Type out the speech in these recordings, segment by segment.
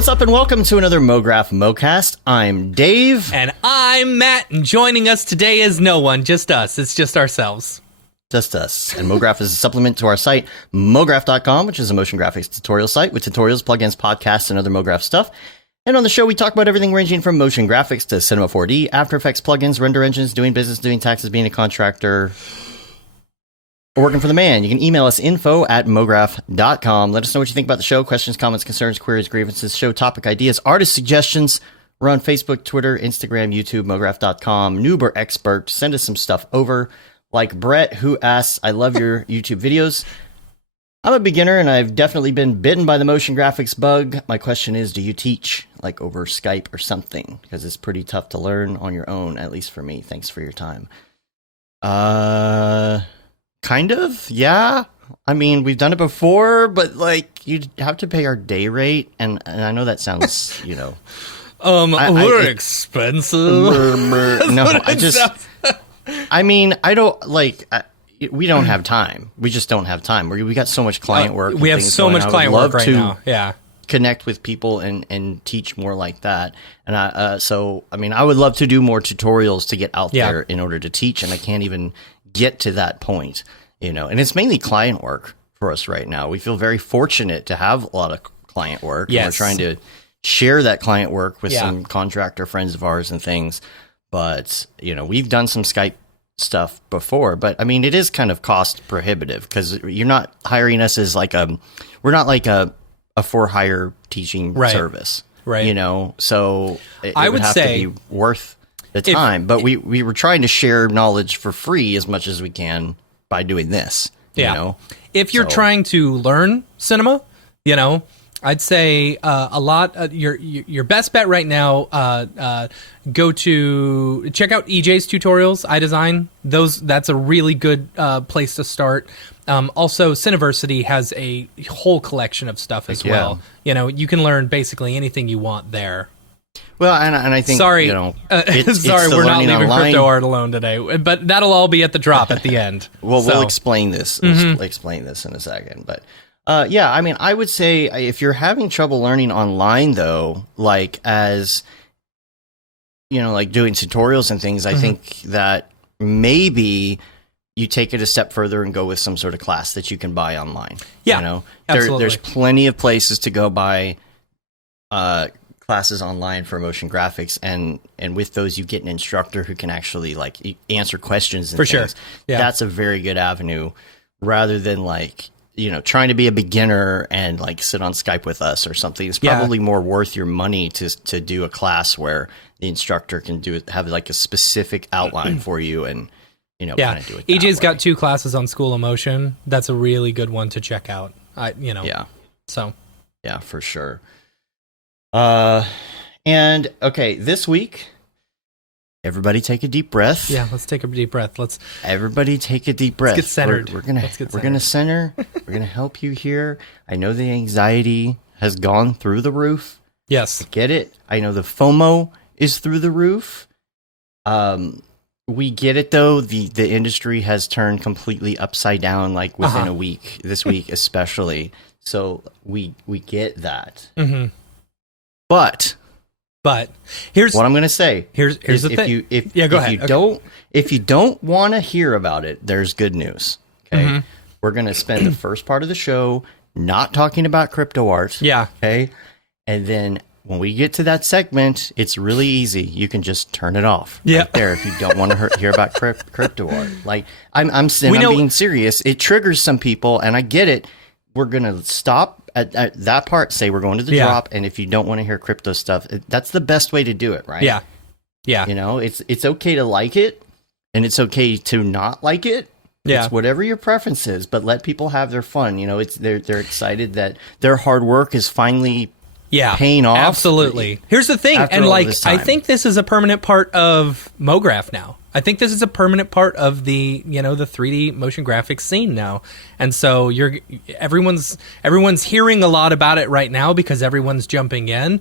What's up and welcome to another Mograph Mocast. I'm Dave. And I'm Matt, and joining us today is no one, just us. It's just ourselves. Just us. And Mograph is a supplement to our site, mograph.com, which is a motion graphics tutorial site with tutorials, plugins, podcasts, and other Mograph stuff. And on the show, we talk about everything ranging from motion graphics to Cinema 4D, After Effects plugins, render engines, doing business, doing taxes, being a contractor, or working for the man. You can email us info@mograph.com. Let us know what you think about the show. Questions, comments, concerns, queries, grievances, show topic ideas, artist suggestions. We're on Facebook, Twitter, Instagram, YouTube, mograph.com. Noob or expert, send us some stuff over. Like Brett, who asks, I love your YouTube videos. I'm a beginner, and I've definitely been bitten by the motion graphics bug. My question is, do you teach, like over Skype or something? Because it's pretty tough to learn on your own, at least for me. Thanks for your time. Kind of, yeah. I mean, we've done it before, but, like, you'd have to pay our day rate, and I know that sounds, you know... we're expensive. No, I just... I mean, I don't, like... we don't have time. We just don't have time. We got so much client work. We have so much client work right now. Yeah. Connect with people and teach more like that. And so, I mean, I would love to do more tutorials to get out there in order to teach, and I can't even get to that point, you know. And it's mainly client work for us right now. We feel very fortunate to have a lot of client work. Yes. And we're trying to share that client work with some contractor friends of ours and things. But, you know, we've done some Skype stuff before, but I mean, it is kind of cost prohibitive because you're not hiring us as like we're not like a for hire teaching service, right? You know, so it would have to be worth the time. But we were trying to share knowledge for free as much as we can by doing this. You know, if you're trying to learn cinema, you know, I'd say a lot. Your best bet right now. Go to check out EJ's tutorials. iDesign. That's a really good place to start. Also, Cineversity has a whole collection of stuff as well. You know, you can learn basically anything you want there. Well, and I think you know, sorry, we're not leaving cryptoart alone today, but that'll all be at the drop at the end. Well, we'll explain this. We'll explain this in a second, but. Yeah, I mean, I would say if you're having trouble learning online, though, like as, you know, like doing tutorials and things, I think that maybe you take it a step further and go with some sort of class that you can buy online. Yeah, you know, absolutely. There's plenty of places to go buy classes online for motion graphics, and with those you get an instructor who can actually like answer questions and for things. Sure. Yeah. That's a very good avenue rather than like, you know, trying to be a beginner and like sit on Skype with us or something. It's probably more worth your money to do a class where the instructor can have like a specific outline for you and, you know, kind of do it. EJ's got 2 classes on School of Motion. That's a really good one to check out. So yeah, for sure. And okay, this week, everybody take a deep breath. Yeah, let's take a deep breath. Everybody take a deep breath. Let's get centered. We're gonna center. We're gonna help you here. I know the anxiety has gone through the roof. Yes. I get it. I know the FOMO is through the roof. We get it though. The industry has turned completely upside down like within a week. This week especially. So we get that. Mm-hmm. But here's what I'm going to say. Here's the thing. Go ahead. If you don't want to hear about it, there's good news. Okay, we're going to spend the first part of the show not talking about cryptoart. Yeah. Okay, and then when we get to that segment, it's really easy. You can just turn it off. Yeah. Right there if you don't want to hear about cryptoart. Like I'm being serious. It triggers some people, and I get it. We're going to stop at that part, say we're going to the drop, and if you don't want to hear crypto stuff, that's the best way to do it, right? Yeah. You know, it's okay to like it, and it's okay to not like it. Yeah. It's whatever your preference is, but let people have their fun. You know, they're excited that their hard work is finally paying off. Absolutely. Here's the thing, and like I think this is a permanent part of Mograph now. I think this is a permanent part of the, you know, the 3D motion graphics scene now. And so everyone's hearing a lot about it right now because everyone's jumping in.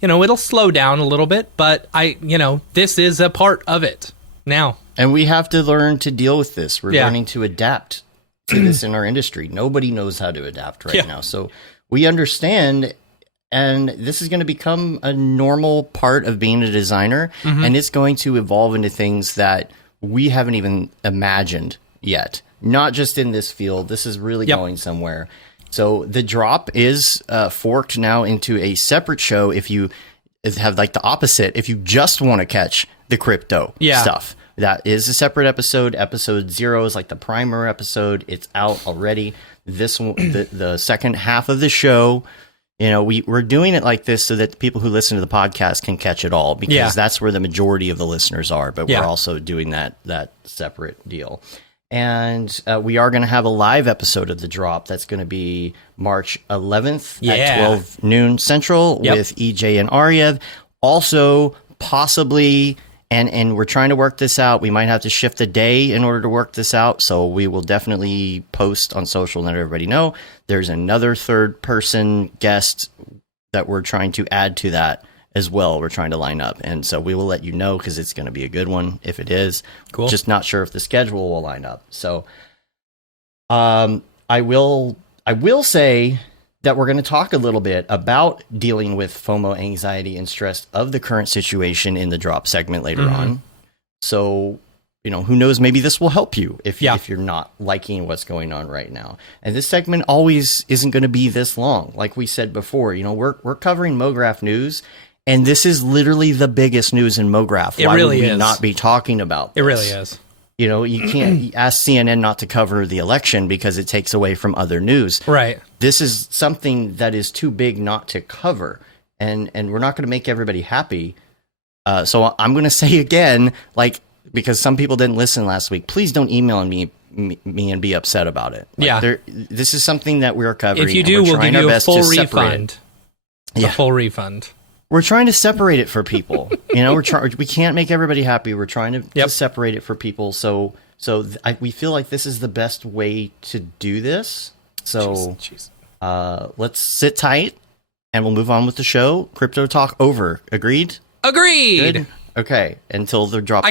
You know, it'll slow down a little bit, but this is a part of it now. And we have to learn to deal with this. We're learning to adapt to this in our industry. Nobody knows how to adapt right now. So we understand And this is going to become a normal part of being a designer, and it's going to evolve into things that we haven't even imagined yet. Not just in this field. This is really going somewhere. So the drop is forked now into a separate show. If you have like the opposite, if you just want to catch the crypto stuff, that is a separate episode. Episode 0 is like the primer episode. It's out already. This one, the second half of the show. We're doing it like this so that the people who listen to the podcast can catch it all, because that's where the majority of the listeners are. But we're also doing that separate deal. And we are going to have a live episode of the drop. That's going to be March 11th at 12 noon Central with EJ and Aryev. Also, possibly, and we're trying to work this out. We might have to shift the day in order to work this out. So we will definitely post on social and let everybody know. There's another third person guest that we're trying to add to that as well. We're trying to line up. And so we will let you know, because it's going to be a good one if it is. Cool. Just not sure if the schedule will line up. So I will say that we're going to talk a little bit about dealing with FOMO, anxiety, and stress of the current situation in the drop segment later on. So, who knows, maybe this will help you if you're not liking what's going on right now. And this segment always isn't going to be this long. Like we said before, we're covering Mograph news, and this is literally the biggest news in Mograph. Why would we not be talking about this? It really is. You can't ask CNN not to cover the election because it takes away from other news. Right. This is something that is too big not to cover, and we're not going to make everybody happy. So I'm going to say again, because some people didn't listen last week, please don't email me and be upset about it. This is something that we're covering. If you do, we'll give you a full refund. A full refund. We're trying to separate it for people. We can't make everybody happy. We're trying to separate it for people. So we feel like this is the best way to do this. So let's sit tight, and we'll move on with the show. Crypto talk over. Agreed? Agreed. Good? Okay. Until the drop. I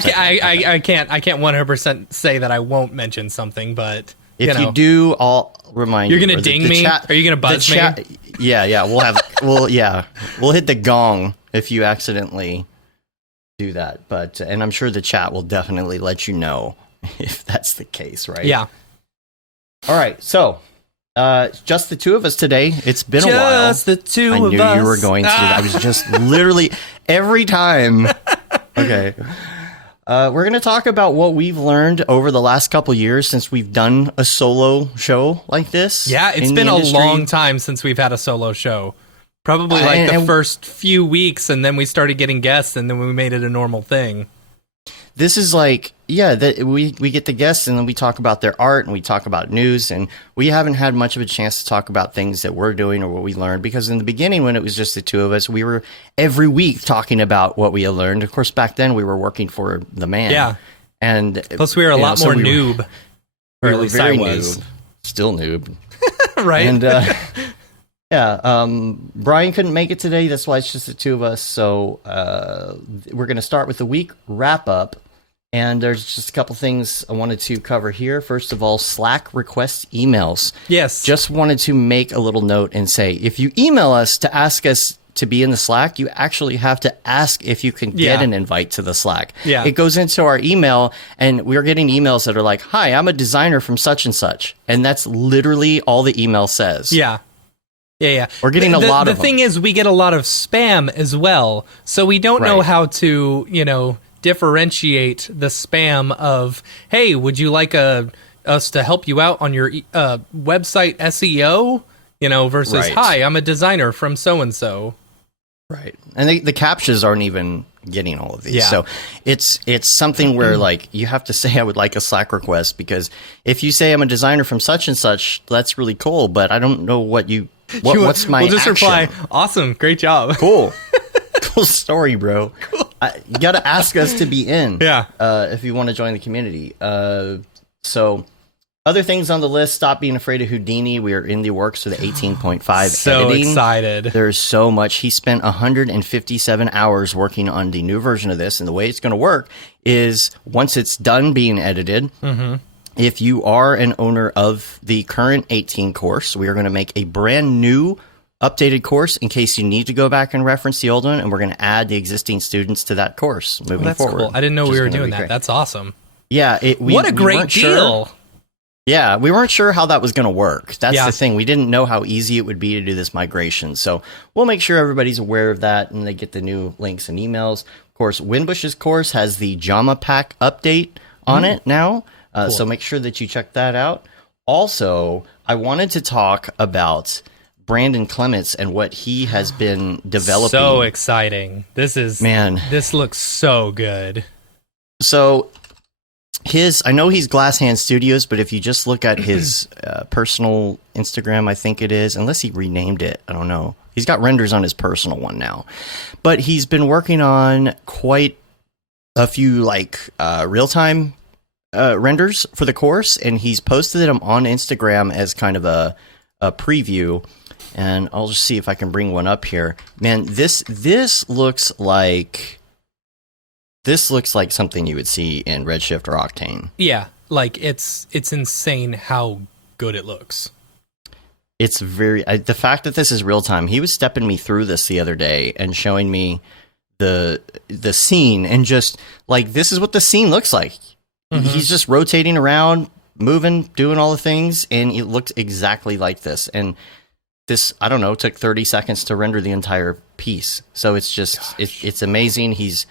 can't 100% say that I won't mention something, but if you do, I'll remind you. You're gonna ding me? Are you gonna buzz me? Yeah. We'll hit the gong if you accidentally do that. And I'm sure the chat will definitely let you know if that's the case, right? Yeah. All right. So, just the two of us today. It's been a while. Just the two of us. I knew you were going to. I was just literally every time. Okay. We're going to talk about what we've learned over the last couple years since we've done a solo show like this. Yeah, it's been a long time since we've had a solo show. Probably the first few weeks, and then we started getting guests, and then we made it a normal thing. This is we get the guests, and then we talk about their art, and we talk about news, and we haven't had much of a chance to talk about things that we're doing or what we learned, because in the beginning, when it was just the two of us, we were every week talking about what we had learned. Of course, back then we were working for the man. Yeah. And plus we were a lot more noob. Or at least I was. Noob. Still noob. Right. And Brian couldn't make it today. That's why it's just the two of us. So we're going to start with the week wrap up. And there's just a couple things I wanted to cover here. First of all, Slack request emails. Yes. Just wanted to make a little note and say, if you email us to ask us to be in the Slack, you actually have to ask if you can get an invite to the Slack. Yeah. It goes into our email, and we're getting emails that are like, hi, I'm a designer from such and such. And that's literally all the email says. Yeah. Yeah. We're getting a lot of them. The thing is, we get a lot of spam as well. So we don't know how to, differentiate the spam of, hey, would you like us to help you out on your website SEO? Versus, hi, I'm a designer from so-and-so. Right. And the captchas aren't even getting all of these. Yeah. So it's something where you have to say I would like a Slack request, because if you say I'm a designer from such and such, that's really cool, but I don't know what's my We'll just action. reply, awesome, great job. Cool. Cool story, bro. Cool. You got to ask us to be in. Yeah. If you want to join the community. So other things on the list, stop being afraid of Houdini. We are in the works with the 18.5 so editing. Excited. There's so much. He spent 157 hours working on the new version of this. And the way it's going to work is once it's done being edited, if you are an owner of the current 18 course, we are going to make a brand new updated course in case you need to go back and reference the old one, and we're going to add the existing students to that course moving that's forward. Cool. I didn't know we were doing that. Great. That's awesome. Yeah. What a great deal. Sure. Yeah, we weren't sure how that was going to work. That's the thing. We didn't know how easy it would be to do this migration. So we'll make sure everybody's aware of that and they get the new links and emails. Of course, Winbush's course has the JAMA Pack update on it now. Cool. So make sure that you check that out. Also, I wanted to talk about Brandon Clements and what he has been developing. So exciting. This looks so good. So I know he's Glass Hand Studios, but if you just look at his personal Instagram, I think it is, unless he renamed it, I don't know. He's got renders on his personal one now. But he's been working on quite a few real-time renders for the course, and he's posted them on Instagram as kind of a preview. And I'll just see if I can bring one up here. Man, this looks like something you would see in Redshift or Octane. Yeah, it's insane how good it looks. It's the fact that this is real time. He was stepping me through this the other day and showing me the scene, and just this is what the scene looks like. Mm-hmm. He's just rotating around, moving, doing all the things, and it looks exactly like this. And this, I don't know, took 30 seconds to render the entire piece. So it's just it's amazing. He's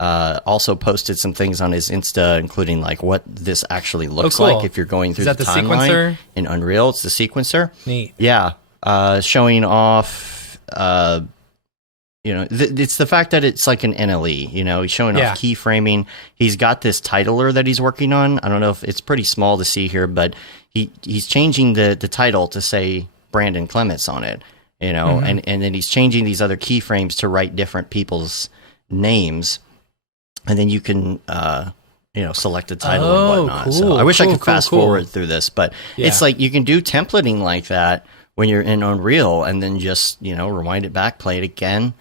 also posted some things on his Insta, including what this actually looks like if you're going through the timeline sequencer? In Unreal. It's the sequencer. Neat. Yeah, showing off. It's the fact that it's like an NLE. He's showing off keyframing. He's got this titler that he's working on. I don't know if it's pretty small to see here, but he's changing the title to say Brandon Clements on it. And then he's changing these other keyframes to write different people's names. And then you can, select a title and whatnot. Cool, so I wish I could fast forward through this, but it's you can do templating like that when you're in Unreal, and then just, rewind it back, play it again,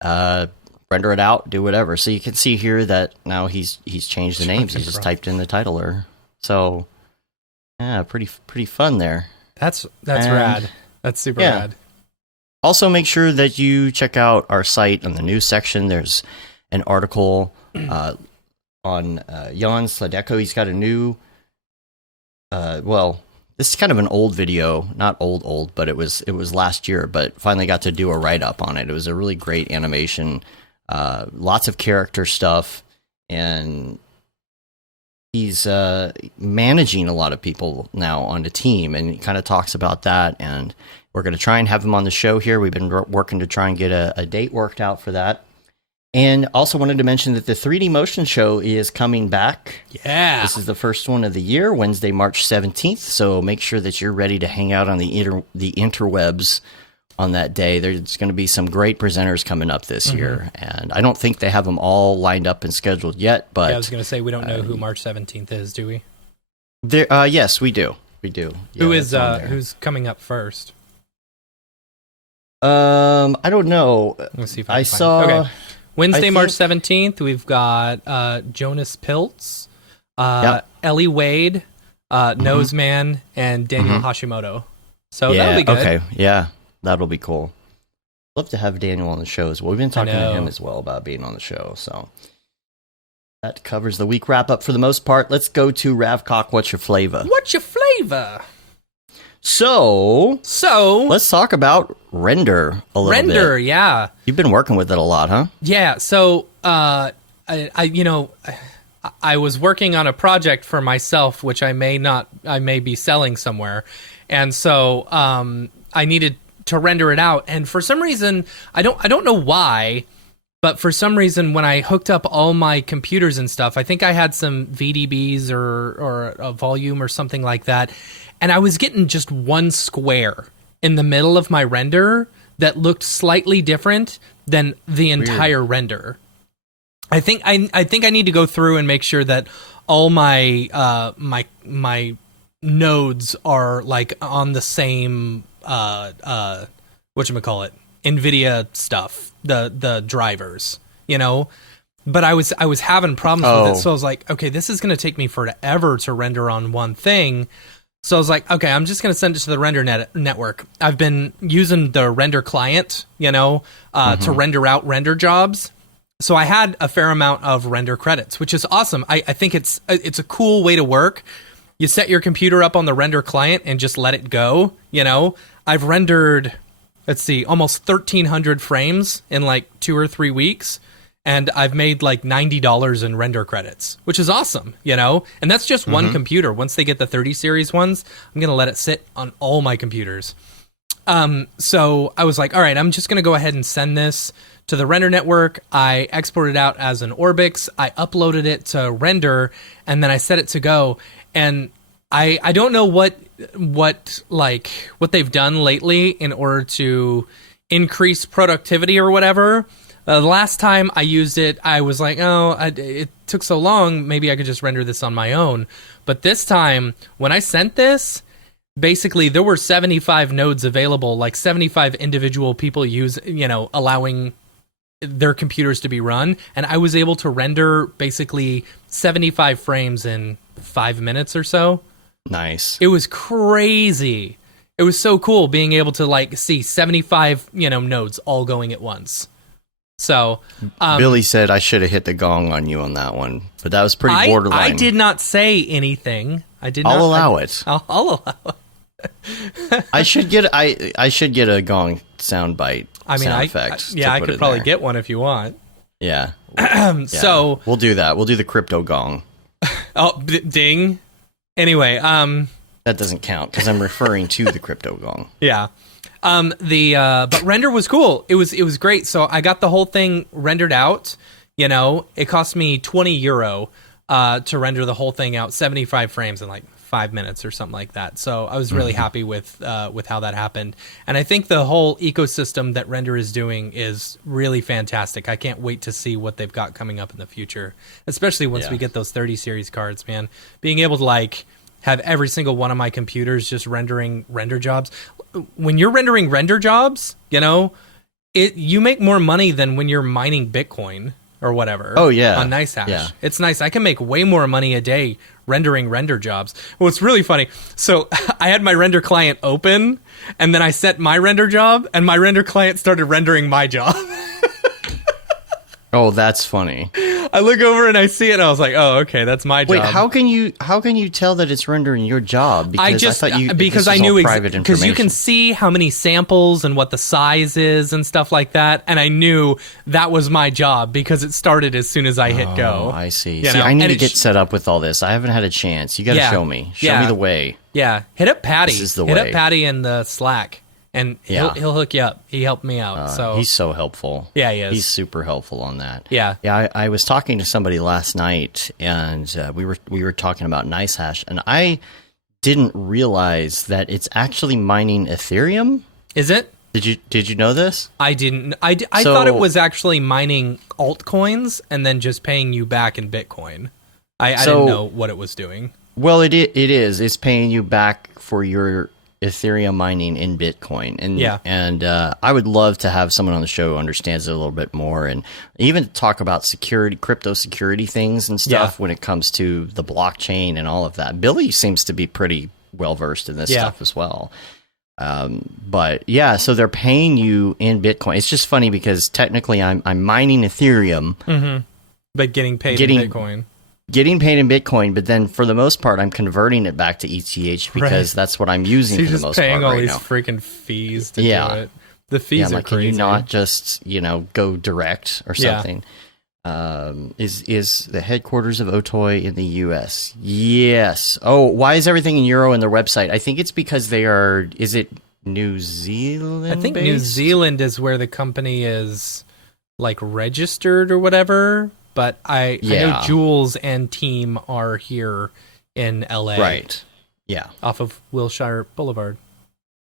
render it out, do whatever. So you can see here that now he's changed the names. He's just typed in the titler. So yeah, pretty fun there. That's rad. That's super rad. Also, make sure that you check out our site on the news section. There's an article on Jan Sladeko. He's got a new, this is kind of an old video, not old, but it was last year, but finally got to do a write-up on it. It was a really great animation, lots of character stuff, and he's managing a lot of people now on the team, and he kind of talks about that, and we're going to try and have him on the show here. We've been working to try and get a date worked out for that. And also wanted to mention that the 3D Motion Show is coming back. Yeah. This is the first one of the year, Wednesday, March 17th. So make sure that you're ready to hang out on the interwebs on that day. There's going to be some great presenters coming up this year. And I don't think they have them all lined up and scheduled yet. But I was going to say, we don't know who March 17th is, do we? Yes, we do. We do. Yeah, who's coming up first? I don't know. Let's see if I saw... Okay. Wednesday, March 17th, we've got Jonas Piltz, Ellie Wade, Noseman, and Daniel Hashimoto. So that'll be good. Okay, yeah, that'll be cool. Love to have Daniel on the show as well. We've been talking to him as well about being on the show. So that covers the week wrap up for the most part. Let's go to Ravcock. What's your flavor? What's your flavor? So let's talk about Render a little bit. Render, yeah. You've been working with it a lot, huh? Yeah. So I was working on a project for myself, which I may be selling somewhere, and so I needed to render it out. And for some reason, I don't know why, but for some reason, when I hooked up all my computers and stuff, I think I had some VDBs or a volume or something like that. And I was getting just one square in the middle of my render that looked slightly different than the entire render. I think I need to go through and make sure that all my my nodes are on the same whatchamacallit, NVIDIA stuff, the drivers, But I was having problems with it, so I was like, okay, this is going to take me forever to render on one thing. So I was like, okay, I'm just going to send it to the network. I've been using the render client, to render out render jobs. So I had a fair amount of render credits, which is awesome. I think it's a cool way to work. You set your computer up on the render client and just let it go. I've rendered, almost 1,300 frames in like 2 or 3 weeks. And I've made like $90 in render credits, which is awesome, And that's just one computer. Once they get the 30 series ones, I'm going to let it sit on all my computers. So I was like, all right, I'm just going to go ahead and send this to the render network. I exported it out as an Orbix. I uploaded it to render, and then I set it to go. And I don't know what they've done lately in order to increase productivity or whatever. The last time I used it, I was like, it took so long, maybe I could just render this on my own. But this time, when I sent this, basically there were 75 nodes available, like 75 individual people allowing their computers to be run. And I was able to render basically 75 frames in 5 minutes or so. Nice. It was crazy. It was so cool being able to see 75, nodes all going at once. So Billy said I should have hit the gong on you on that one, but that was pretty borderline. I did not say anything. I'll allow it. I'll allow it. I should get a gong sound bite. Sound effect. I could probably get one if you want. Yeah. So we'll do that. We'll do the crypto gong. Oh, ding. Anyway, that doesn't count because I'm referring to the crypto gong. Yeah. But render was cool. It was great. So I got the whole thing rendered out. It cost me €20 to render the whole thing out, 75 frames in like 5 minutes or something like that. So I was really happy with how that happened. And I think the whole ecosystem that Render is doing is really fantastic. I can't wait to see what they've got coming up in the future, especially once we get those 30 series cards, man. Being able to have every single one of my computers just rendering render jobs. When you're rendering render jobs, you make more money than when you're mining Bitcoin or whatever. Oh, yeah. On NiceHash. Yeah. It's nice. I can make way more money a day rendering render jobs. Well, it's really funny. So I had my render client open, and then I set my render job, and my render client started rendering my job. Oh, that's funny. I look over and I see it, and I was like, "Oh, okay, that's my job." Wait, how can you tell that it's rendering your job? Because I knew because you can see how many samples and what the size is and stuff like that, and I knew that was my job because it started as soon as I hit go. I see. I need to get set up with all this. I haven't had a chance. You got to show me. Show me the way. Yeah, hit up Patty. This is the way. Hit up Patty in the Slack. And he'll hook you up. He helped me out. So he's so helpful. Yeah, he is. He's super helpful on that. Yeah. Yeah, I was talking to somebody last night, and we were talking about NiceHash, and I didn't realize that it's actually mining Ethereum. Is it? Did you know this? I didn't. I thought it was actually mining altcoins and then just paying you back in Bitcoin. I didn't know what it was doing. Well, it is. It's paying you back for your Ethereum mining in Bitcoin, and I would love to have someone on the show who understands it a little bit more, and even talk about crypto security things and stuff when it comes to the blockchain and all of that. Billy seems to be pretty well versed in this stuff as well. But yeah, so they're paying you in Bitcoin. It's just funny because technically I'm mining Ethereum, but getting paid in Bitcoin. Getting paid in Bitcoin, but then for the most part, I'm converting it back to ETH because that's what I'm using for the most part. You're just paying all these now. Freaking fees to do it. The fees are crazy. Can you not just go direct or something? Is the headquarters of Otoy in the U.S.? Yes. Oh, why is everything in euro in their website? I think it's because they are. Is it New Zealand? I think New Zealand is where the company is registered or whatever. But I know Jules and team are here in LA. Right. Yeah. Off of Wilshire Boulevard.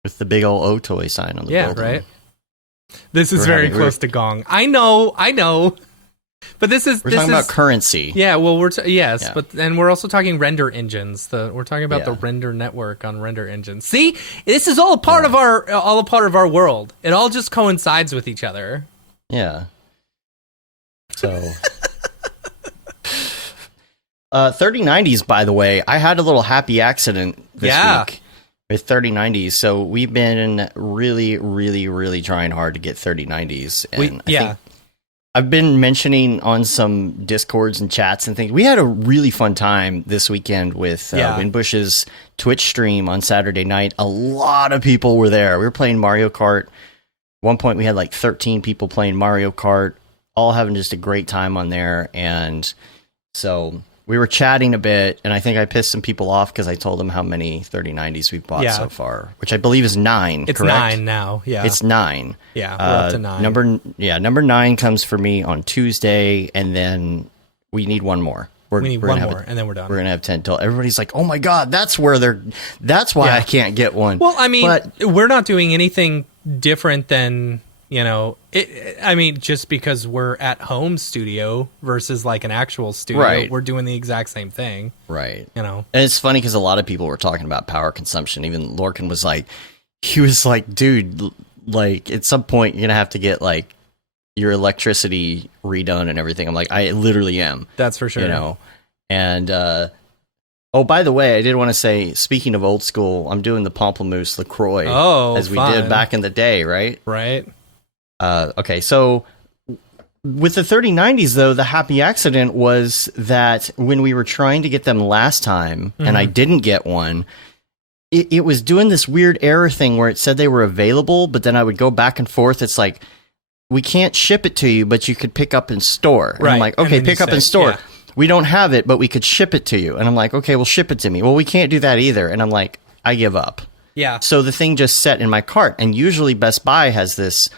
With the big old Otoy sign on the building. Yeah, right. This is very close to Gong. I know. But we're talking about currency. Yeah, well but then we're also talking render engines. We're talking about the render network on render engines. See? This is all a part of our world. It all just coincides with each other. Yeah. So 3090s, by the way, I had a little happy accident this week with 3090s. So we've been really, really, really trying hard to get 3090s. And I think I've been mentioning on some Discords and chats and things. We had a really fun time this weekend with Winbush's Twitch stream on Saturday night. A lot of people were there. We were playing Mario Kart. At one point, we had like 13 people playing Mario Kart, all having just a great time on there. And so we were chatting a bit, and I think I pissed some people off because I told them how many 3090s we've bought so far, which I believe is 9. It's correct? 9 now. Yeah, it's 9. Yeah, we're up to 9. Number 9 comes for me on Tuesday, and then we need one more. We need one more, and then we're done. We're gonna have 10 till everybody's like, "Oh my god, that's why I can't get one." Well, I mean, we're not doing anything different than. I mean, just because we're at home studio versus like an actual studio, we're doing the exact same thing. Right. And it's funny because a lot of people were talking about power consumption. Even Lorcan was like, dude, like at some point you're going to have to get like your electricity redone and everything. I'm like, I literally am. That's for sure. And, oh, by the way, I did want to say, speaking of old school, I'm doing the Pamplemousse LaCroix as we did back in the day, right? Right. Okay, so with the 3090s, though, the happy accident was that when we were trying to get them last time, and I didn't get one, it was doing this weird error thing where it said they were available, but then I would go back and forth. It's like, we can't ship it to you, but you could pick up in store. And I'm like, okay, pick up in store. Yeah. We don't have it, but we could ship it to you. And I'm like, okay, well, ship it to me. Well, we can't do that either. And I'm like, I give up. Yeah. So the thing just set in my cart. And usually Best Buy has this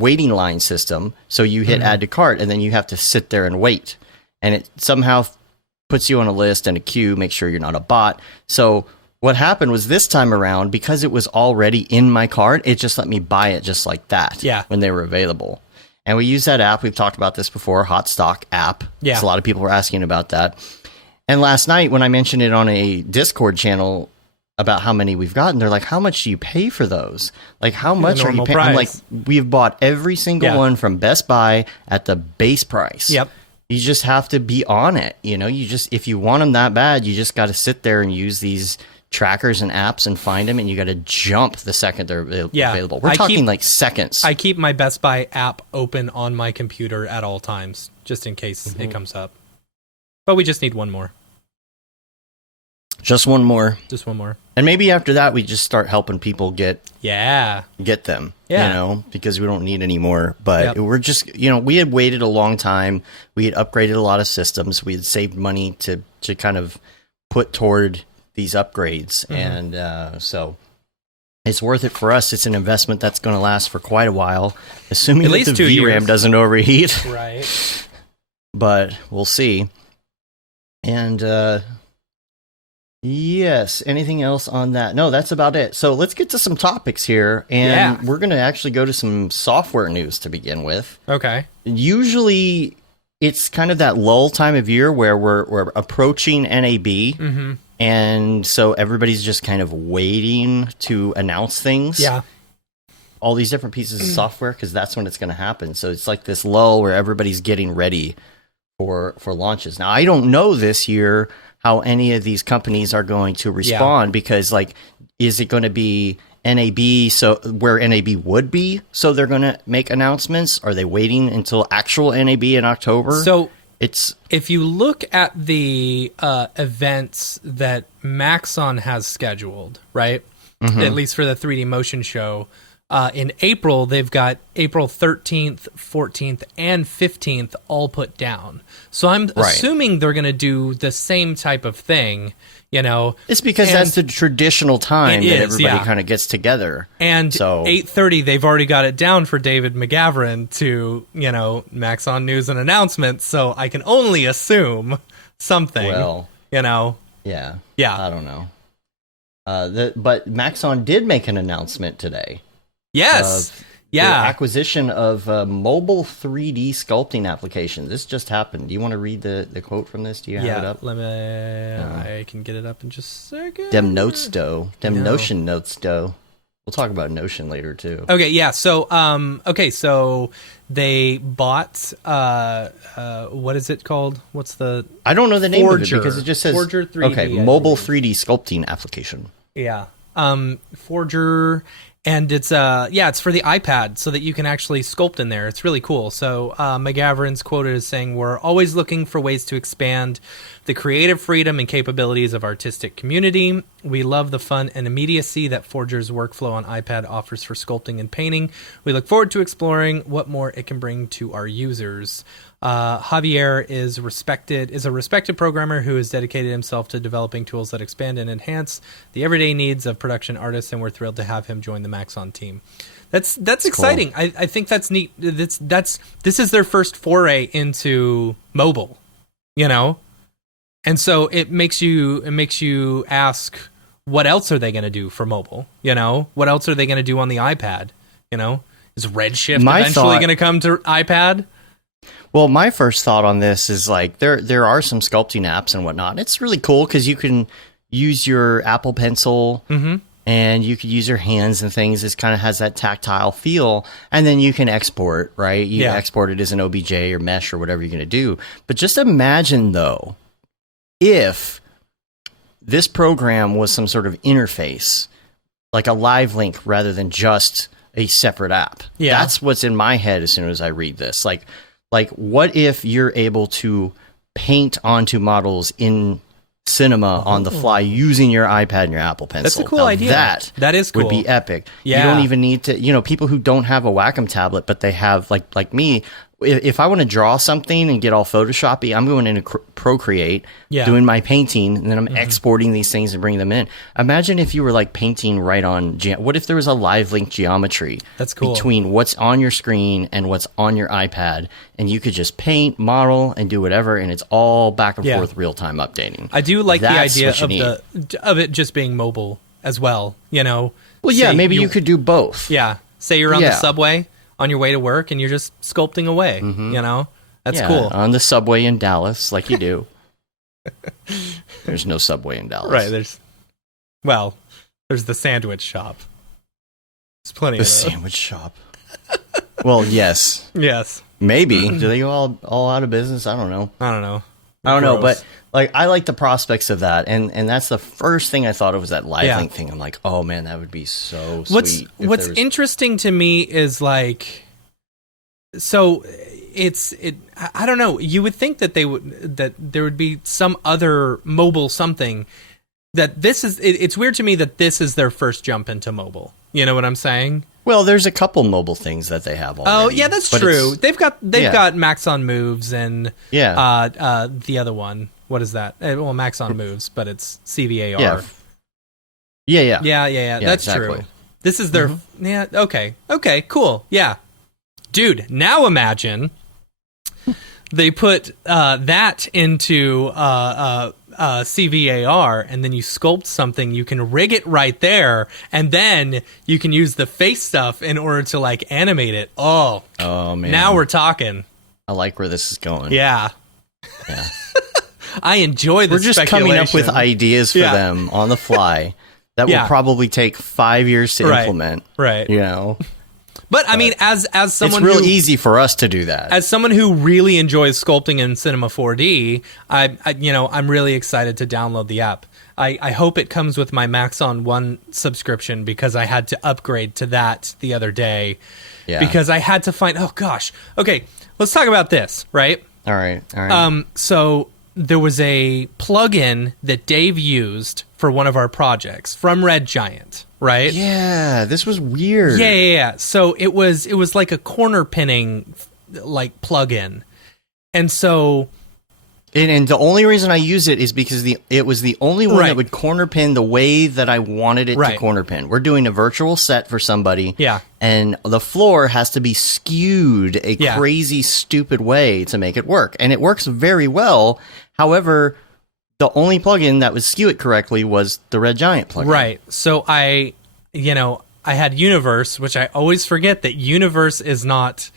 waiting line system. So you hit add to cart, and then you have to sit there and wait. And it somehow puts you on a list and a queue, make sure you're not a bot. So what happened was this time around, because it was already in my cart, it just let me buy it just like that when they were available. And we use that app. We've talked about this before, Hot Stock app. Yeah. A lot of people were asking about that. And last night when I mentioned it on a Discord channel about how many we've gotten, they're like, how much do you pay for those? Like, how much are you paying? I'm like, we've bought every single one from Best Buy at the base price. Yep. You just have to be on it. If you want them that bad, you just got to sit there and use these trackers and apps and find them, and you got to jump the second they're available. We're talking like seconds. I keep my Best Buy app open on my computer at all times, just in case it comes up. But we just need one more. Just one more. Just one more. And maybe after that, we just start helping people get them, because we don't need any more. But we're just, we had waited a long time. We had upgraded a lot of systems. We had saved money to kind of put toward these upgrades. And so it's worth it for us. It's an investment that's going to last for quite a while, assuming that the VRAM doesn't overheat. Right. But we'll see. And, yes. Anything else on that? No, that's about it. So let's get to some topics here. And we're going to actually go to some software news to begin with. Okay. Usually it's kind of that lull time of year where we're approaching NAB. And so everybody's just kind of waiting to announce things. Yeah. All these different pieces of software, because that's when it's going to happen. So it's like this lull where everybody's getting ready for launches. Now, I don't know this year how any of these companies are going to respond, because like, is it going to be NAB, so where NAB would be, so they're going to make announcements? Are they waiting until actual NAB in October? So if you look at the events that Maxon has scheduled, right, at least for the 3D Motion Show, in April, they've got April 13th, 14th, and 15th all put down. So I'm assuming they're going to do the same type of thing, It's because that's the traditional time that everybody kind of gets together. And so 8:30, they've already got it down for David McGavran to, Maxon News and Announcements, so I can only assume something, Well, Yeah. I don't know. But Maxon did make an announcement today. Yes. The acquisition of mobile 3D sculpting application. This just happened. Do you want to read the quote from this? Do you have it up? I can get it up in just a second. Dem notes, dough. Dem notion notes, dough. We'll talk about Notion later too. Okay, yeah. So, so they bought what is it called? What's the? I don't know the name of it Forger. because it just says Forger 3D, Okay, I mobile believe. 3D sculpting application. Yeah. Forger, and it's it's for the iPad so that you can actually sculpt in there. It's really cool. So McGavran's quoted as saying, "We're always looking for ways to expand the creative freedom and capabilities of artistic community. We love the fun and immediacy that Forger's workflow on iPad offers for sculpting and painting. We look forward to exploring what more it can bring to our users." Javier is a respected programmer who has dedicated himself to developing tools that expand and enhance the everyday needs of production artists, and we're thrilled to have him join the Maxon team. That's exciting. Cool. I think that's neat. This is their first foray into mobile, and so it makes you ask, what else are they going to do for mobile? What else are they going to do on the iPad? Is Redshift eventually going to come to iPad? Well, my first thought on this is like there are some sculpting apps and whatnot. And it's really cool because you can use your Apple Pencil and you could use your hands and things. It kind of has that tactile feel. And then you can export, right? You export it as an OBJ or mesh or whatever you're going to do. But just imagine, though, if this program was some sort of interface, like a live link rather than just a separate app. Yeah. That's what's in my head as soon as I read this. Like, what if you're able to paint onto models in Cinema on the fly using your iPad and your Apple Pencil? That's a cool idea. That is cool. Would be epic. Yeah. You don't even need to, people who don't have a Wacom tablet, but they have, like me, if I want to draw something and get all Photoshoppy, I'm going into Procreate, doing my painting, and then I'm exporting these things and bringing them in. Imagine if you were like painting right on, what if there was a live link geometry That's cool. between what's on your screen and what's on your iPad, and you could just paint, model, and do whatever, and it's all back and forth real-time updating. I do like That's the idea of it just being mobile as well, Well, yeah, maybe you could do both. Yeah. Say you're on the subway on your way to work and you're just sculpting away, That's cool. On the subway in Dallas, like you do. There's no subway in Dallas. Right, there's the sandwich shop. There's plenty of those. The sandwich shop. Well, yes. Yes. Maybe. Do they go all out of business? I don't know. I don't know. I don't know, but like I like the prospects of that, and that's the first thing I thought of was that live link thing. I'm like, oh man, that would be so sweet. What's interesting to me is like, so I don't know. You would think that there would be some other mobile something that this is. It's weird to me that this is their first jump into mobile. You know what I'm saying? Well, there's a couple mobile things that they have already. Oh, yeah, that's true. They've got Maxon Moves and the other one. What is that? Well, Maxon Moves, but it's CVAR. Yeah. That's true. This is their Okay, cool. Yeah. Dude, now imagine they put that into CVAR, and then you sculpt something, you can rig it right there, and then you can use the face stuff in order to like animate it. Oh man, now we're talking. I like where this is going. Yeah. I enjoy this. We're just coming up with ideas for them on the fly that will probably take 5 years to implement. Right. But I mean, as someone, it's real easy for us to do that. As someone who really enjoys sculpting in Cinema 4D, I'm really excited to download the app. I hope it comes with my Maxon One subscription because I had to upgrade to that the other day. Yeah. Because I had to find. Oh gosh. Okay, let's talk about this. Right. All right. So there was a plugin that Dave used for one of our projects from Red Giant, right? Yeah, this was weird. Yeah. So it was like a corner pinning like plugin. And so and the only reason I use it is because it was the only one that would corner pin the way that I wanted it to corner pin. We're doing a virtual set for somebody. Yeah. And the floor has to be skewed a crazy, stupid way to make it work. And it works very well. However, the only plugin that would skew it correctly was the Red Giant plugin. Right. So I had Universe, which I always forget that Universe is not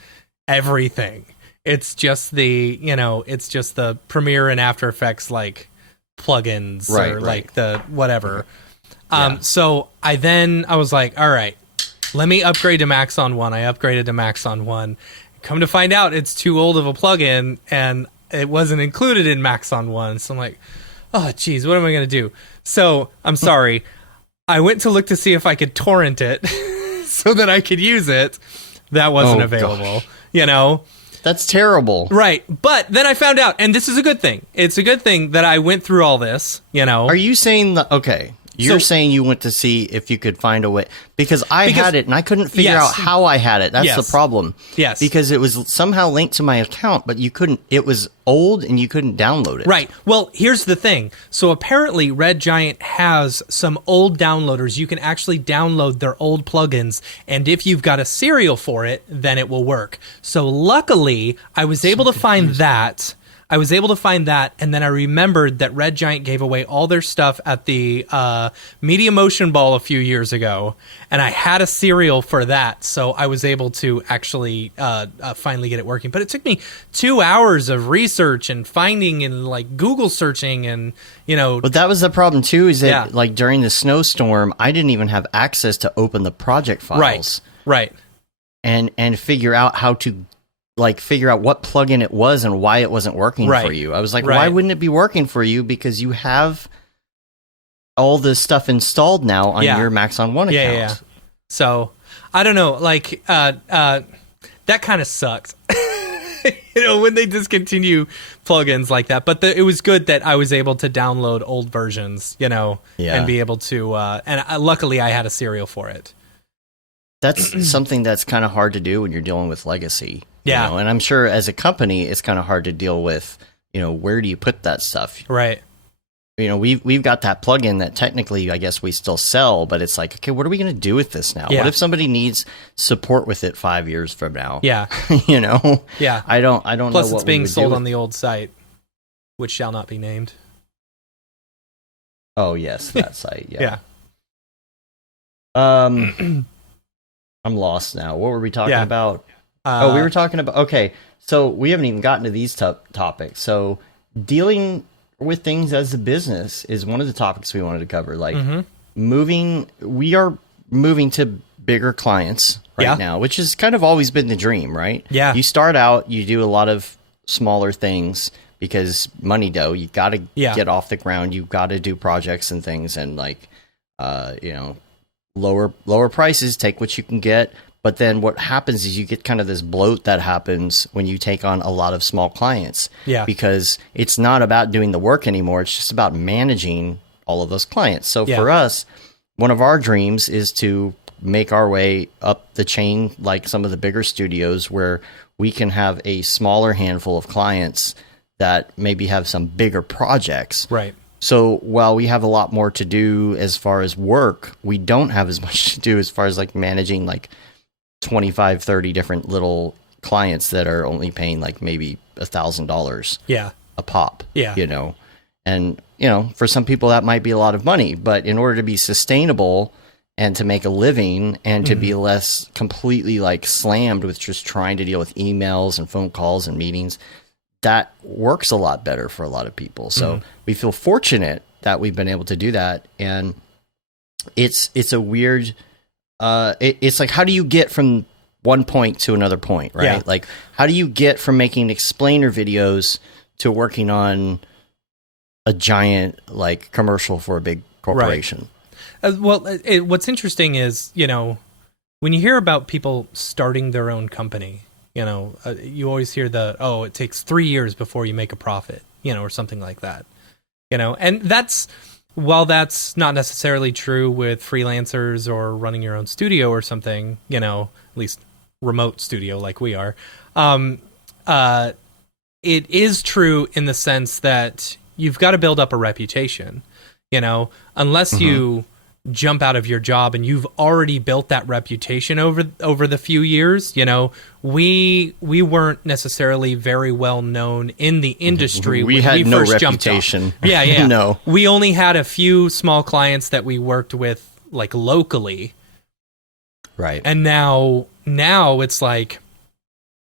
everything. It's just the Premiere and After Effects like plugins or like the whatever. So I was like, all right, let me upgrade to Maxon 1. I upgraded to Maxon 1. Come to find out, it's too old of a plugin, and it wasn't included in Maxon 1. So I'm like, oh, geez, what am I going to do? So, I'm sorry. I went to look to see if I could torrent it so that I could use it. That wasn't available, you know? That's terrible. Right. But then I found out, and this is a good thing. It's a good thing that I went through all this, you know? Are you saying that, okay, you're saying you went to see if you could find a way, because I had it and I couldn't figure out how I had it. That's the problem. Yes. Because it was somehow linked to my account, but you couldn't, it was old and you couldn't download it. Right. Well, here's the thing. So apparently Red Giant has some old downloaders. You can actually download their old plugins, and if you've got a serial for it, then it will work. So luckily, I was able to find that. And then I remembered that Red Giant gave away all their stuff at the Media Motion Ball a few years ago, and I had a serial for that, so I was able to actually finally get it working. But it took me 2 hours of research and finding and like Google searching and, you know. But that was the problem too, is that like during the snowstorm, I didn't even have access to open the project files. Right. And figure out how to figure out what plugin it was and why it wasn't working for you. I was like, why wouldn't it be working for you? Because you have all this stuff installed now on your Maxon 1 account. Yeah. So, I don't know, like, that kind of sucked. You know, when they discontinue plugins like that. But it was good that I was able to download old versions, you know, and be able to, luckily I had a serial for it. That's something that's kind of hard to do when you're dealing with legacy. Yeah. You know? And I'm sure as a company, it's kind of hard to deal with, you know, where do you put that stuff? Right. You know, we've got that plugin that technically, I guess, we still sell, but it's like, okay, what are we going to do with this now? Yeah. What if somebody needs support with it 5 years from now? Yeah. You know? Yeah. I don't Plus, know what it's being sold on the old site, which shall not be named. Oh, yes, that site. Yeah. I'm lost now. What were we talking about? We were talking about, okay, so we haven't even gotten to these topics. So dealing with things as a business is one of the topics we wanted to cover. Like we are moving to bigger clients now, which has kind of always been the dream, right? Yeah. You start out, you do a lot of smaller things because money dough, you got to get off the ground. You've got to do projects and things and you know, lower prices, take what you can get. But then what happens is you get kind of this bloat that happens when you take on a lot of small clients. Yeah. Because it's not about doing the work anymore. It's just about managing all of those clients. So for us, one of our dreams is to make our way up the chain like some of the bigger studios where we can have a smaller handful of clients that maybe have some bigger projects. Right. So while we have a lot more to do as far as work, we don't have as much to do as far as like managing like 25, 30 different little clients that are only paying like maybe $1,000 a pop, you know? And, you know, for some people that might be a lot of money, but in order to be sustainable and to make a living and to be less completely like slammed with just trying to deal with emails and phone calls and meetings, that works a lot better for a lot of people. So we feel fortunate that we've been able to do that. And it's a weird, it's like, how do you get from one point to another point, right? Yeah. Like, how do you get from making explainer videos to working on a giant like commercial for a big corporation? Right. What's interesting is, you know, when you hear about people starting their own company, you know, you always hear it takes 3 years before you make a profit, you know, or something like that, you know, and while that's not necessarily true with freelancers or running your own studio or something, you know, at least remote studio like we are, it is true in the sense that you've got to build up a reputation, you know, unless you jump out of your job and you've already built that reputation over the few years. You know, we weren't necessarily very well known in the industry. We had no reputation. Yeah. No. We only had a few small clients that we worked with like locally. Right. And now it's like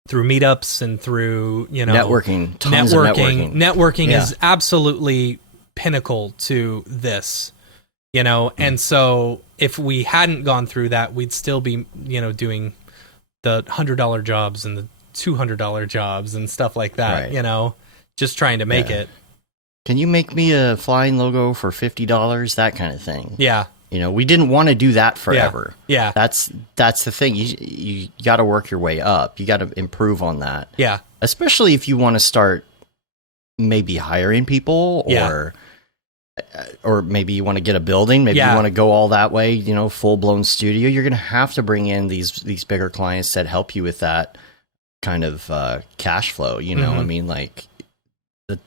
through meetups and through, you know, networking. Tons of networking. Networking is absolutely pinnacle to this. And so if we hadn't gone through that, we'd still be, doing the $100 jobs and the $200 jobs and stuff like that, just trying to make it. Can you make me a flying logo for $50? That kind of thing. Yeah. We didn't want to do that forever. Yeah. That's the thing. You got to work your way up. You got to improve on that. Yeah. Especially if you want to start maybe hiring people or maybe you want to get a building. Maybe you want to go all that way, full blown studio. You're going to have to bring in these bigger clients that help you with that kind of cash flow. I mean, like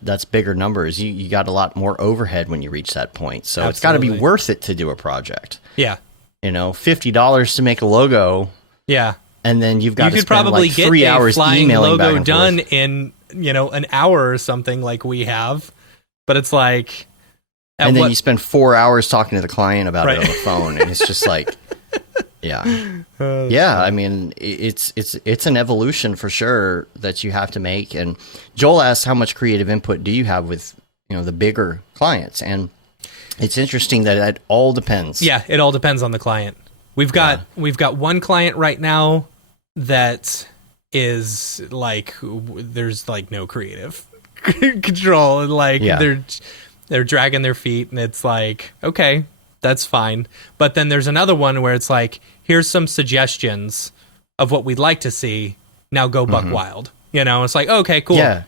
that's bigger numbers. You got a lot more overhead when you reach that point. So It's got to be worth it to do a project. Yeah. $50 to make a logo. Yeah. And then you've got you to could spend probably like get 3 hours a flying emailing logo back and done forth. in an hour or something like we have, but it's like, and then you spend 4 hours talking to the client about it Right. on the phone, and it's just like, yeah. I mean, it's an evolution for sure that you have to make. And Joel asked, how much creative input do you have with the bigger clients? And it's interesting that it all depends. Yeah, it all depends on the client. We've got one client right now that is like, there's like no creative control, and like they're dragging their feet, and it's like, okay, that's fine. But then there's another one where it's like, here's some suggestions of what we'd like to see. Now go buck wild. It's like, okay, cool. Yeah.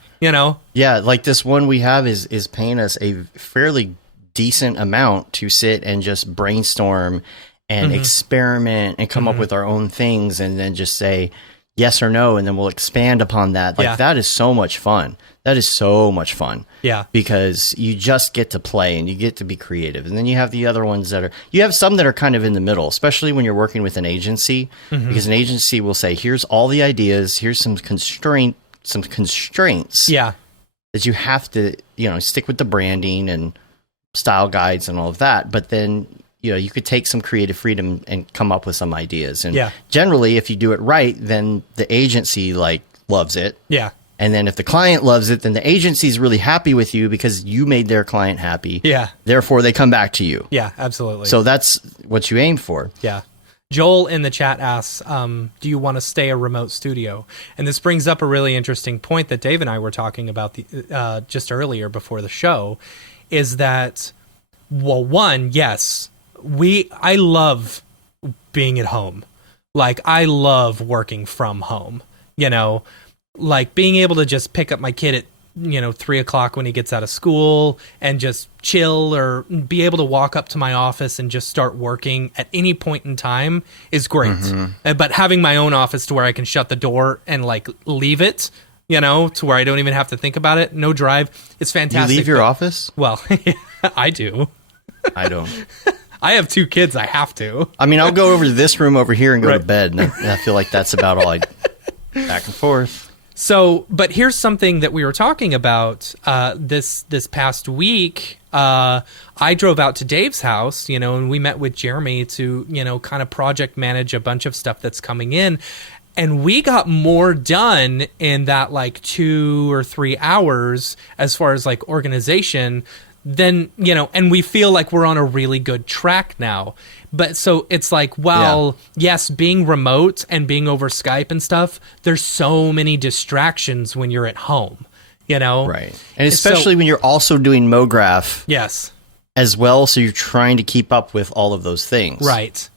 Yeah, like this one we have is paying us a fairly decent amount to sit and just brainstorm and experiment and come up with our own things, and then just say yes or no, and then we'll expand upon that. Like that is so much fun. That is so much fun. Yeah. Because you just get to play and you get to be creative. And then you have the other ones you have some that are kind of in the middle, especially when you're working with an agency, because an agency will say, here's all the ideas, here's some constraints. Yeah. That you have to, stick with the branding and style guides and all of that. But then, you could take some creative freedom and come up with some ideas. And generally, if you do it right, then the agency loves it. Yeah. And then if the client loves it, then the agency is really happy with you because you made their client happy. Yeah. Therefore, they come back to you. Yeah, absolutely. So that's what you aim for. Yeah. Joel in the chat asks, do you want to stay a remote studio? And this brings up a really interesting point that Dave and I were talking about just earlier before the show, is that, well, one, yes, I love being at home. Like, I love working from home, like being able to just pick up my kid at 3:00 when he gets out of school and just chill, or be able to walk up to my office and just start working at any point in time is great. But having my own office to where I can shut the door and leave it, to where I don't even have to think about it, no drive, it's fantastic. You leave your office? Well, I do. I don't. I have 2 kids. I have to. I mean, I'll go over to this room over here and go to bed, and I feel like that's about all back and forth. So, but here's something that we were talking about this past week. I drove out to Dave's house, and we met with Jeremy to, kind of project manage a bunch of stuff that's coming in. And we got more done in that 2 or 3 hours as far as organization than, and we feel like we're on a really good track now. But so it's like, well, yes, being remote and being over Skype and stuff, there's so many distractions when you're at home, Right. And especially when you're also doing Mograph. Yes. As well, so you're trying to keep up with all of those things. Right.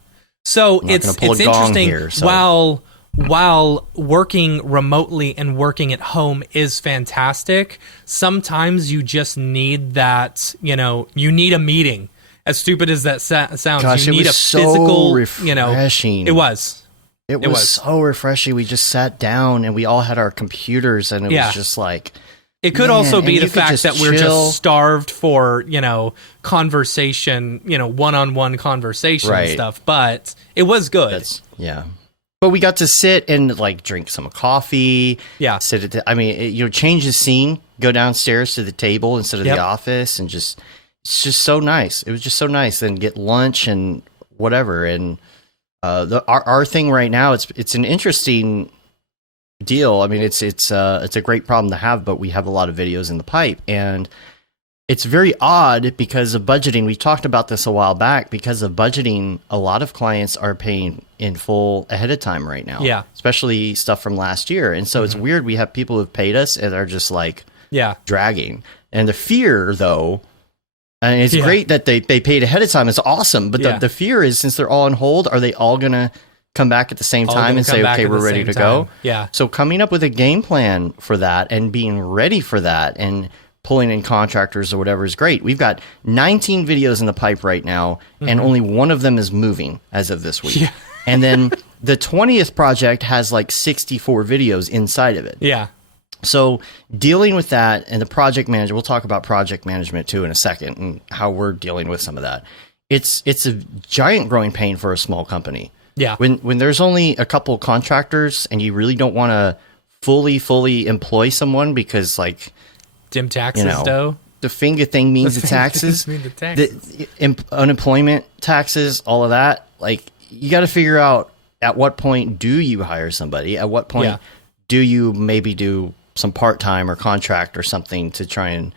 So it's interesting here, so. While working remotely and working at home is fantastic, sometimes you just need that, you need a meeting. As stupid as that sounds, Gosh, you need a so physical, refreshing. It was so refreshing. We just sat down and we all had our computers, and it was just like. It could also be the fact that we're chill. just starved for, conversation, one-on-one conversation and stuff, but it was good. But we got to sit and drink some coffee. Yeah. Sit at change the scene, go downstairs to the table instead of the office, and it's just so nice. It was just so nice. Then get lunch and whatever. And our thing right now, it's an interesting deal. I mean, it's a great problem to have, but we have a lot of videos in the pipe, and it's very odd because of budgeting. We talked about this a while back. Because of budgeting, a lot of clients are paying in full ahead of time right now. Yeah. Especially stuff from last year. And so it's weird. We have people who've paid us and are just like dragging. And the fear, though, and it's great that they paid ahead of time. It's awesome. But the fear is, since they're all on hold, are they all going to come back at the same time and say, okay, we're ready to go? Yeah. So coming up with a game plan for that and being ready for that and pulling in contractors or whatever is great. We've got 19 videos in the pipe right now, and only one of them is moving as of this week. Yeah. And then the 20th project has like 64 videos inside of it. Yeah. So dealing with that and the project manager, we'll talk about project management too in a second and how we're dealing with some of that. It's a giant growing pain for a small company. Yeah. When there's only a couple contractors and you really don't want to fully employ someone because like dim taxes, though. The finger thing means the taxes. The unemployment taxes, all of that. Like, you got to figure out at what point do you hire somebody? At what point do you maybe do some part-time or contract or something to try and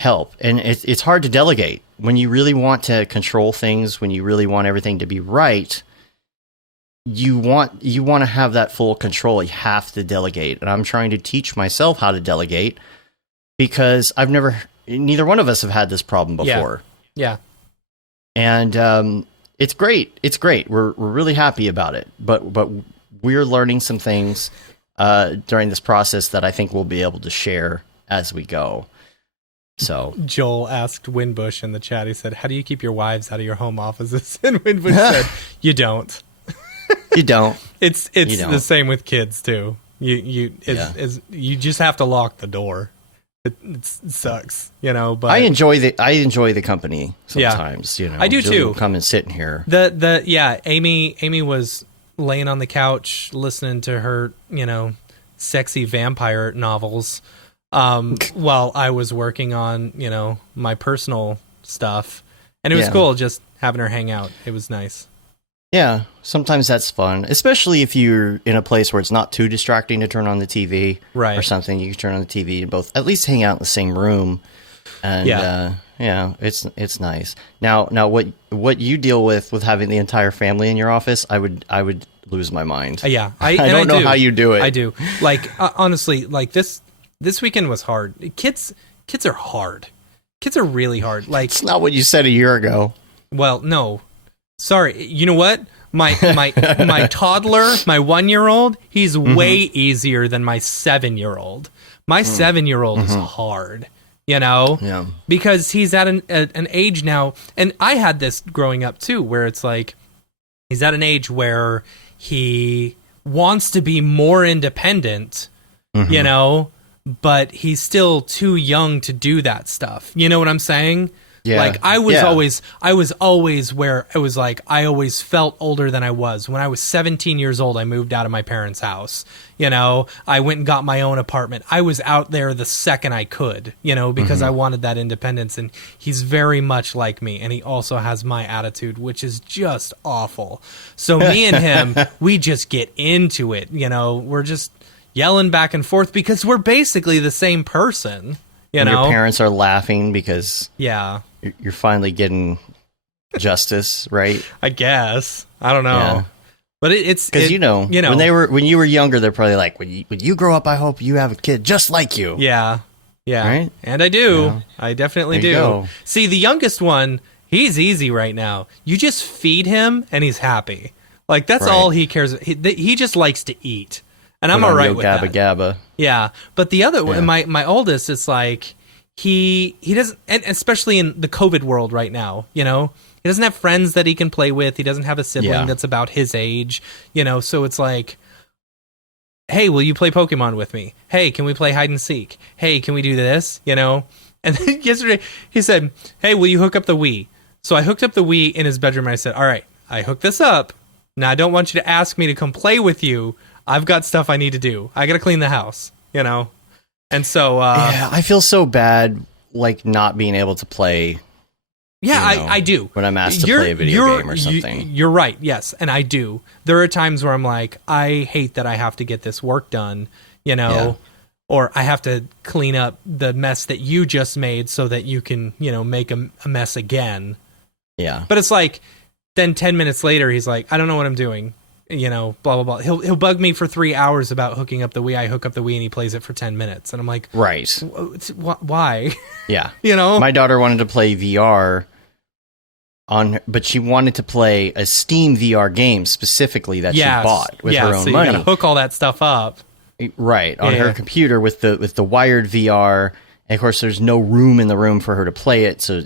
help? And it's hard to delegate. When you really want to control things, when you really want everything to be right, you want to have that full control. You have to delegate. And I'm trying to teach myself how to delegate, because neither one of us have had this problem before. Yeah. And it's great. It's great. We're really happy about it. But we're learning some things during this process that I think we'll be able to share as we go. So Joel asked Winbush in the chat. He said, "How do you keep your wives out of your home offices?" And Winbush said, "You don't. You don't. It's the same with kids too. You just have to lock the door." It sucks, but I enjoy the company sometimes. I do Julie too. will come and sit in here. Amy was laying on the couch listening to her, sexy vampire novels, while I was working on, my personal stuff, and it was cool just having her hang out. It was nice. Yeah, sometimes that's fun, especially if you're in a place where it's not too distracting to turn on the TV or something. You can turn on the TV and both at least hang out in the same room, and it's nice. Now, what you deal with having the entire family in your office, I would lose my mind. Yeah, I don't know how you do it. I do. Like honestly, like this weekend was hard. Kids are hard. Kids are really hard. Like, it's not what you said a year ago. Well, no. Sorry, you know what? My toddler, my 1-year-old, he's way easier than my 7-year-old. My 7-year-old is hard, because he's at an age now, and I had this growing up too, where it's like he's at an age where he wants to be more independent, but he's still too young to do that stuff. You know what I'm saying? Yeah. Like I was always where it was like I always felt older than I was. When I was 17 years old, I moved out of my parents' house. I went and got my own apartment. I was out there the second I could, because I wanted that independence. And he's very much like me, and he also has my attitude, which is just awful. So me and him, we just get into it. We're just yelling back and forth because we're basically the same person. Your parents are laughing because you're finally getting justice, right? I guess. I don't know. Yeah. But it's because when you were younger, they're probably like, when you grow up, I hope you have a kid just like you. Yeah. Right? And I do. Yeah. I definitely do. Go. See, the youngest one, he's easy right now. You just feed him and he's happy. Like that's all he cares. He just likes to eat. And I'm all right with that. Gabba. Yeah, but the other one, my oldest, it's like he doesn't, and especially in the COVID world right now, he doesn't have friends that he can play with. He doesn't have a sibling that's about his age, so it's like, hey, will you play Pokemon with me? Hey, can we play hide and seek? Hey, can we do this? And then yesterday he said, hey, will you hook up the Wii? So I hooked up the Wii in his bedroom. And I said, all right, I hooked this up. Now I don't want you to ask me to come play with you. I've got stuff I need to do. I got to clean the house, And so... I feel so bad, like, not being able to play... Yeah, I do. When I'm asked to play a video game or something. You're right, yes, and I do. There are times where I'm like, I hate that I have to get this work done, or I have to clean up the mess that you just made so that you can, make a mess again. Yeah. But it's like, then 10 minutes later, he's like, I don't know what I'm doing. Blah, blah, blah. He'll bug me for 3 hours about hooking up the Wii. I hook up the Wii and he plays it for 10 minutes. And I'm like, right. Why? Yeah. My daughter wanted to play VR but she wanted to play a Steam VR game specifically that she bought with her own money. You gotta hook all that stuff up. Right. On her computer with the wired VR. And of course, there's no room in the room for her to play it. So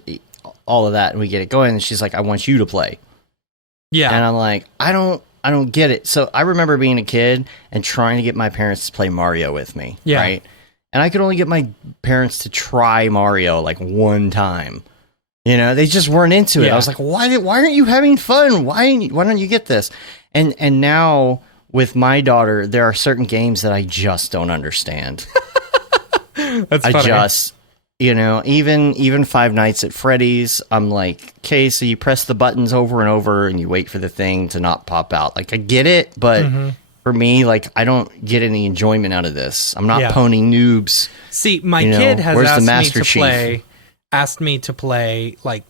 all of that, and we get it going. And she's like, I want you to play. Yeah. And I'm like, I don't get it. So I remember being a kid and trying to get my parents to play Mario with me. Yeah. Right. And I could only get my parents to try Mario like one time. They just weren't into it. I was like, why aren't you having fun? Why don't you get this? And now with my daughter, there are certain games that I just don't understand. That's funny. I just, even Five Nights at Freddy's, I'm like, okay, so you press the buttons over and over and you wait for the thing to not pop out. Like, I get it, but for me, like, I don't get any enjoyment out of this. I'm not pwning noobs. See, my kid has asked me to play like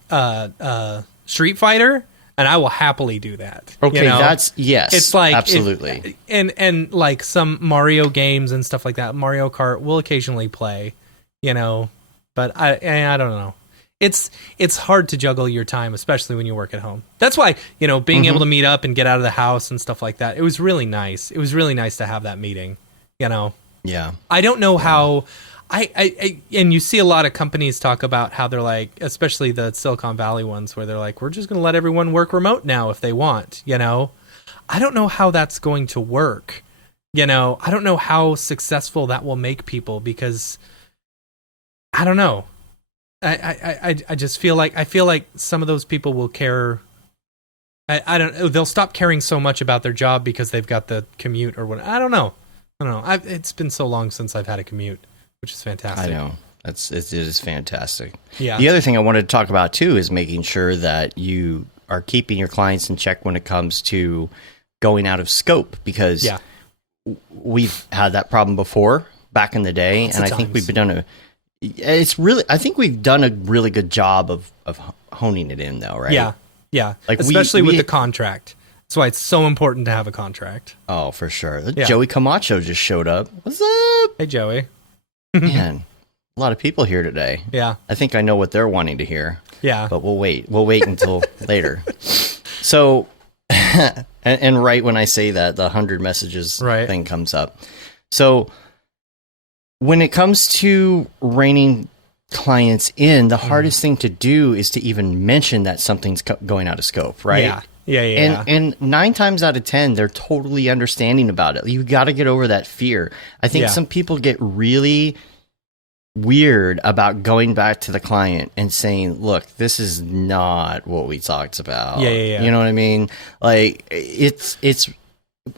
Street Fighter, and I will happily do that. Okay, yes. It's like absolutely. And like some Mario games and stuff like that. Mario Kart will occasionally play, but I don't know. It's hard to juggle your time, especially when you work at home. That's why, being able to meet up and get out of the house and stuff like that. It was really nice. It was really nice to have that meeting, Yeah. I don't know how I and you see a lot of companies talk about how they're like, especially the Silicon Valley ones, where they're like, we're just going to let everyone work remote now if they want, I don't know how that's going to work. I don't know how successful that will make people, because I don't know. I just feel like some of those people will care. I don't know. They'll stop caring so much about their job because they've got the commute or what. I don't know. It's been so long since I've had a commute, which is fantastic. I know. It is fantastic. Yeah. The other thing I wanted to talk about too is making sure that you are keeping your clients in check when it comes to going out of scope, because we've had that problem before back in the day, and I think we've done I think we've done a really good job of honing it in, though, right? Yeah. Yeah. Like especially with the contract. That's why it's so important to have a contract. Oh, for sure. Joey Camacho just showed up. What's up? Hey, Joey. Man, a lot of people here today. Yeah. I think I know what they're wanting to hear. Yeah. But we'll wait. We'll wait until later. So, and right when I say that, the 100 messages thing comes up. So, when it comes to reining clients in, the hardest thing to do is to even mention that something's going out of scope, right? Yeah. Yeah. And 9 times out of 10, they're totally understanding about it. You got to get over that fear. I think some people get really weird about going back to the client and saying, look, this is not what we talked about. Yeah. You know what I mean? Like, it's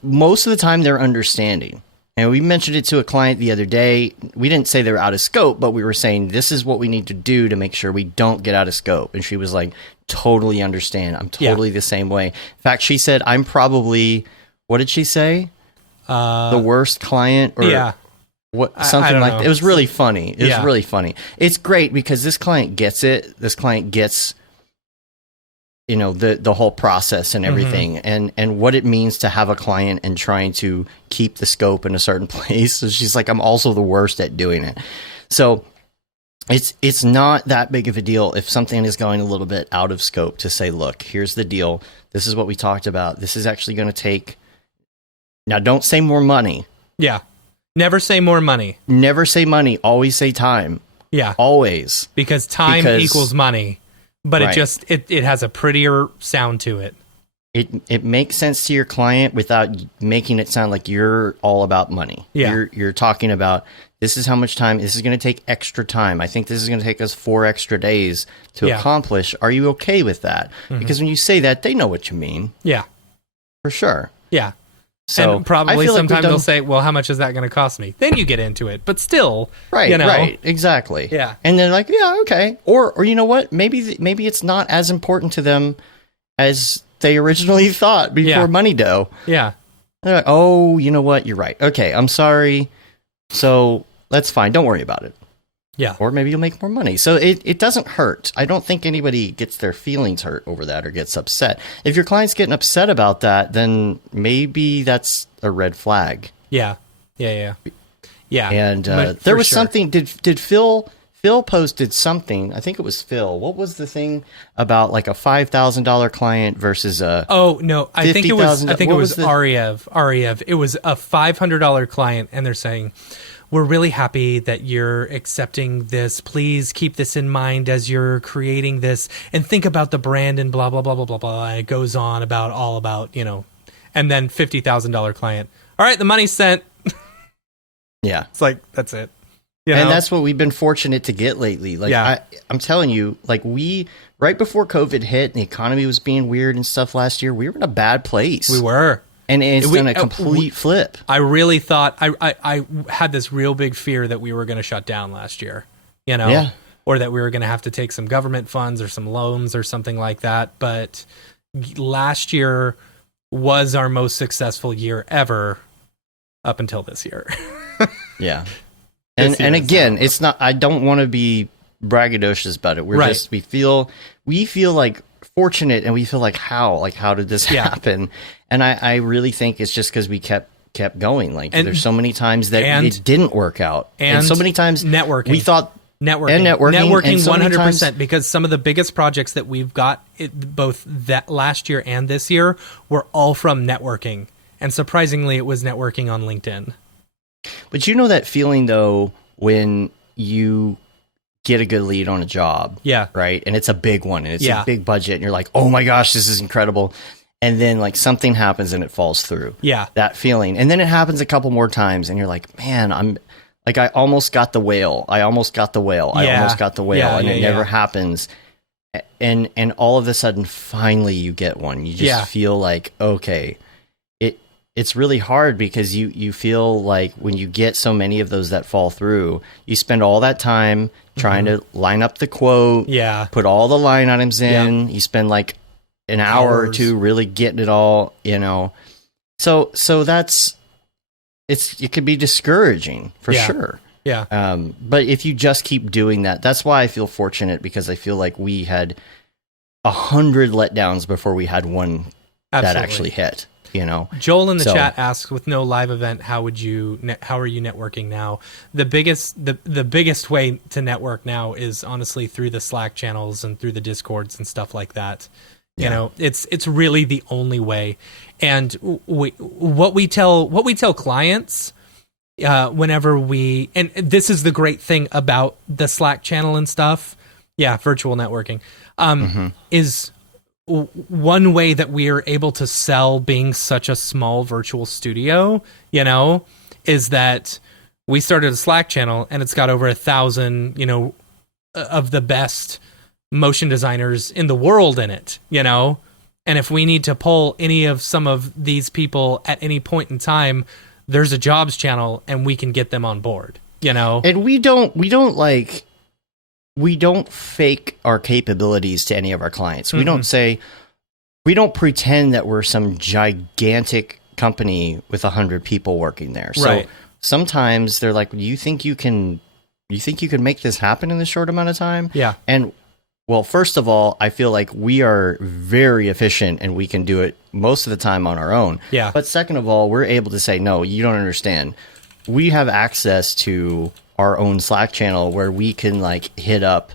most of the time they're understanding. And we mentioned it to a client the other day. We didn't say they were out of scope, but we were saying this is what we need to do to make sure we don't get out of scope. And she was like, totally understand. I'm totally the same way. In fact, she said, I'm probably, what did she say? The worst client, or what? Something like that. It was really funny. It was really funny. It's great because this client gets it. This client gets, the whole process and everything, and what it means to have a client and trying to keep the scope in a certain place. So she's like, I'm also the worst at doing it. So it's not that big of a deal if something is going a little bit out of scope to say, look, here's the deal. This is what we talked about. This is actually going to take. Now, don't say more money. Yeah. Never say more money. Never say money. Always say time. Yeah. Always. Because time equals money. But it has a prettier sound to it. It makes sense to your client without making it sound like you're all about money. Yeah. You're talking about, this is how much time, this is going to take extra time. I think this is going to take us 4 extra days to accomplish. Are you okay with that? Because when you say that, they know what you mean. Yeah. For sure. Yeah. So and probably sometimes they'll say, well, how much is that going to cost me? Then you get into it. But still, right, exactly. Yeah. And they're like, yeah, okay. Or you know what? Maybe it's not as important to them as they originally thought before Money Dough. Yeah. They're like, oh, you know what? You're right. Okay, I'm sorry. So that's fine. Don't worry about it. Yeah. Or maybe you'll make more money. So it doesn't hurt. I don't think anybody gets their feelings hurt over that or gets upset. If your client's getting upset about that, then maybe that's a red flag. Yeah. Yeah. And there was something. Did Phil posted something? I think it was Phil. What was the thing about like a $5,000 client versus a? Oh no, I think it was the... Ariev. It was a $500 client, and they're saying, "We're really happy that you're accepting this. Please keep this in mind as you're creating this, and think about the brand and blah blah blah blah blah blah." And it goes on about and then $50,000 client. All right, the money's sent. Yeah, it's like that's it. And that's what we've been fortunate to get lately. Like I'm telling you, like right before COVID hit and the economy was being weird and stuff last year, we were in a bad place. We were. And it's done a complete flip. I really thought I had this real big fear that we were going to shut down last year, or that we were going to have to take some government funds or some loans or something like that. But last year was our most successful year ever up until this year. Yeah. And again, it's not, I don't want to be braggadocious about it. We're just, we feel like fortunate, and we feel like how did this happen? And I really think it's just because we kept going. Like there's so many times that it didn't work out. And so many times networking. We thought networking 100%, because some of the biggest projects that we've got both that last year and this year were all from networking. And surprisingly, it was networking on LinkedIn. But you know that feeling though when you get a good lead on a job, right? And it's a big one, and it's a big budget, and you're like, oh my gosh, this is incredible. And then like something happens and it falls through. Yeah, that feeling, and then it happens a couple more times, and you're like, man, I almost got the whale. I almost got the whale. And it never happens. And all of a sudden, finally, you get one. You just feel like, okay. It's really hard because you feel like when you get so many of those that fall through, you spend all that time trying to line up the quote, put all the line items in. You spend like an hour or two really getting it all, So it could be discouraging for sure. Yeah. But if you just keep doing that, that's why I feel fortunate, because I feel like we had 100 letdowns before we had one that actually hit. Joel in the chat asks, with no live event, how are you networking now? The biggest way to network now is honestly through the Slack channels and through the Discords and stuff like that. It's really the only way. And what we tell clients whenever and this is the great thing about the Slack channel and stuff, virtual networking, is one way that we are able to sell being such a small virtual studio, is that we started a Slack channel and it's got over 1,000, of the best motion designers in the world in it, And if we need to pull some of these people at any point in time, there's a jobs channel and we can get them on board, And we don't fake our capabilities to any of our clients. We don't pretend that we're some gigantic company with 100 people working there. So sometimes they're like, you think you can make this happen in this short amount of time? Yeah. And well, first of all, I feel like we are very efficient and we can do it most of the time on our own. Yeah. But second of all, we're able to say, no, you don't understand. We have access to our own Slack channel where we can like hit up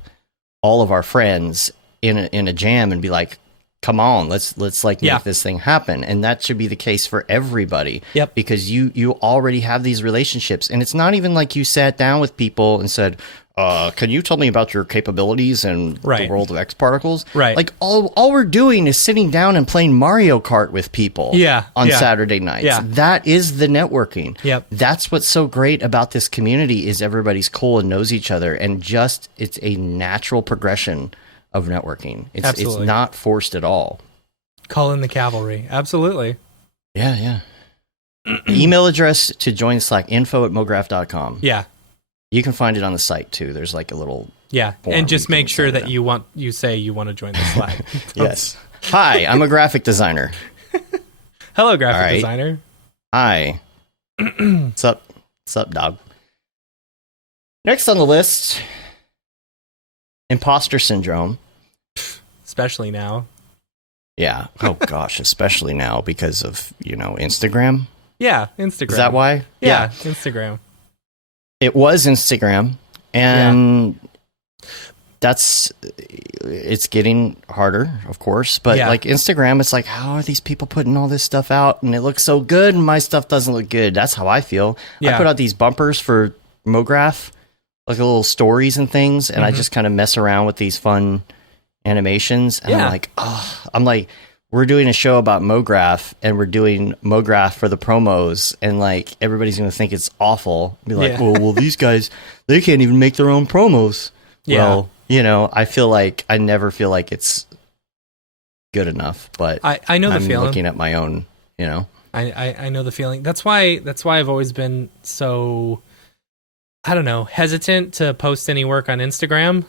all of our friends in a jam and be like, come on, let's like make this thing happen. And that should be the case for everybody. Yep. Because you already have these relationships, and it's not even like you sat down with people and said, can you tell me about your capabilities in the world of X particles? Right. Like all we're doing is sitting down and playing Mario Kart with people on Saturday nights. Yeah. That is the networking. Yep. That's what's so great about this community is everybody's cool and knows each other, and it's a natural progression of networking. It's not forced at all. Call in the cavalry. Absolutely. Yeah. Email address to join Slack, info@mograph.com. Yeah. You can find it on the site too. There's like a little and just make sure that you say you want to join the Slack. Yes. Hi, I'm a graphic designer. Hello, graphic designer. Hi. What's up, dog? Next on the list, imposter syndrome. Especially now. Yeah. Oh gosh, especially now because of, Instagram. Yeah, Instagram. Is that why? Yeah, Instagram. It was Instagram, and it's getting harder, of course. But like Instagram, it's like, how are these people putting all this stuff out, and it looks so good, and my stuff doesn't look good? That's how I feel. Yeah. I put out these bumpers for Mograph, like little stories and things, and I just kind of mess around with these fun animations, and I'm like, we're doing a show about Mograph, and we're doing Mograph for the promos, and like everybody's gonna think it's awful. Be like, well, these guys, they can't even make their own promos. Well, I never feel like it's good enough, but I know the feeling. I'm looking at my own, I know the feeling. That's why I've always been so, I don't know, hesitant to post any work on Instagram.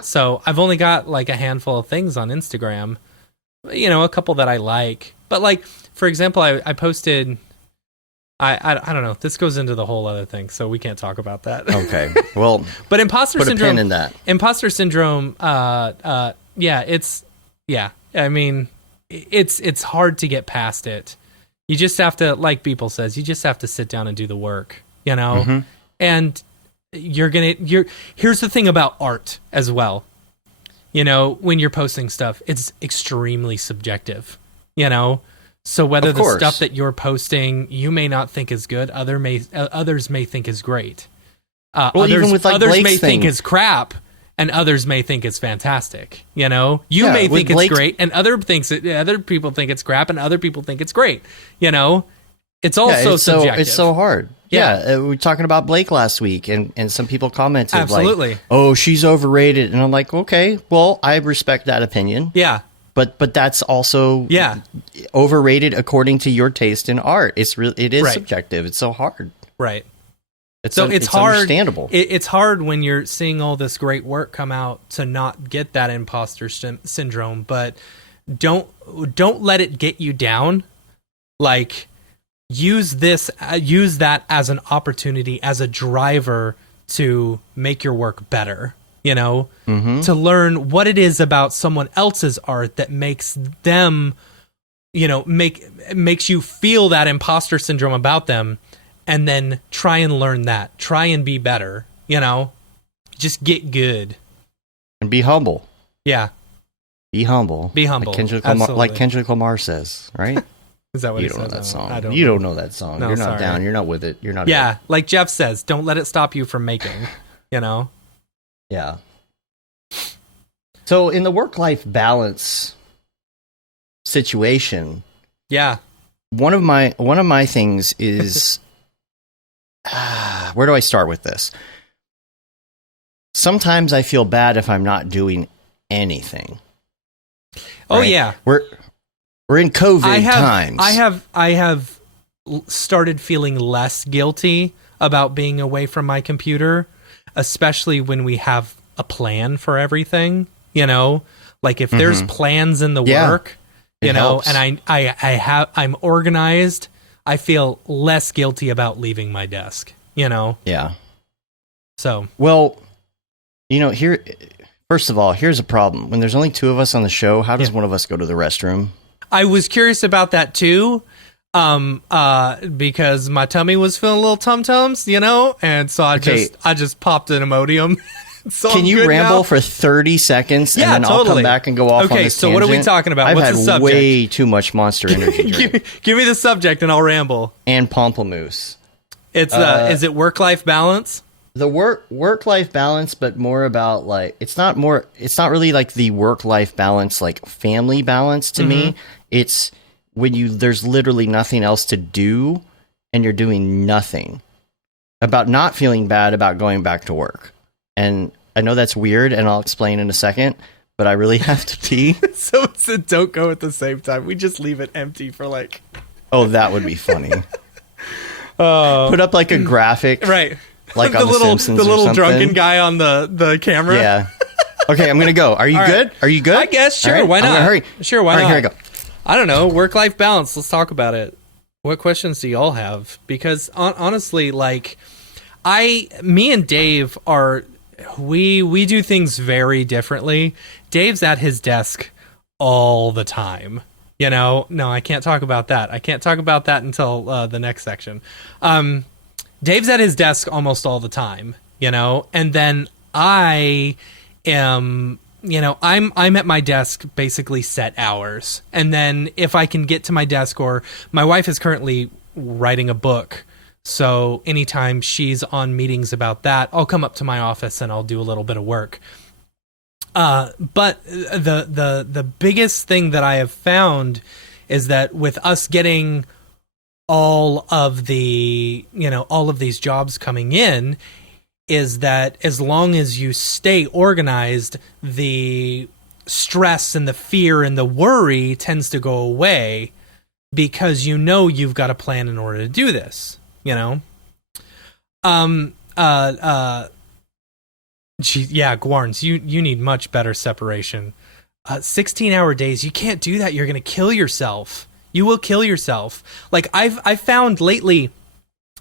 So I've only got like a handful of things on Instagram, a couple that I like. But like, for example, I posted, I don't know, this goes into the whole other thing, so we can't talk about that. Okay. Well, but imposter put syndrome, a pin in that. Imposter syndrome, I mean, it's hard to get past it. You just have to, like Beeple says, you just have to sit down and do the work, and here's the thing about art as well. When you're posting stuff, it's extremely subjective, so whether the stuff that you're posting you may not think is good, others may think is great. Even with like others may think is crap, and others may think it's fantastic. You may think it's great, and other people think it's crap, and other people think it's great. It's also subjective. It's so hard. Yeah, we were talking about Blake last week, and some people commented absolutely, like, "Oh, she's overrated," and I'm like, "Okay, well, I respect that opinion." Yeah, but that's also overrated according to your taste in art. It is subjective. It's so hard. Right. It's hard. Understandable. It's hard when you're seeing all this great work come out to not get that imposter syndrome, but don't let it get you down. Like, use that as an opportunity, as a driver to make your work better, to learn what it is about someone else's art that makes them, makes you feel that imposter syndrome about them, and then try and learn that, try and be better, just get good. And be humble. Yeah. Be humble. Be humble. Like Kendrick Lamar says, right? Is that what you he don't says? know that song? I don't. You don't know that song. No, you're not sorry. down. You're not with it. You're not. Yeah, like Jeff says, don't let it stop you from making. Yeah. So in the work-life balance situation, one of my things is where do I start with this? Sometimes I feel bad if I'm not doing anything. Oh right? yeah, we're in COVID times. I have started feeling less guilty about being away from my computer, especially when we have a plan for everything. Like if there's plans in the work, helps. and I'm organized, I feel less guilty about leaving my desk. Yeah. So well, here. First of all, here's a problem. When there's only two of us on the show, how does one of us go to the restroom? I was curious about that too, because my tummy was feeling a little tum-tums, and so I just popped an Imodium. So can you ramble for 30 seconds and then I'll come back and go off on this so tangent? What are we talking about? What's the subject? I've had way too much Monster Energy drink. Give me the subject and I'll ramble. And Pamplemousse. It's is it work-life balance? The work-life balance, but more about like it's not really like the work-life balance, like family balance to me. It's when there's literally nothing else to do and you're doing nothing. About not feeling bad about going back to work. And I know that's weird, and I'll explain in a second, but I really have to pee. So don't go at the same time. We just leave it empty for like... Oh, that would be funny. Put up like a graphic. Right. Like on The Simpsons the little or something. drunken guy on the camera. Yeah. Okay, I'm going to go. Are you good? Right. Are you good? I guess. Sure. Right, why not? I'm gonna hurry. Sure. Why not? Here I go. I don't know. Work-life balance. Let's talk about it. What questions do y'all have? Because honestly, like... Me and Dave we do things very differently. Dave's at his desk all the time. No, I can't talk about that. I can't talk about that until the next section. Dave's at his desk almost all the time, and then I am, I'm at my desk basically set hours. And then if I can get to my desk, or my wife is currently writing a book, so anytime she's on meetings about that, I'll come up to my office and I'll do a little bit of work. But the biggest thing that I have found is that with us getting all of these jobs coming in, is that as long as you stay organized, the stress and the fear and the worry tends to go away, because you've got a plan in order to do this. Guarns, you need much better separation. 16-hour days, you can't do that. You're going to kill yourself. You will kill yourself. Like I've found lately,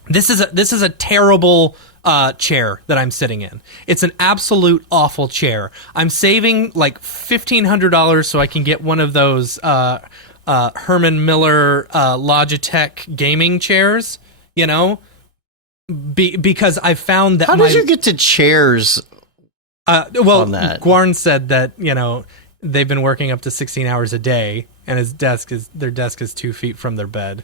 this is a terrible chair that I'm sitting in. It's an absolute awful chair. I'm saving like $1,500 so I can get one of those Herman Miller Logitech gaming chairs. Because I found that. How did you get to chairs? Guarn said that they've been working up to 16 hours a day, and their desk is 2 feet from their bed.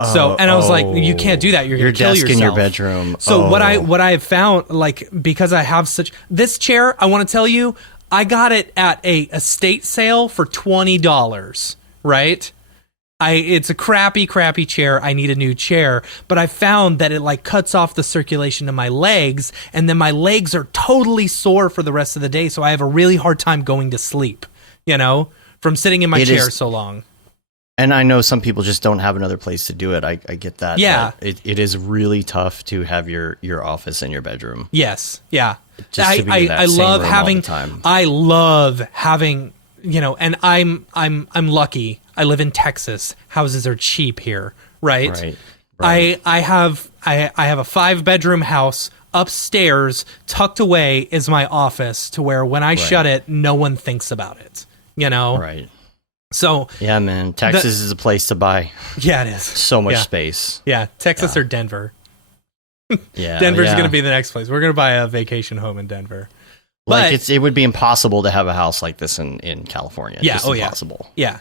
I was like, you can't do that. You're going to kill yourself. Your desk in your bedroom. So what I have found, like, because I have this chair, I want to tell you, I got it at a estate sale for $20, right? It's a crappy chair. I need a new chair, but I found that it like cuts off the circulation to my legs, and then my legs are totally sore for the rest of the day. So I have a really hard time going to sleep, from sitting in my chair so long. And I know some people just don't have another place to do it. I get that. Yeah. It is really tough to have your office in your bedroom. Yes. Yeah. Just to be in that same room all the time. I love having, and I'm lucky. I live in Texas. Houses are cheap here, right? Right. I have a 5-bedroom house. Upstairs, tucked away, is my office, to where when I shut it, no one thinks about it. Right. So yeah, man, Texas is a place to buy. Yeah, it is. So much space. Yeah, Texas or Denver. Denver's going to be the next place. We're going to buy a vacation home in Denver. Like it would be impossible to have a house like this in California. Yeah, just impossible. Yeah.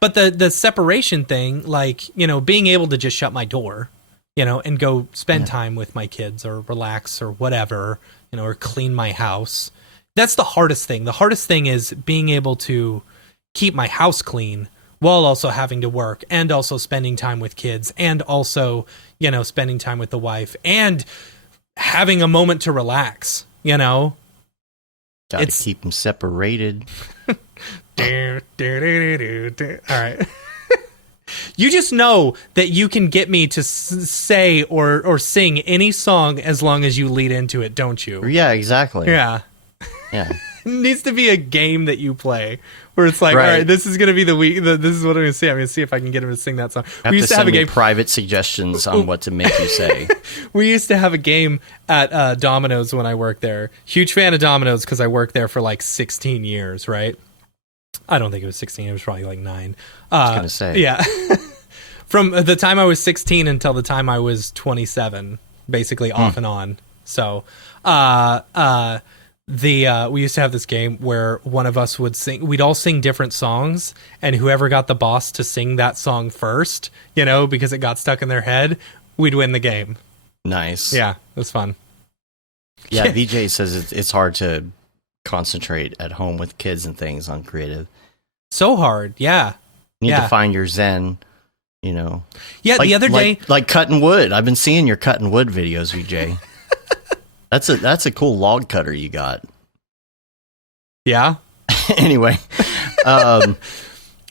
But the separation thing, like, being able to just shut my door, and go spend time with my kids or relax or whatever, or clean my house. That's the hardest thing. The hardest thing is being able to keep my house clean while also having to work, and also spending time with kids, and also, spending time with the wife, and having a moment to relax, Gotta keep them separated. All right. You just know that you can get me to say or sing any song as long as you lead into it, don't you? Yeah, exactly. Yeah. Yeah. It needs to be a game that you play where it's like, all right, this is going to be the week. This is what I'm going to see. I'm going to see if I can get him to sing that song. We used to have a game. Private suggestions on what to make you say. We used to have a game at Domino's when I worked there. Huge fan of Domino's because I worked there for like 16 years, right? I don't think it was 16. It was probably like 9. I was going to say. Yeah. From the time I was 16 until the time I was 27, basically off and on. So, we used to have this game where one of us would sing. We'd all sing different songs, and whoever got the boss to sing that song first, because it got stuck in their head, we'd win the game. Nice. Yeah, it was fun. Yeah, VJ says it's hard to concentrate at home with kids and things on creative. So hard, yeah. You need to find your zen, Yeah, the other day, like cutting wood. I've been seeing your cutting wood videos, VJ. That's a cool log cutter you got. Yeah. Anyway, the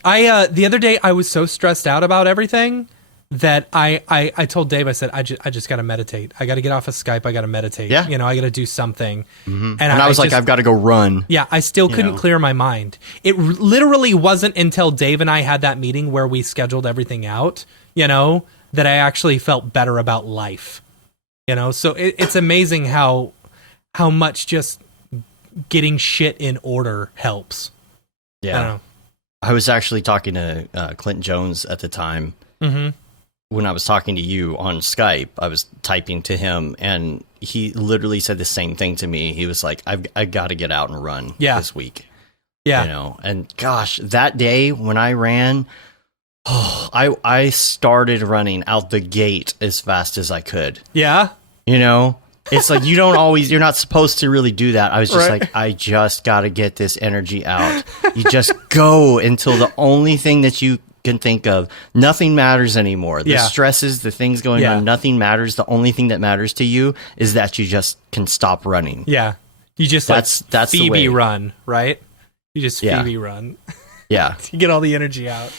other day I was so stressed out about everything that I told Dave, I said, I just got to meditate. I got to get off of Skype. I got to meditate. Yeah. I got to do something. Mm-hmm. And I was like, I've got to go run. Yeah. I still couldn't clear my mind. It literally wasn't until Dave and I had that meeting where we scheduled everything out, that I actually felt better about life. You know, so it's amazing how much just getting shit in order helps. Yeah. I don't know. I was actually talking to Clint Jones at the time. Mm-hmm. When I was talking to you on Skype, I was typing to him, and he literally said the same thing to me. He was like, I got to get out and run this week. Yeah. You know, and gosh, that day when I ran, I started running out the gate as fast as I could. Yeah. You know, it's like you're not supposed to really do that. I was just like, I just got to get this energy out. You just go until the only thing that you can think of, nothing matters anymore. The stresses, the things going on, nothing matters. The only thing that matters to you is that you just can stop running. Yeah. You just that's Phoebe run, right? You just Phoebe run. Yeah. You get all the energy out.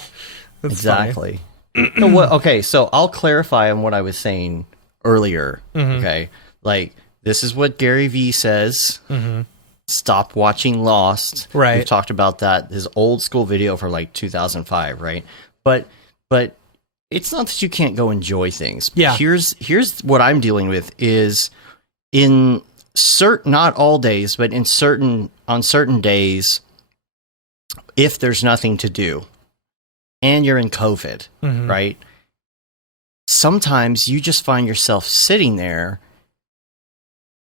That's exactly. Okay, so I'll clarify on what I was saying earlier. Okay. Like, this is what Gary Vee says. Stop watching Lost. Right. We've talked about that. His old school video for like 2005, right? But it's not that you can't go enjoy things. Yeah. Here's what I'm dealing with is in not all days, but on certain days, if there's nothing to do and you're in COVID, right? Sometimes you just find yourself sitting there,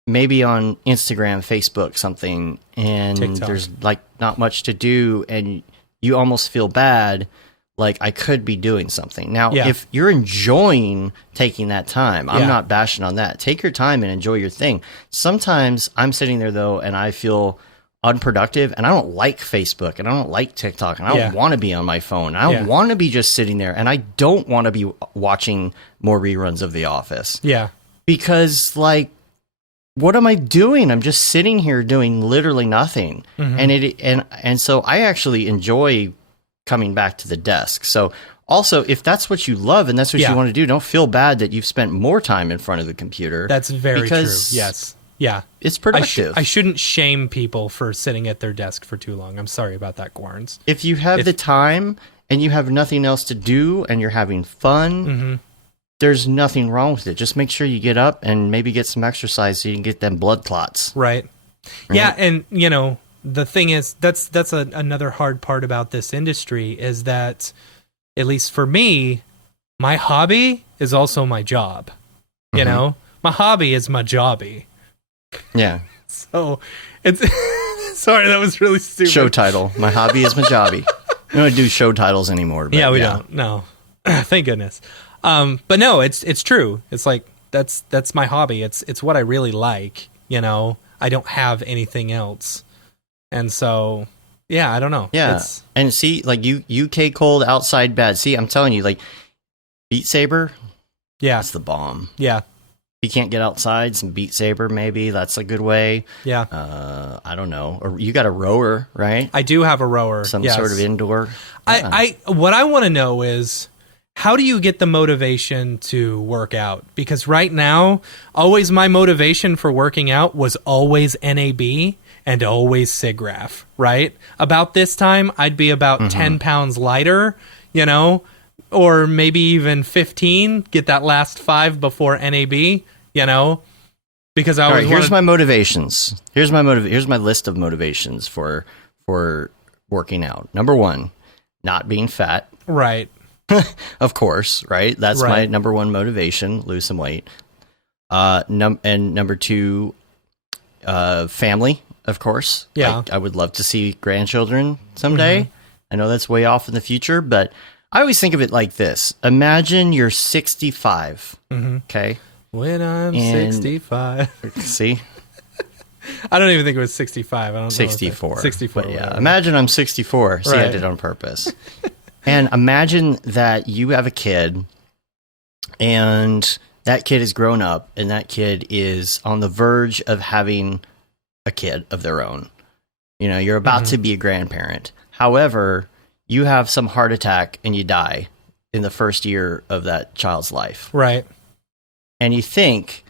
maybe on Instagram, Facebook, something, and TikTok. There's like not much to do, and you almost feel bad, like I could be doing something. Now, if you're enjoying taking that time, I'm not bashing on that. Take your time and enjoy your thing. Sometimes I'm sitting there, though, and I feel unproductive, and I don't like Facebook, and I don't like TikTok, and I don't want to be on my phone. I don't want to be just sitting there, and I don't want to be watching more reruns of The Office. Yeah. Because, like, what am I doing? I'm just sitting here doing literally nothing. And so I actually enjoy coming back to the desk. So also, if that's what you love and that's what you want to do, don't feel bad that you've spent more time in front of the computer. That's very true. Yes. Yeah. It's productive. I shouldn't shame people for sitting at their desk for too long. I'm sorry about that, Guarns. If you have the time and you have nothing else to do and you're having fun, there's nothing wrong with it. Just make sure you get up and maybe get some exercise so you can get them blood clots. Right. Yeah, and you know, the thing is, that's another hard part about this industry is that, at least for me, my hobby is also my job. You know, my hobby is my jobby. Yeah. So it's sorry, that was really stupid. Show title. My hobby is my jobby. We don't do show titles anymore. But we don't. No. Thank goodness. But no, it's true. It's like that's my hobby. It's what I really like, you know. I don't have anything else. And so I don't know. Yeah. And see, like UK cold, outside bad. See, I'm telling you, like Beat Saber, that's the bomb. Yeah. If you can't get outside, some Beat Saber maybe, that's a good way. Yeah. I don't know. Or you got a rower, right? I do have a rower. Some sort of indoor. What I want to know is, how do you get the motivation to work out? Because right now, always my motivation for working out was always NAB and always SIGGRAPH, right? About this time, I'd be about 10 pounds lighter, you know, or maybe even 15, get that last 5 before NAB, you know, because I always here's my motivations. Here's my list of motivations for working out. Number 1, not being fat. Right. Of course, right? That's my number 1 motivation, lose some weight. And number 2, family, of course. Yeah. I would love to see grandchildren someday. I know that's way off in the future, but I always think of it like this. Imagine you're 65, okay? When I'm 65. See? I don't even think it was 65. I don't know. 64. 64. But yeah, imagine I'm 64. See, I did it on purpose. And imagine that you have a kid, and that kid is grown up, and that kid is on the verge of having a kid of their own. You know, you're about to be a grandparent. However, you have some heart attack and you die in the first year of that child's life. Right. And you think,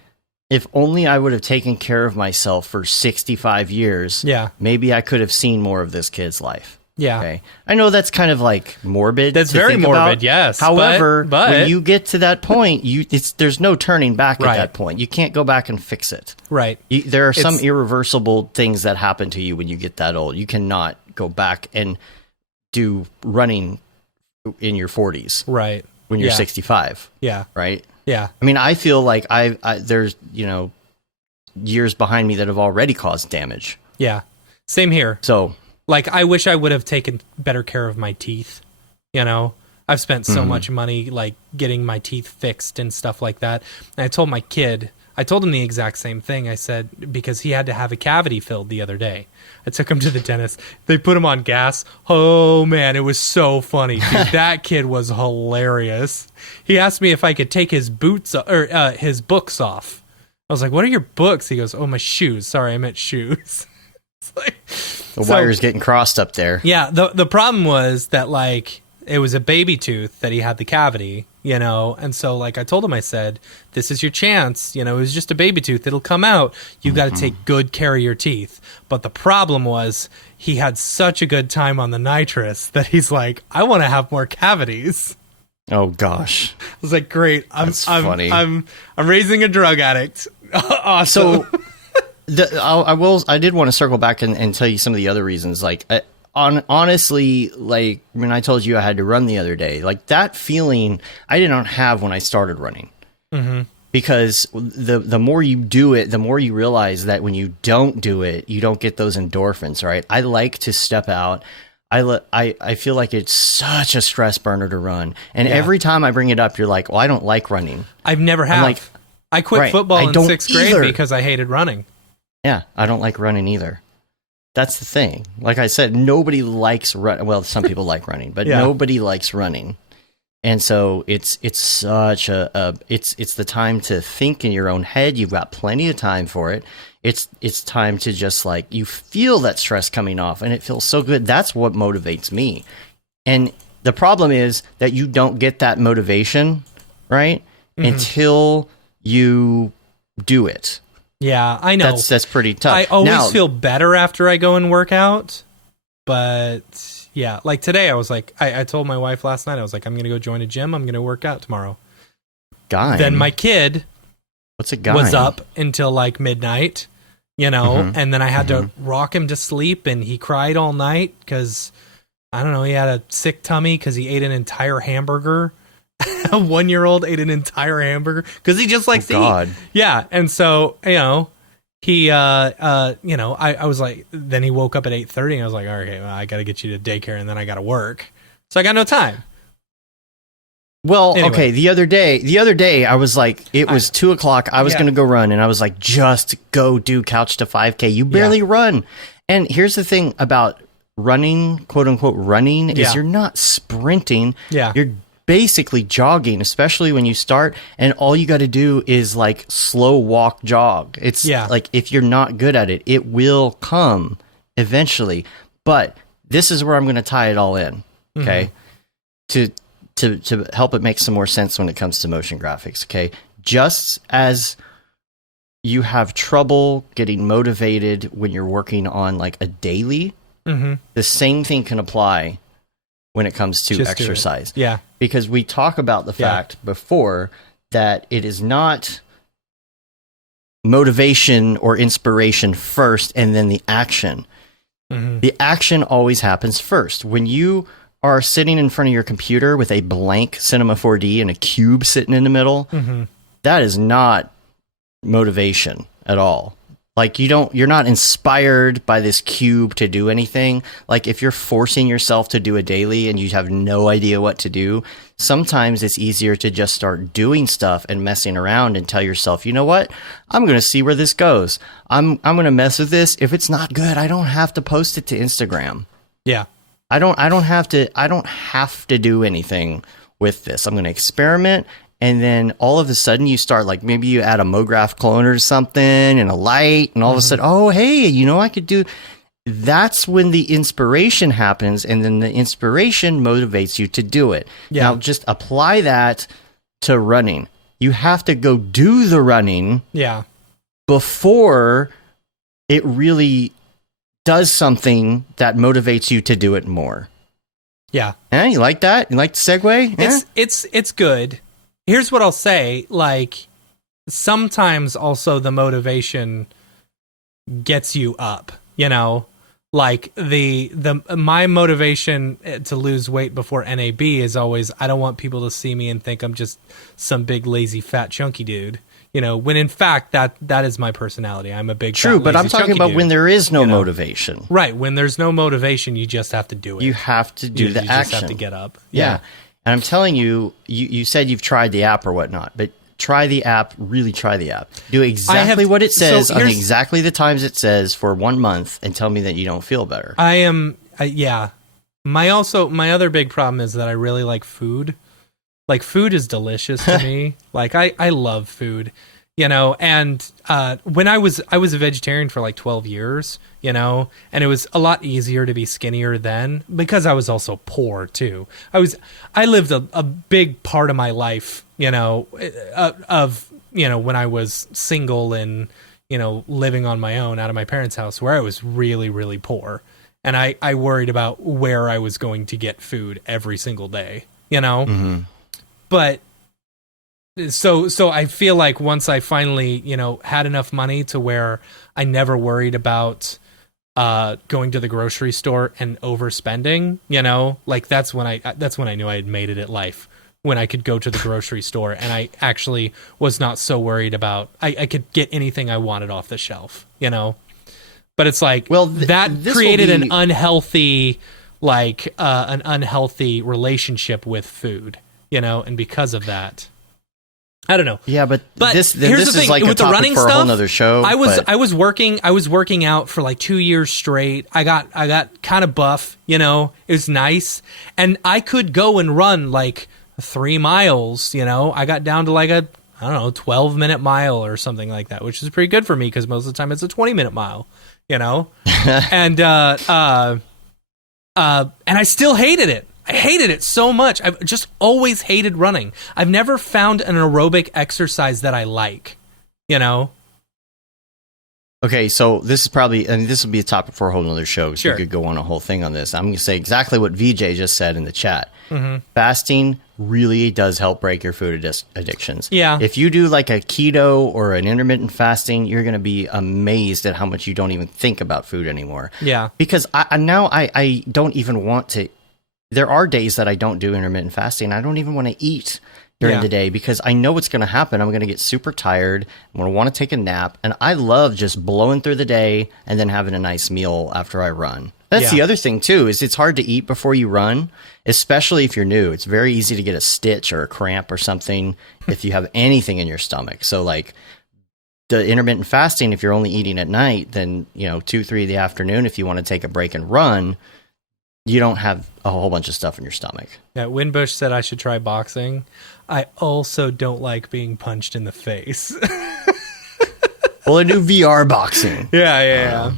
if only I would have taken care of myself for 65 years, maybe I could have seen more of this kid's life. Yeah. Okay. I know that's kind of like morbid. That's to very think morbid, about. yes. However, but when you get to that point, there's no turning back Right. at that point. You can't go back and fix it. right. There are some It's- irreversible things that happen to you when you get that old. You cannot go back and do running in your 40s Right. when you're Yeah. 65, Yeah. right? Yeah. I mean, I feel like there's, years behind me that have already caused damage. Yeah. Same here. So, Like, I wish I would have taken better care of my teeth. You know, I've spent so much money, like, getting my teeth fixed and stuff like that. And I told him the exact same thing. I said, because he had to have a cavity filled the other day. I took him to the dentist. They put him on gas. Oh, man, it was so funny. Dude, that kid was hilarious. He asked me if I could take his boots or his books off. I was like, what are your books? He goes, oh, my shoes. Sorry, I meant shoes. It's like, the wire's getting crossed up there. yeah, the problem was that, like, it was a baby tooth that he had the cavity, and so, like, I told him, I said, this is your chance, it was just a baby tooth, it'll come out, you got to take good care of your teeth. But the problem was he had such a good time on the nitrous that he's like, I want to have more cavities. Oh gosh. I was like, great, That's funny. I'm raising a drug addict. Awesome. So I did want to circle back and tell you some of the other reasons. Like, honestly, like when I told you I had to run the other day, like that feeling I did not have when I started running. Because the more you do it, the more you realize that when you don't do it, you don't get those endorphins, right? I like to step out. I feel like it's such a stress burner to run. And every time I bring it up, you're like, well, I don't like running. I've never had. like, I quit right, football I in don't 6th grade either. because I hated running. Yeah, I don't like running either. That's the thing. Like I said, nobody likes run. Well, some people like running, but Yeah. nobody likes running. And so it's such it's the time to think in your own head. You've got plenty of time for it. It's time to just like, you feel that stress coming off and it feels so good. That's what motivates me. And the problem is that you don't get that motivation, right? Until you do it. Yeah, I know. That's pretty tough. I always Now, feel better after I go and work out, but yeah, like today I was like, I told my wife last night, I was like, I'm going to go join a gym. I'm going to work out tomorrow. guy. Then my kid What's a guy? was up until like midnight, and then I had to rock him to sleep, and he cried all night because, I don't know, he had a sick tummy because he ate an entire hamburger. A 1-year-old ate an entire hamburger because he just likes to God. eat. Yeah, and so he, I was like, then he woke up at 8:30, and I was like, okay, well, I got to get you to daycare, and then I got to work, so I got no time. Well, Anyway. okay. The other day, I was like, it was 2:00. I was Yeah. going to go run, and I was like, just go do couch to 5K. You barely run. And here's the thing about running, quote unquote, running, is Yeah. you're not sprinting. Yeah. You're basically jogging, especially when you start, and all you got to do is like slow walk jog. It's like, if you're not good at it, it will come eventually. But this is where I'm going to tie it all in, okay? To help it make some more sense when it comes to motion graphics, okay? Just as you have trouble getting motivated when you're working on like a daily, the same thing can apply when it comes to Just do it. exercise. Yeah. Because we talk about the fact before that it is not motivation or inspiration first and then the action. The action always happens first. When you are sitting in front of your computer with a blank Cinema 4D and a cube sitting in the middle, that is not motivation at all. Like, you're not inspired by this cube to do anything. Like, if you're forcing yourself to do a daily and you have no idea what to do, sometimes it's easier to just start doing stuff and messing around and tell yourself, you know what? I'm going to see where this goes. I'm going to mess with this. If it's not good, I don't have to post it to Instagram. Yeah. I don't have to do anything with this. I'm going to experiment. And then all of a sudden you start, like, maybe you add a Mograph clone or something and a light, and all of a sudden, oh, hey, I could do. That's when the inspiration happens, and then the inspiration motivates you to do it. Yeah. Now, just apply that to running. You have to go do the running Yeah. before it really does something that motivates you to do it more. Yeah. Eh, you like that? You like the segue? Eh? It's good. Here's what I'll say. Like, sometimes also the motivation gets you up, you know? Like my motivation to lose weight before NAB is always, I don't want people to see me and think I'm just some big lazy fat chunky dude, you know, when in fact that is my personality. I'm a big true, fat, but lazy, I'm talking about dude, when there is no you know? motivation. Right, when there's no motivation, you just have to do it. You have to do the you action. just have to get up. Yeah. And I'm telling you, you said you've tried the app or whatnot, but try the app, really try the app. Do exactly what it says on exactly the times it says for 1 month and tell me that you don't feel better. Yeah. My other big problem is that I really like food. Like, food is delicious to me. Like, I love food, you know, and when I was a vegetarian for like 12 years, you know, and it was a lot easier to be skinnier then because I was also poor too. I lived a big part of my life, you know, when I was single and, you know, living on my own out of my parents' house, where I was really, really poor. And I worried about where I was going to get food every single day, you know? Mm-hmm. But so I feel like once I finally, you know, had enough money to where I never worried about going to the grocery store and overspending, you know, like that's when I knew I had made it at life, when I could go to the grocery store and I actually was not so worried about, I could get anything I wanted off the shelf, you know. But it's like, well, that created an unhealthy relationship with food, you know, and because of that, I don't know. Yeah, but this here's the thing, is like with a the topic running for stuff, a whole nother show. I was working out for like 2 years straight. I got kind of buff, you know. It was nice, and I could go and run like 3 miles, you know. I got down to like a 12-minute mile or something like that, which is pretty good for me because most of the time it's a 20-minute mile, you know. And I still hated it. I hated it so much. I've just always hated running. I've never found an aerobic exercise that I like, you know? Okay, so this is probably, and this will be a topic for a whole nother show, so sure. You could go on a whole thing on this. I'm going to say exactly what VJ just said in the chat. Mm-hmm. Fasting really does help break your food addictions. Yeah. If you do like a keto or an intermittent fasting, you're going to be amazed at how much you don't even think about food anymore. Yeah. Because I don't even want to. There are days that I don't do intermittent fasting. I don't even want to eat during the day because I know what's going to happen. I'm going to get super tired. I'm going to want to take a nap. And I love just blowing through the day and then having a nice meal after I run. That's the other thing, too, is it's hard to eat before you run, especially if you're new. It's very easy to get a stitch or a cramp or something if you have anything in your stomach. So, like, the intermittent fasting, if you're only eating at night, then, 2, 3 in the afternoon, if you want to take a break and run, you don't have a whole bunch of stuff in your stomach. Yeah, Winbush said I should try boxing. I also don't like being punched in the face. Well, I do VR boxing. Yeah.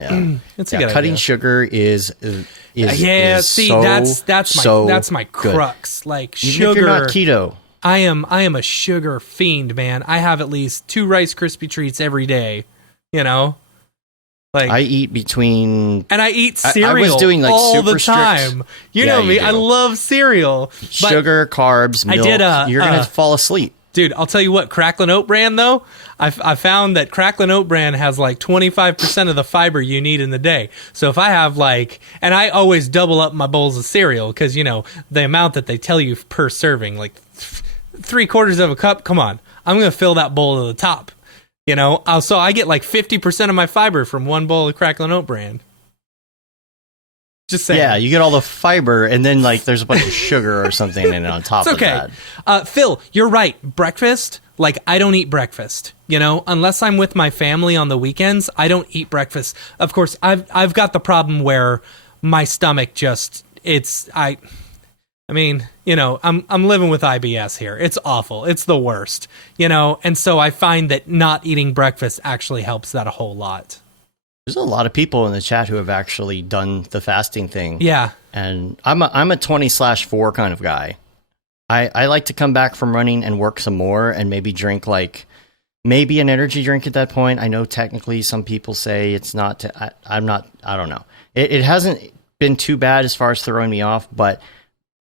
It's a good cutting idea. Sugar is see, so, that's my crux. Good. Like, even sugar. If you're not keto. I am a sugar fiend, man. I have at least 2 Rice Krispie treats every day, you know? Like, I eat between, and I eat cereal I was doing like all super the time. Strict, you know me, I love cereal. Sugar, carbs, milk. You're gonna fall asleep, dude. I'll tell you what, Cracklin' Oat Bran though, I found that Cracklin' Oat Bran has like 25% of the fiber you need in the day. So if I have and I always double up my bowls of cereal because the amount that they tell you per serving, like 3/4 of a cup. Come on, I'm gonna fill that bowl to the top. So I get like 50% of my fiber from one bowl of Cracklin' Oat Bran. Just saying. Yeah, you get all the fiber, and then there's a bunch of sugar or something in it on top of that. Phil, you're right. Breakfast, I don't eat breakfast. Unless I'm with my family on the weekends, I don't eat breakfast. Of course, I've got the problem where my stomach I'm living with IBS here. It's awful. It's the worst, and so I find that not eating breakfast actually helps that a whole lot. There's a lot of people in the chat who have actually done the fasting thing. Yeah. And I'm a 20/4 kind of guy. I like to come back from running and work some more and maybe drink maybe an energy drink at that point. I know technically some people say it's not. I don't know. It hasn't been too bad as far as throwing me off, but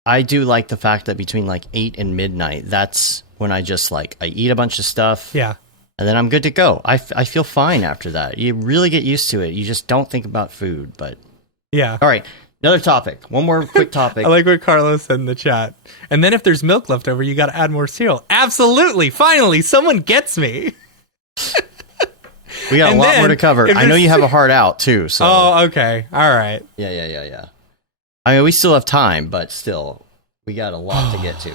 I do like the fact that between like 8 and midnight, that's when I just I eat a bunch of stuff. Yeah. And then I'm good to go. I feel fine after that. You really get used to it. You just don't think about food, but yeah. All right. Another topic. One more quick topic. I like what Carlos said in the chat. And then if there's milk left over, you got to add more cereal. Absolutely. Finally, someone gets me. We got a lot more to cover. I know you have a heart out too. So. Oh, okay. All right. Yeah. I mean, we still have time, but still, we got a lot to get to.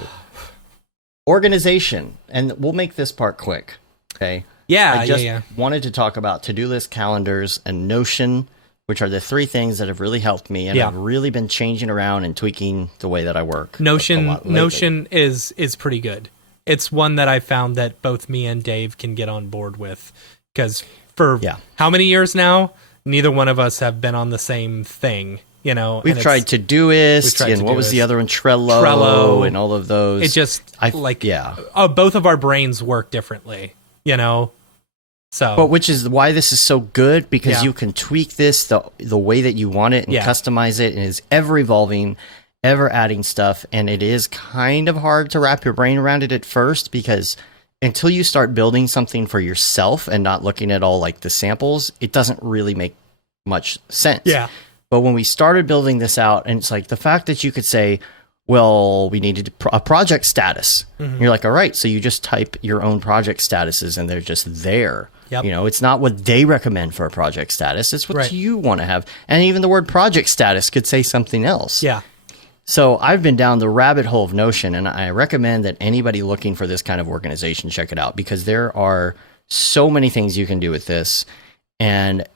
Organization, and we'll make this part quick. Okay. Yeah. I just wanted to talk about to-do list, calendars, and Notion, which are the three things that have really helped me, and I've really been changing around and tweaking the way that I work. Notion is pretty good. It's one that I found that both me and Dave can get on board with, because for how many years now, neither one of us have been on the same thing. You know, we've tried Todoist, and what was the other one? Trello, and all of those. It just both of our brains work differently. You know. So, but which is why this is so good, because you can tweak this the way that you want it and customize it, and it's ever evolving, ever adding stuff, and it is kind of hard to wrap your brain around it at first, because until you start building something for yourself and not looking at all like the samples, it doesn't really make much sense. Yeah. But when we started building this out, and it's like the fact that you could say, well, we needed a project status. Mm-hmm. You're like, all right, so you just type your own project statuses and they're just there. Yep. You know, it's not what they recommend for a project status. It's what you want to have. And even the word project status could say something else. Yeah. So I've been down the rabbit hole of Notion, and I recommend that anybody looking for this kind of organization check it out, because there are so many things you can do with this, and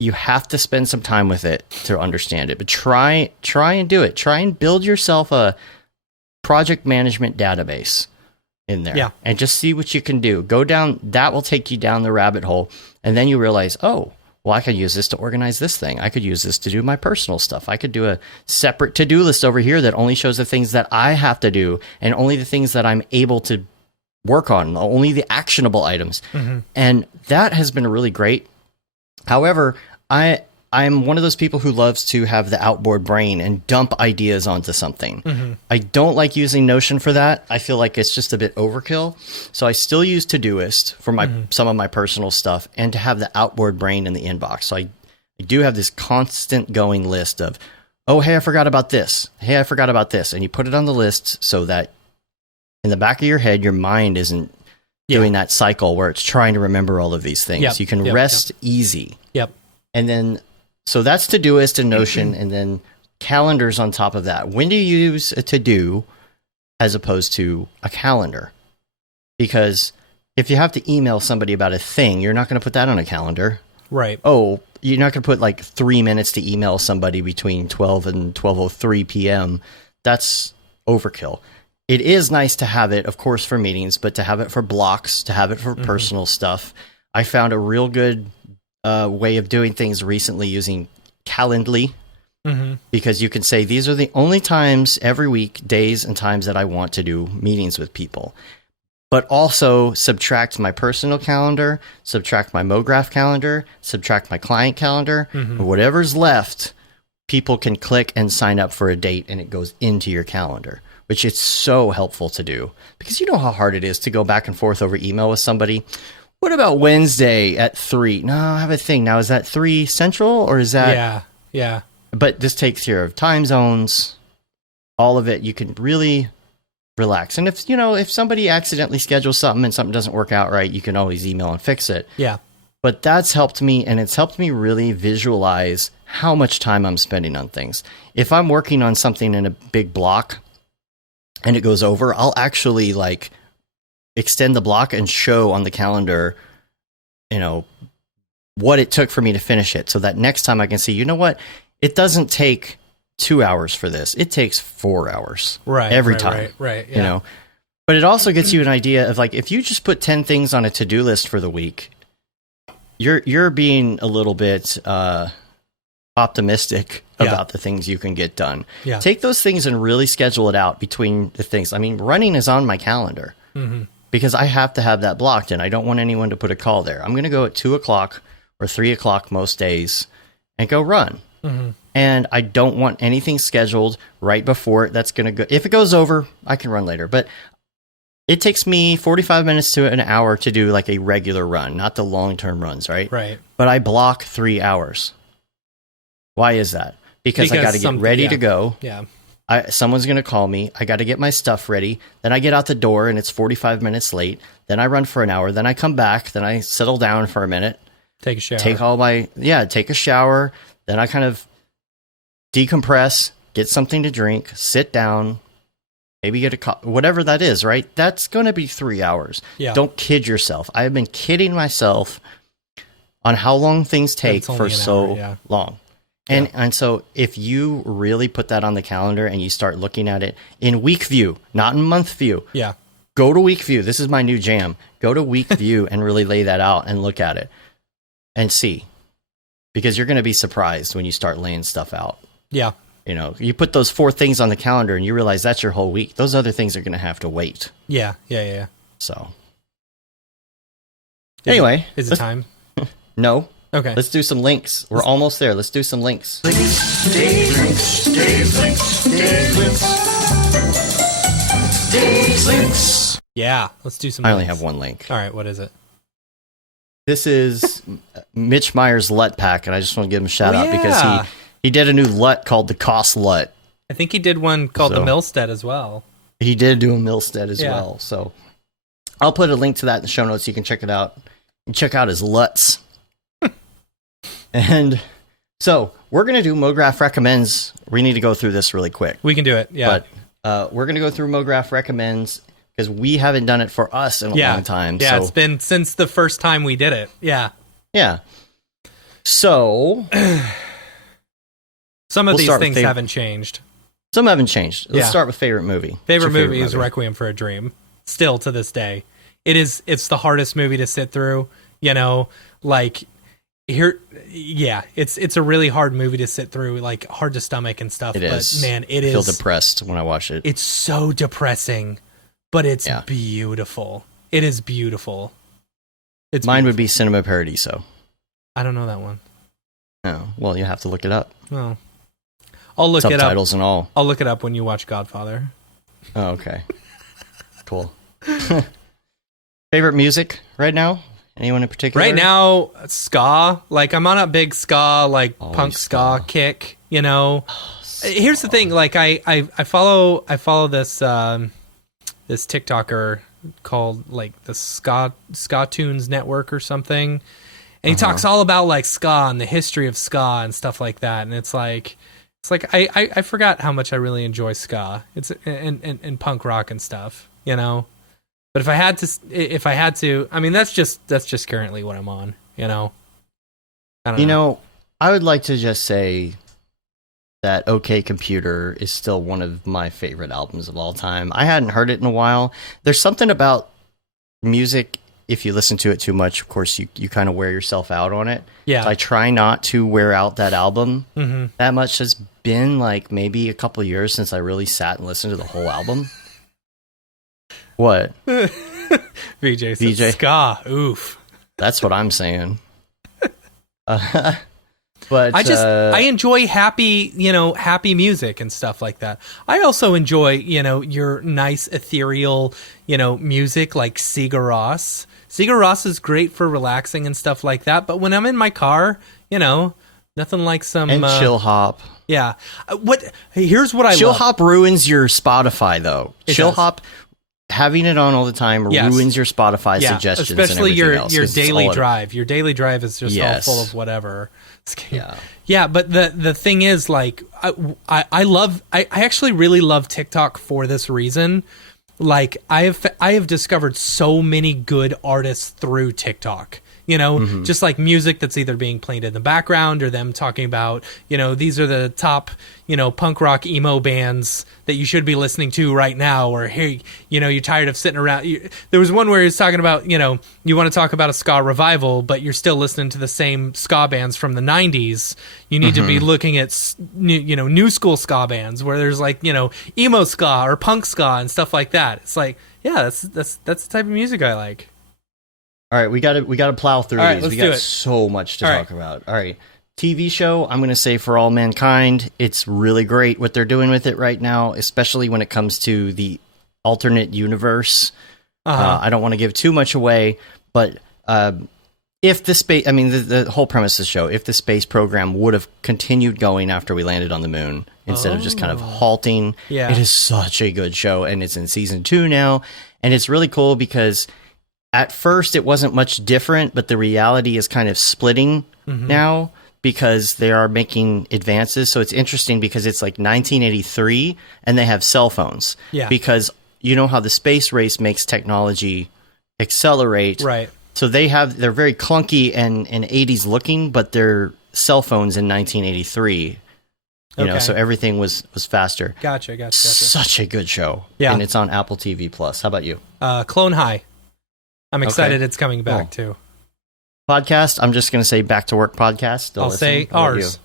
you have to spend some time with it to understand it. But try and do it. Try and build yourself a project management database in there. Yeah. And just see what you can do. Go down, that will take you down the rabbit hole. And then you realize, oh, well, I could use this to organize this thing. I could use this to do my personal stuff. I could do a separate to-do list over here that only shows the things that I have to do and only the things that I'm able to work on, only the actionable items. Mm-hmm. And that has been really great. However, I'm one of those people who loves to have the outboard brain and dump ideas onto something. Mm-hmm. I don't like using Notion for that. I feel like it's just a bit overkill. So I still use Todoist for some of my personal stuff, and to have the outboard brain in the inbox. So I do have this constant going list of, oh, hey, I forgot about this. Hey, I forgot about this. And you put it on the list so that in the back of your head, your mind isn't doing that cycle where it's trying to remember all of these things. Yep. You can rest easy. Yep. And then, so that's Todoist and Notion, and then calendars on top of that. When do you use a to-do as opposed to a calendar? Because if you have to email somebody about a thing, you're not going to put that on a calendar. Right. Oh, you're not going to put like 3 minutes to email somebody between 12 and 12:03 p.m. That's overkill. It is nice to have it, of course, for meetings, but to have it for blocks, to have it for personal stuff. I found a real good way of doing things recently using Calendly, because you can say these are the only times every week, days and times that I want to do meetings with people, but also subtract my personal calendar, subtract my Mograph calendar, subtract my client calendar, whatever's left, people can click and sign up for a date and it goes into your calendar, which is so helpful to do, because you know how hard it is to go back and forth over email with somebody. What about Wednesday at 3? No, I have a thing. Now, is that 3 Central or is that? Yeah. But this takes care of time zones, all of it. You can really relax. And if somebody accidentally schedules something and something doesn't work out right, you can always email and fix it. Yeah. But that's helped me, and it's helped me really visualize how much time I'm spending on things. If I'm working on something in a big block and it goes over, I'll actually extend the block and show on the calendar, what it took for me to finish it, so that next time I can see, you know what, it doesn't take 2 hours for this, it takes 4 hours every time. Right. Yeah. But it also gets you an idea of if you just put 10 things on a to-do list for the week, you're being a little bit optimistic about the things you can get done. Yeah. Take those things and really schedule it out between the things. I mean, running is on my calendar. because I have to have that blocked and I don't want anyone to put a call there. I'm going to go at 2 o'clock or 3 o'clock most days and go run. Mm-hmm. And I don't want anything scheduled right before it. That's going to go. If it goes over, I can run later. But it takes me 45 minutes to an hour to do like a regular run, not the long-term runs, right? Right. But I block 3 hours. Why is that? Because I got to get ready to go. Yeah. Someone's going to call me. I got to get my stuff ready. Then I get out the door and it's 45 minutes late. Then I run for an hour. Then I come back. Then I settle down for a minute. Take a shower. Take a shower. Then I kind of decompress, get something to drink, sit down, maybe get whatever that is, right? That's going to be 3 hours. Yeah. Don't kid yourself. I have been kidding myself on how long things take for so long. And so if you really put that on the calendar and you start looking at it in week view, not in month view. Yeah. Go to week view. This is my new jam. Go to week view and really lay that out and look at it and see. Because you're going to be surprised when you start laying stuff out. Yeah. You know, you put those 4 things on the calendar and you realize that's your whole week. Those other things are going to have to wait. Yeah. So. Anyway. Is it time? No. Okay. Let's do some links. We're almost there. Let's do some links. Yeah. Let's do some I only links. have one link. All right. What is it? This is Mitch Meyer's LUT pack, and I just want to give him a shout out because he did a new LUT called the Cost LUT. I think he did one called the Milstead as well. He did do a Milstead as well. So I'll put a link to that in the show notes. You can check it out. And check out his LUTs. And so we're going to do Mograph Recommends. We need to go through this really quick. We can do it, yeah. But we're going to go through Mograph Recommends because we haven't done it for us in a long time. Yeah, so. It's been since the first time we did it. Yeah. Yeah. So some of these things haven't changed. Some haven't changed. Let's start with favorite movie. Favorite movie is Requiem for a Dream. Still to this day. It's the hardest movie to sit through, like here, it's a really hard movie to sit through, like hard to stomach and stuff. Man, I feel depressed when I watch it. It's so depressing, but it's beautiful. It is beautiful. Mine would be Cinema Paradiso. I don't know that one. No, well, you have to look it up. Well, I'll look it up. Subtitles and all. I'll look it up when you watch Godfather. Oh, okay. Cool. Favorite music right now? Anyone in particular? Right now, ska. Like, I'm on a big ska, like punk ska kick. Here's the thing. Like, I follow this this TikToker called like the Ska Tunes Network or something, and he talks all about like ska and the history of ska and stuff like that. And it's like I forgot how much I really enjoy ska. It's and punk rock and stuff. But if I had to, I mean, that's just currently what I'm on, I don't know. I would like to just say that OK Computer is still one of my favorite albums of all time. I hadn't heard it in a while. There's something about music, if you listen to it too much, of course, you kind of wear yourself out on it. Yeah. So I try not to wear out that album that much. It's been like maybe a couple of years since I really sat and listened to the whole album. What? VJ said ska. Oof. That's what I'm saying. But I enjoy happy music and stuff like that. I also enjoy, your nice ethereal, music like Sigur Rós. Sigur Rós is great for relaxing and stuff like that. But when I'm in my car, nothing like some chill hop. Yeah. Here's what I love. Chill hop ruins your Spotify though. Chill hop. Having it on all the time ruins your Spotify suggestions, especially and your else, daily drive. Your daily drive is just all full of whatever. Yeah. But the thing is, like, I actually really love TikTok for this reason. Like, I have discovered so many good artists through TikTok. just like music that's either being played in the background or them talking about, these are the top, punk rock emo bands that you should be listening to right now, or hey, you're tired of sitting around. There was one where he was talking about, you want to talk about a ska revival, but you're still listening to the same ska bands from the 90s. You need to be looking at, new school ska bands where there's like, emo ska or punk ska and stuff like that. It's like, yeah, that's the type of music I like. All right, we gotta plow through All right, these. let's We do got it. so much to talk about. All right, TV show. I'm gonna say For All Mankind. It's really great what they're doing with it right now, especially when it comes to the alternate universe. I don't want to give too much away, but if the space, the whole premise of the show, if the space program would have continued going after we landed on the moon instead of just kind of halting, it is such a good show, and it's in season 2 now, and it's really cool because at first it wasn't much different, but the reality is kind of splitting now because they are making advances. So it's interesting because it's like 1983 and they have cell phones. Yeah. Because you know how the space race makes technology accelerate. Right. So they're very clunky and 80s looking, but they're cell phones in 1983. So everything was faster. Gotcha. Such a good show. Yeah. And it's on Apple TV Plus. How about you? Clone High. I'm excited it's coming back too. Podcast, I'm just going to say Back to Work podcast. I'll say ours.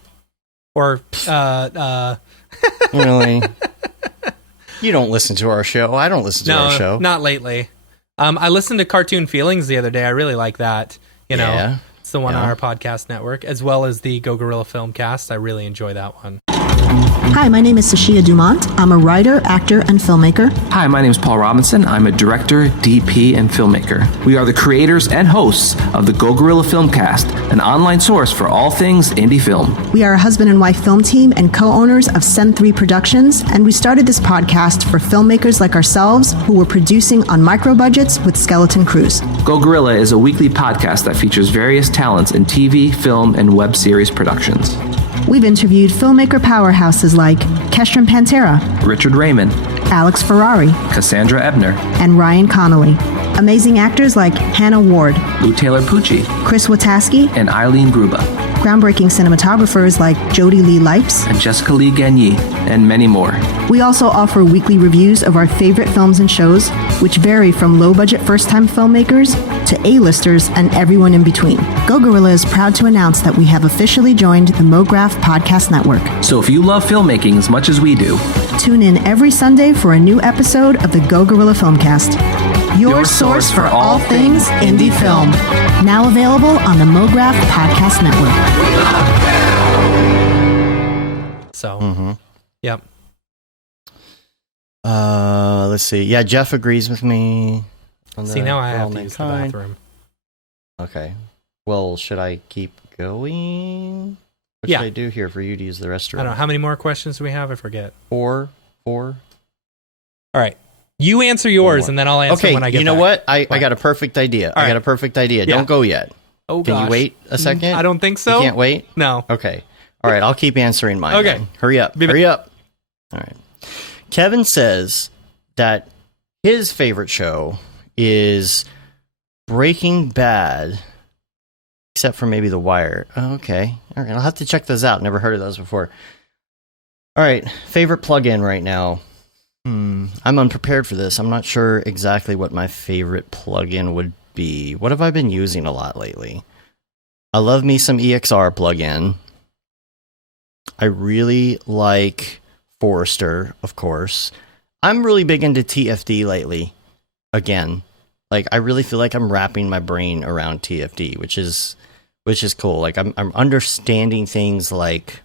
Or, Really? You don't listen to our show. I don't listen to our show. No, not lately. I listened to Cartoon Feelings the other day. I really like that. It's the one on our podcast network, as well as the Go Gorilla Filmcast. I really enjoy that one. Hi, my name is Sashia Dumont. I'm a writer, actor, and filmmaker. Hi, my name is Paul Robinson. I'm a director, DP, and filmmaker. We are the creators and hosts of the Go Gorilla Filmcast, an online source for all things indie film. We are a husband and wife film team and co-owners of Send 3 Productions, and we started this podcast for filmmakers like ourselves who were producing on micro budgets with skeleton crews. Go Gorilla is a weekly podcast that features various talents in TV, film, and web series productions. We've interviewed filmmaker powerhouses like Kestrin Pantera, Richard Raymond, Alex Ferrari, Cassandra Ebner, and Ryan Connolly. Amazing actors like Hannah Ward, Lou Taylor Pucci, Chris Wataski, and Eileen Gruba. Groundbreaking cinematographers like Jody Lee Lipes, and Jessica Lee Gagné, and many more. We also offer weekly reviews of our favorite films and shows, which vary from low-budget first-time filmmakers to A-listers and everyone in between. Go Gorilla is proud to announce that we have officially joined the Mograph Podcast Network. So if you love filmmaking as much as we do, tune in every Sunday for a new episode of the Go Gorilla Filmcast. Your source for all things indie film. Now available on the Mograph Podcast Network. So, yep. Let's see. Yeah, Jeff agrees with me. See, now I have to use the bathroom. Okay. Well, should I keep going? What should I do here for you to use the restroom? I don't know. How many more questions do we have? I forget. Four. All right. You answer yours, and then I'll answer when I get back. You know what? I got a perfect idea. I got a perfect idea. Yeah. Don't go yet. Oh, Can you wait a second? I don't think so. You can't wait? No. Okay. All right. I'll keep answering mine. Okay. Then. Hurry up. Hurry up. All right. Kevin says that his favorite show is Breaking Bad, except for maybe The Wire. Oh, okay. All right. I'll have to check those out. Never heard of those before. All right. Favorite plugin right now. I'm unprepared for this. I'm not sure exactly what my favorite plugin would be. What have I been using a lot lately? I love me some EXR plugin. I really like Forester, of course. I'm really big into TFD lately. Again, like I really feel like I'm wrapping my brain around TFD, which is cool. Like I'm understanding things like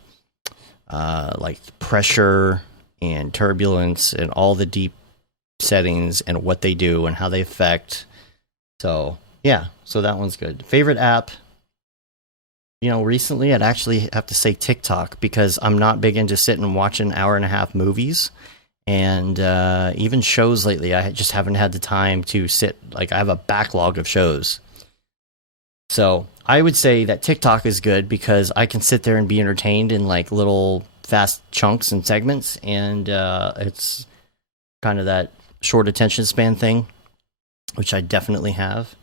pressure and turbulence and all the deep settings and what they do and how they affect. So yeah, so that one's good. Favorite app? Recently I'd actually have to say TikTok, because I'm not big into sitting and watching 1.5 hour movies, and even shows lately. I just haven't had the time to sit. Like I have a backlog of shows. So I would say that TikTok is good because I can sit there and be entertained in like little fast chunks and segments, and it's kind of that short attention span thing, which I definitely have.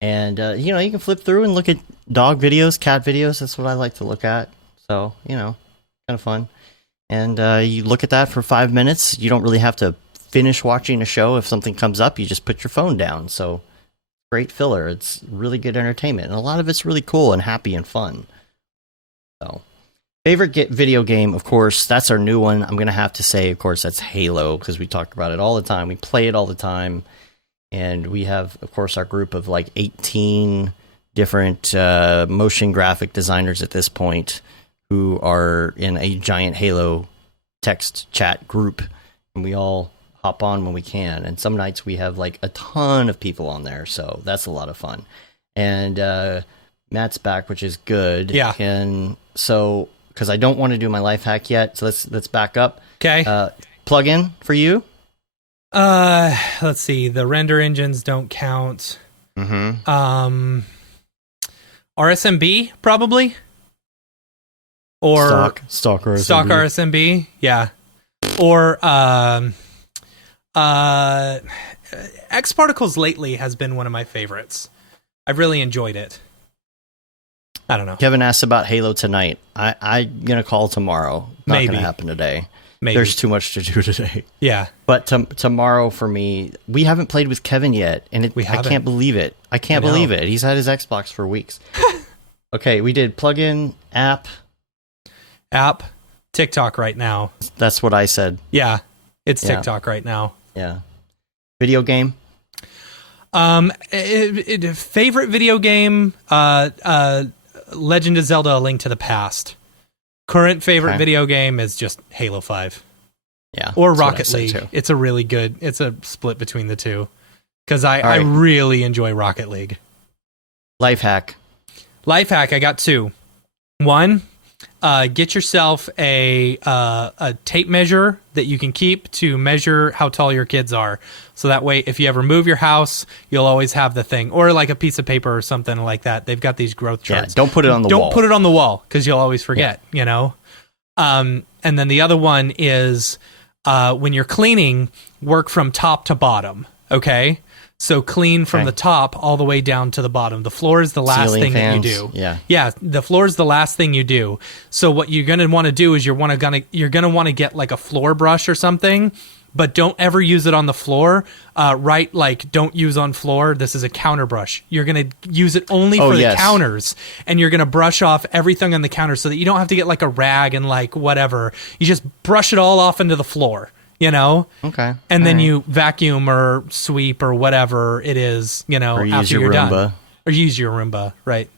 And, you can flip through and look at dog videos, cat videos. That's what I like to look at. So, kind of fun. And you look at that for 5 minutes. You don't really have to finish watching a show. If something comes up, you just put your phone down. So, great filler. It's really good entertainment. And a lot of it's really cool and happy and fun. So, favorite video game, of course, that's our new one. I'm going to have to say, of course, that's Halo, because we talk about it all the time. We play it all the time. And we have, of course, our group of like 18 different motion graphic designers at this point who are in a giant Halo text chat group. And we all hop on when we can. And some nights we have like a ton of people on there. So that's a lot of fun. And Matt's back, which is good. Yeah. And so, because I don't want to do my life hack yet, so let's back up. Okay. Plug in for you. Let's see. The render engines don't count. Mm-hmm. RSMB probably, or stock RSMB. Stock RSMB, yeah, or X Particles lately has been one of my favorites. I've really enjoyed it. I don't know. Kevin asked about Halo tonight. I'm gonna call tomorrow. Not Maybe. gonna happen today. Maybe. There's too much to do today. Yeah. But tomorrow for me, we haven't played with Kevin yet, and I can't believe it. I can't believe it. He's had his Xbox for weeks. Okay, we did plug-in, app, TikTok right now. That's what I said. Yeah, it's Yeah. TikTok right now. Yeah. Video game? Favorite video game, Legend of Zelda: A Link to the Past. Current favorite video game is just Halo 5. Yeah. Or that's what I Rocket said League. too. It's a split between the two. Because I really enjoy Rocket League. Life hack. Life hack, I got two. One, get yourself a tape measure that you can keep to measure how tall your kids are. So that way, if you ever move your house, you'll always have the thing. Or like a piece of paper or something like that. They've got these growth charts. Yeah, don't put it on the wall. Don't put it on the wall, because you'll always forget, And then the other one is when you're cleaning, work from top to bottom, okay? So clean from the top all the way down to the bottom. The floor is the last Ceiling thing fans. that you do. Yeah. Yeah, the floor is the last thing you do. So what you're going to want to do is you're going to want to get like a floor brush or something, but don't ever use it on the floor. Like don't use on floor. This is a counter brush. You're going to use it only for the counters, and you're going to brush off everything on the counter so that you don't have to get like a rag and like whatever. You just brush it all off into the floor. Okay. And then you vacuum or sweep or whatever it is, or use after your you're Roomba. done. Or use your Roomba, right?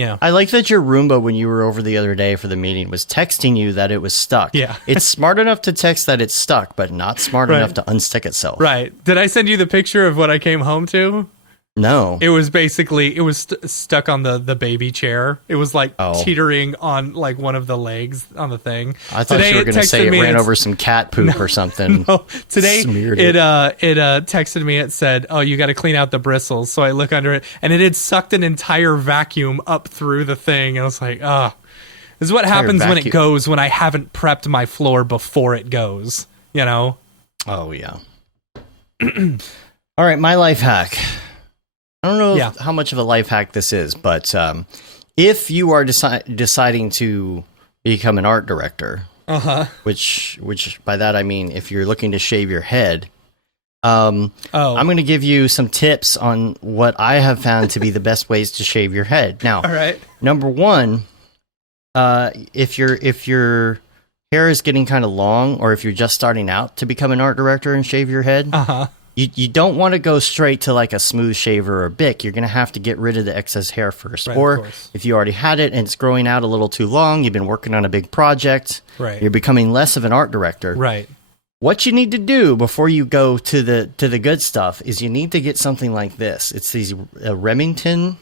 I like that your Roomba, when you were over the other day for the meeting, was texting you that it was stuck. Yeah. It's smart enough to text that it's stuck, but not smart enough to unstick itself. Right. Did I send you the picture of what I came home to? No. It was basically, stuck on the baby chair. It was like teetering on like one of the legs on the thing. I thought you were going to say it ran over some cat poop or something. No, today Smeared it texted me. It said, "Oh, you got to clean out the bristles." So I look under it, and it had sucked an entire vacuum up through the thing. And I was like, "Ah, this is what happens when it goes when I haven't prepped my floor before it goes." Oh yeah. All right, my life hack. I don't know how much of a life hack this is, but if you are deciding to become an art director, which by that I mean if you're looking to shave your head, I'm going to give you some tips on what I have found to be the best ways to shave your head. Now, all right. Number one, if your hair is getting kind of long, or if you're just starting out to become an art director and shave your head, you don't want to go straight to like a smooth shaver or a Bic. You're going to have to get rid of the excess hair first. Right, or if you already had it and it's growing out a little too long, you've been working on a big project, right. You're becoming less of an art director. Right. What you need to do before you go to the good stuff is you need to get something like this. It's these Remington.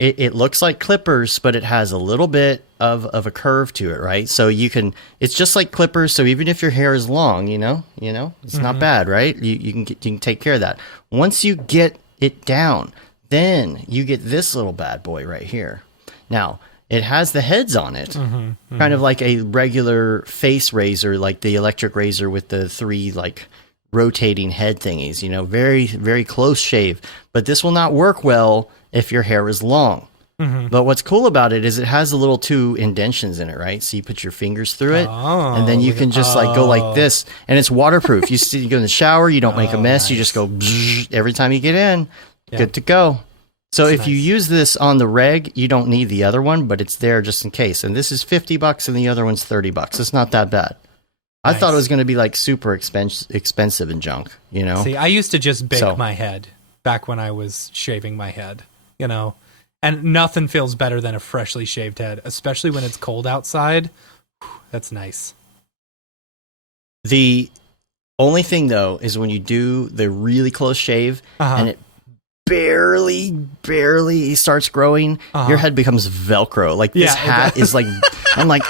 It looks like clippers, but it has a little bit of a curve to it, right? So it's just like clippers. So even if your hair is long, it's not bad, right? You can take care of that. Once you get it down, then you get this little bad boy right here. Now, it has the heads on it, kind of like a regular face razor, like the electric razor with the three like rotating head thingies, very, very close shave. But this will not work well if your hair is long. Mm-hmm. But what's cool about it is it has the little 2 indentions in it, right? So you put your fingers through it, and then you can just like go like this, and it's waterproof. You go in the shower, you don't make a mess. Nice. You just go every time you get in, good to go. So if you use this on the reg, you don't need the other one, but it's there just in case. And this is $50, and the other one's $30. It's not that bad. I thought it was going to be like super expensive and junk, See, I used to just bake my head back when I was shaving my head, and nothing feels better than a freshly shaved head, especially when it's cold outside. Whew, that's nice. The only thing, though, is when you do the really close shave and it barely starts growing, your head becomes Velcro. Like this hat is like, I'm like,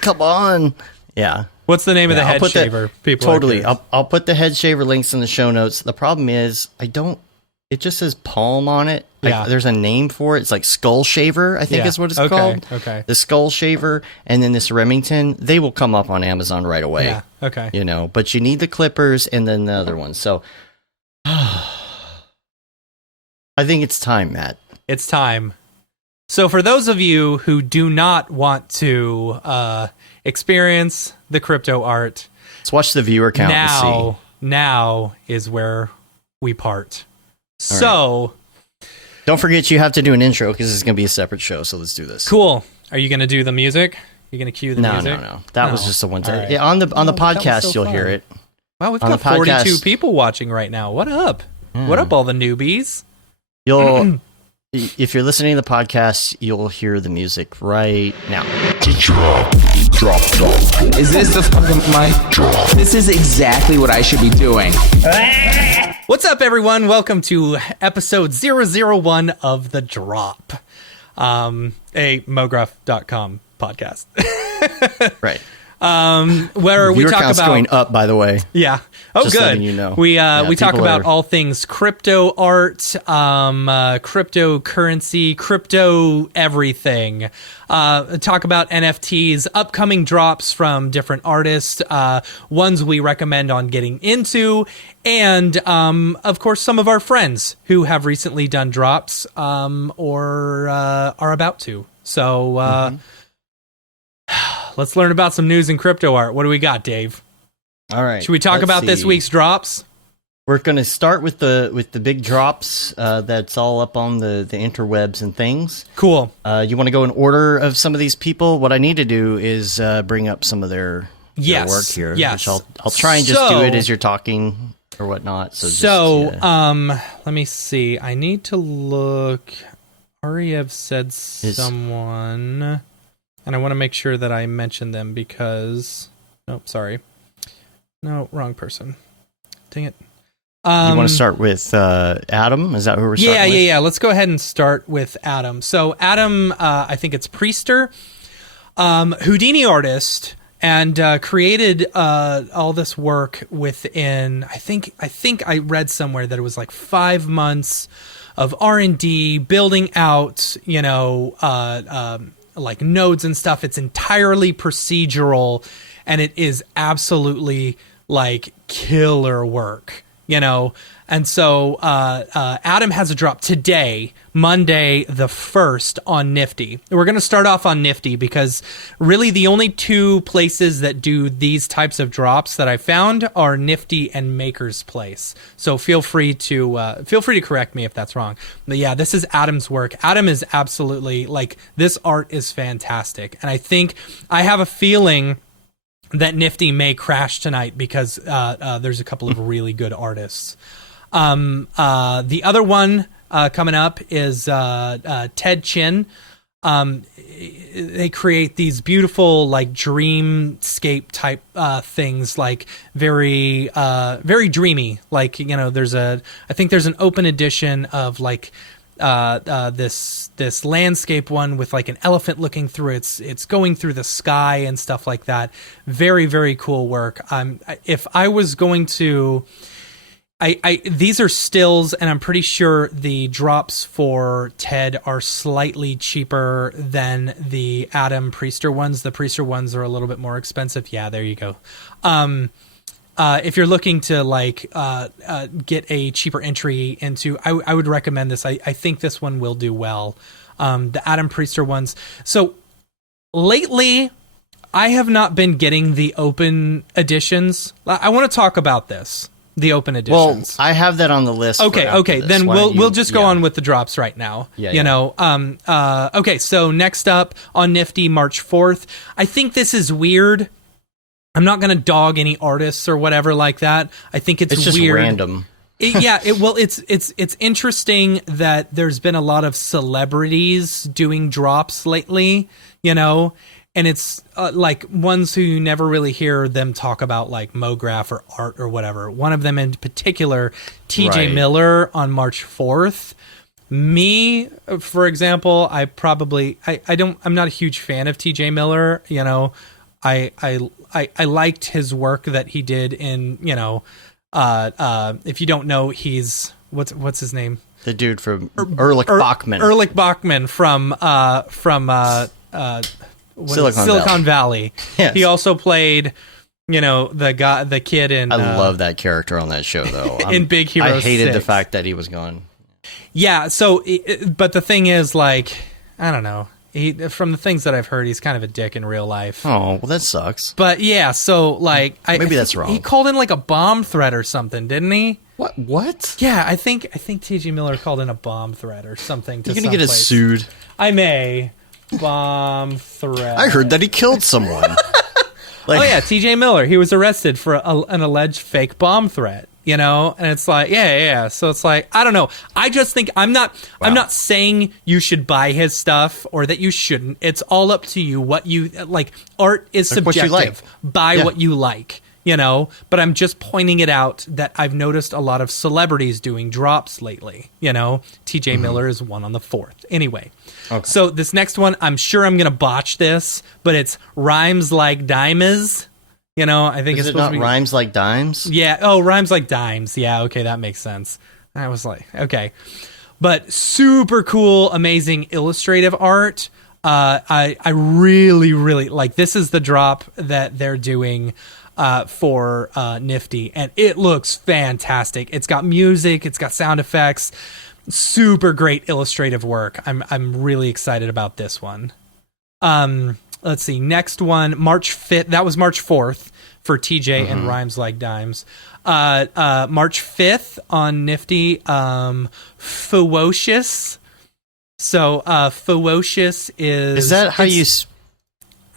come on. Yeah. What's the name of the head shaver? People totally. I'll put the head shaver links in the show notes. The problem is it just says palm on it. Yeah. There's a name for it. It's like skull shaver, I think is what it's called. Okay. The skull shaver and then this Remington, they will come up on Amazon right away. Yeah. Okay. But you need the clippers and then the other one. So I think it's time, Matt. It's time. So for those of you who do not want to experience the crypto art, let's watch the viewer count and see. Now is where we part. So don't forget you have to do an intro because it's going to be a separate show. So let's do this. Cool. Are you going to do the music? You're going to cue the music? No. That was just the one time. Right. Yeah, on the podcast you'll hear it. Wow, we've got 42 people watching right now. What up? What up, all the newbies? You'll if you're listening to the podcast, you'll hear the music right now. Drop. Is this the fucking mic? This is exactly what I should be doing. What's up, everyone? Welcome to episode 001 of The Drop, a Mograph.com podcast. Right. Where we talk about going up, by the way. Yeah. Oh, just good. Letting you know. We talk about all things crypto art, cryptocurrency, crypto everything. Talk about NFTs, upcoming drops from different artists, ones we recommend on getting into, and of course some of our friends who have recently done drops or are about to. So let's learn about some news in crypto art. What do we got, Dave? All right. Should we talk about this week's drops? We're going to start with the big drops that's all up on the interwebs and things. Cool. You want to go in order of some of these people? What I need to do is bring up some of their work here. Yes. Which I'll try and just do it as you're talking or whatnot. Let me see. I need to look. Ariev said someone, and I want to make sure that I mention them because... Nope, sorry. No, wrong person. Dang it. You want to start with Adam? Is that who we're starting with? Yeah. Let's go ahead and start with Adam. So Adam, I think it's Priester, Houdini artist, and created all this work within. I think I read somewhere that it was like 5 months of R&D, building out, like nodes and stuff. It's entirely procedural, and it is absolutely like killer work, and so Adam has a drop today, Monday the 1st, on Nifty. We're going to start off on Nifty because really the only two places that do these types of drops that I found are Nifty and Maker's Place. So feel free to correct me if that's wrong. But yeah, this is Adam's work. Adam is absolutely, like, this art is fantastic, and I have a feeling that Nifty may crash tonight because there's a couple of really good artists. The other one coming up is Ted Chin. They create these beautiful, like, dreamscape type things, like very dreamy. Like, I think there's an open edition of like this landscape one with like an elephant looking through it's going through the sky and stuff like that. Very, very cool work. If I was going to, these are stills, and I'm pretty sure the drops for Ted are slightly cheaper than the Adam Priester ones. The Priester ones are a little bit more expensive. Yeah, there you go. if you're looking to like get a cheaper entry into, I would recommend this. I think this one will do well. The Adam Priester ones. So lately, I have not been getting the open editions. I want to talk about this. The open editions. Well, I have that on the list. Okay. This. Then we'll just go on with the drops right now. Yeah. Okay. So next up on Nifty, March 4th. I think this is weird. I'm not going to dog any artists or whatever like that. I think it's just weird. Random. It's interesting that there's been a lot of celebrities doing drops lately, and it's like ones who you never really hear them talk about, like Mograph or art or whatever. One of them in particular, TJ Right. Miller on March 4th. Me, for example, I'm not a huge fan of TJ Miller. I liked his work that he did in, if you don't know, he's what's his name? The dude from Erlich Bachman. Erlich Bachman from Silicon Valley. Yes. He also played, the kid in. I love that character on that show, though. In Big Hero I hated 6. the fact that he was gone. Yeah. So, but the thing is, like, I don't know. From the things that I've heard, he's kind of a dick in real life. Oh, well, that sucks. But yeah, so like, Maybe that's wrong. He called in like a bomb threat or something, didn't he? What? Yeah, I think TJ Miller called in a bomb threat or something. You're gonna get us sued. I may. Bomb threat. I heard that he killed someone. Oh yeah, TJ Miller. He was arrested for an alleged fake bomb threat. And it's like, yeah. So it's like, I don't know. I just think I'm not saying you should buy his stuff or that you shouldn't. It's all up to you. What you like. Art is Like what you subjective. like. Buy Yeah. what you like. But I'm just pointing it out that I've noticed a lot of celebrities doing drops lately. TJ Miller is one on the 4th. Anyway, So this next one, I'm sure I'm gonna botch this, but it's Rhymes Like Dimes. I think Is it's it supposed not to be Rhymes Like Dimes? Yeah. Oh, Rhymes Like Dimes. Yeah. Okay, that makes sense. I was like, okay, but super cool, amazing illustrative art. I really, really like. This is the drop that they're doing for Nifty, and it looks fantastic. It's got music, it's got sound effects, super great illustrative work. I'm really excited about this one. Let's see, next one, March 5th. That was March 4th for TJ and Rhymes Like Dimes. March 5th on Nifty, Ferocious. So Ferocious is that how you?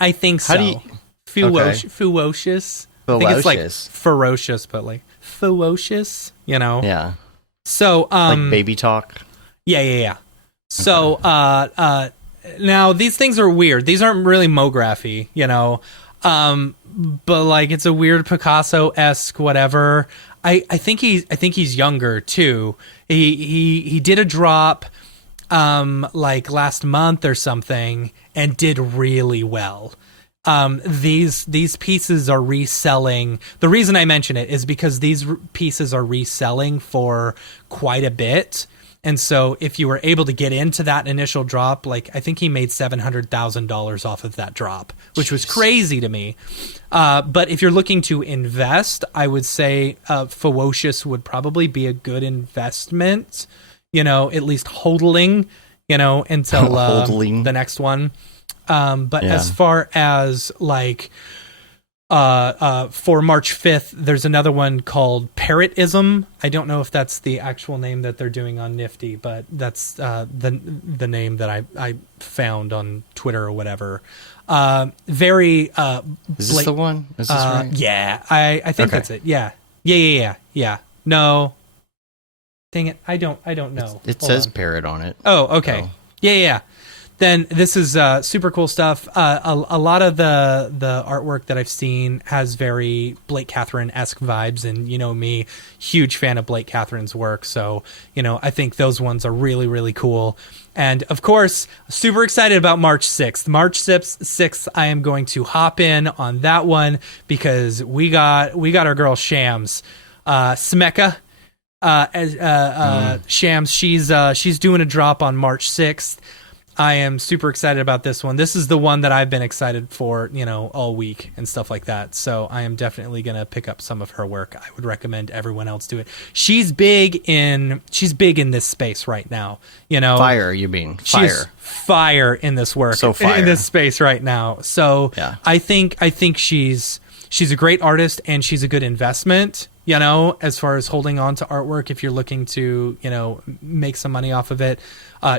I think so. How do you? Ferocious. I think it's like ferocious, but like ferocious, Yeah. So Like baby talk. Yeah. So now these things are weird. These aren't really Mography, but like it's a weird Picasso-esque whatever. I think he's younger too. He did a drop like last month or something and did really well. These pieces are reselling. The reason I mention it is because these pieces are reselling for quite a bit. And so if you were able to get into that initial drop, like I think he made $700,000 off of that drop, which was crazy to me. But if you're looking to invest, I would say Ferocious would probably be a good investment, at least hodling, until the next one. But as far as like for March 5th, there's another one called Parrotism. I don't know if that's the actual name that they're doing on Nifty, but that's the name that I found on Twitter or whatever. Very Is this the one? Is this right? Yeah, I think that's it. Yeah. No. Dang it, I don't know. It Hold says on. parrot on it. Oh, okay. Oh. Yeah. Then this is super cool stuff. A lot of the artwork that I've seen has very Blake Catherine-esque vibes, and me, huge fan of Blake Catherine's work. So I think those ones are really, really cool. And of course, super excited about March 6th. March 6th, I am going to hop in on that one because we got our girl Shams, Smeka. Shams, she's doing a drop on March 6th. I am super excited about this one. This is the one that I've been excited for, all week and stuff like that. So I am definitely going to pick up some of her work. I would recommend everyone else do it. She's big in this space right now. Fire, you mean? Fire. She's fire in this work. So fire. In this space right now. So yeah. I think she's a great artist and she's a good investment. As far as holding on to artwork, if you're looking to, make some money off of it,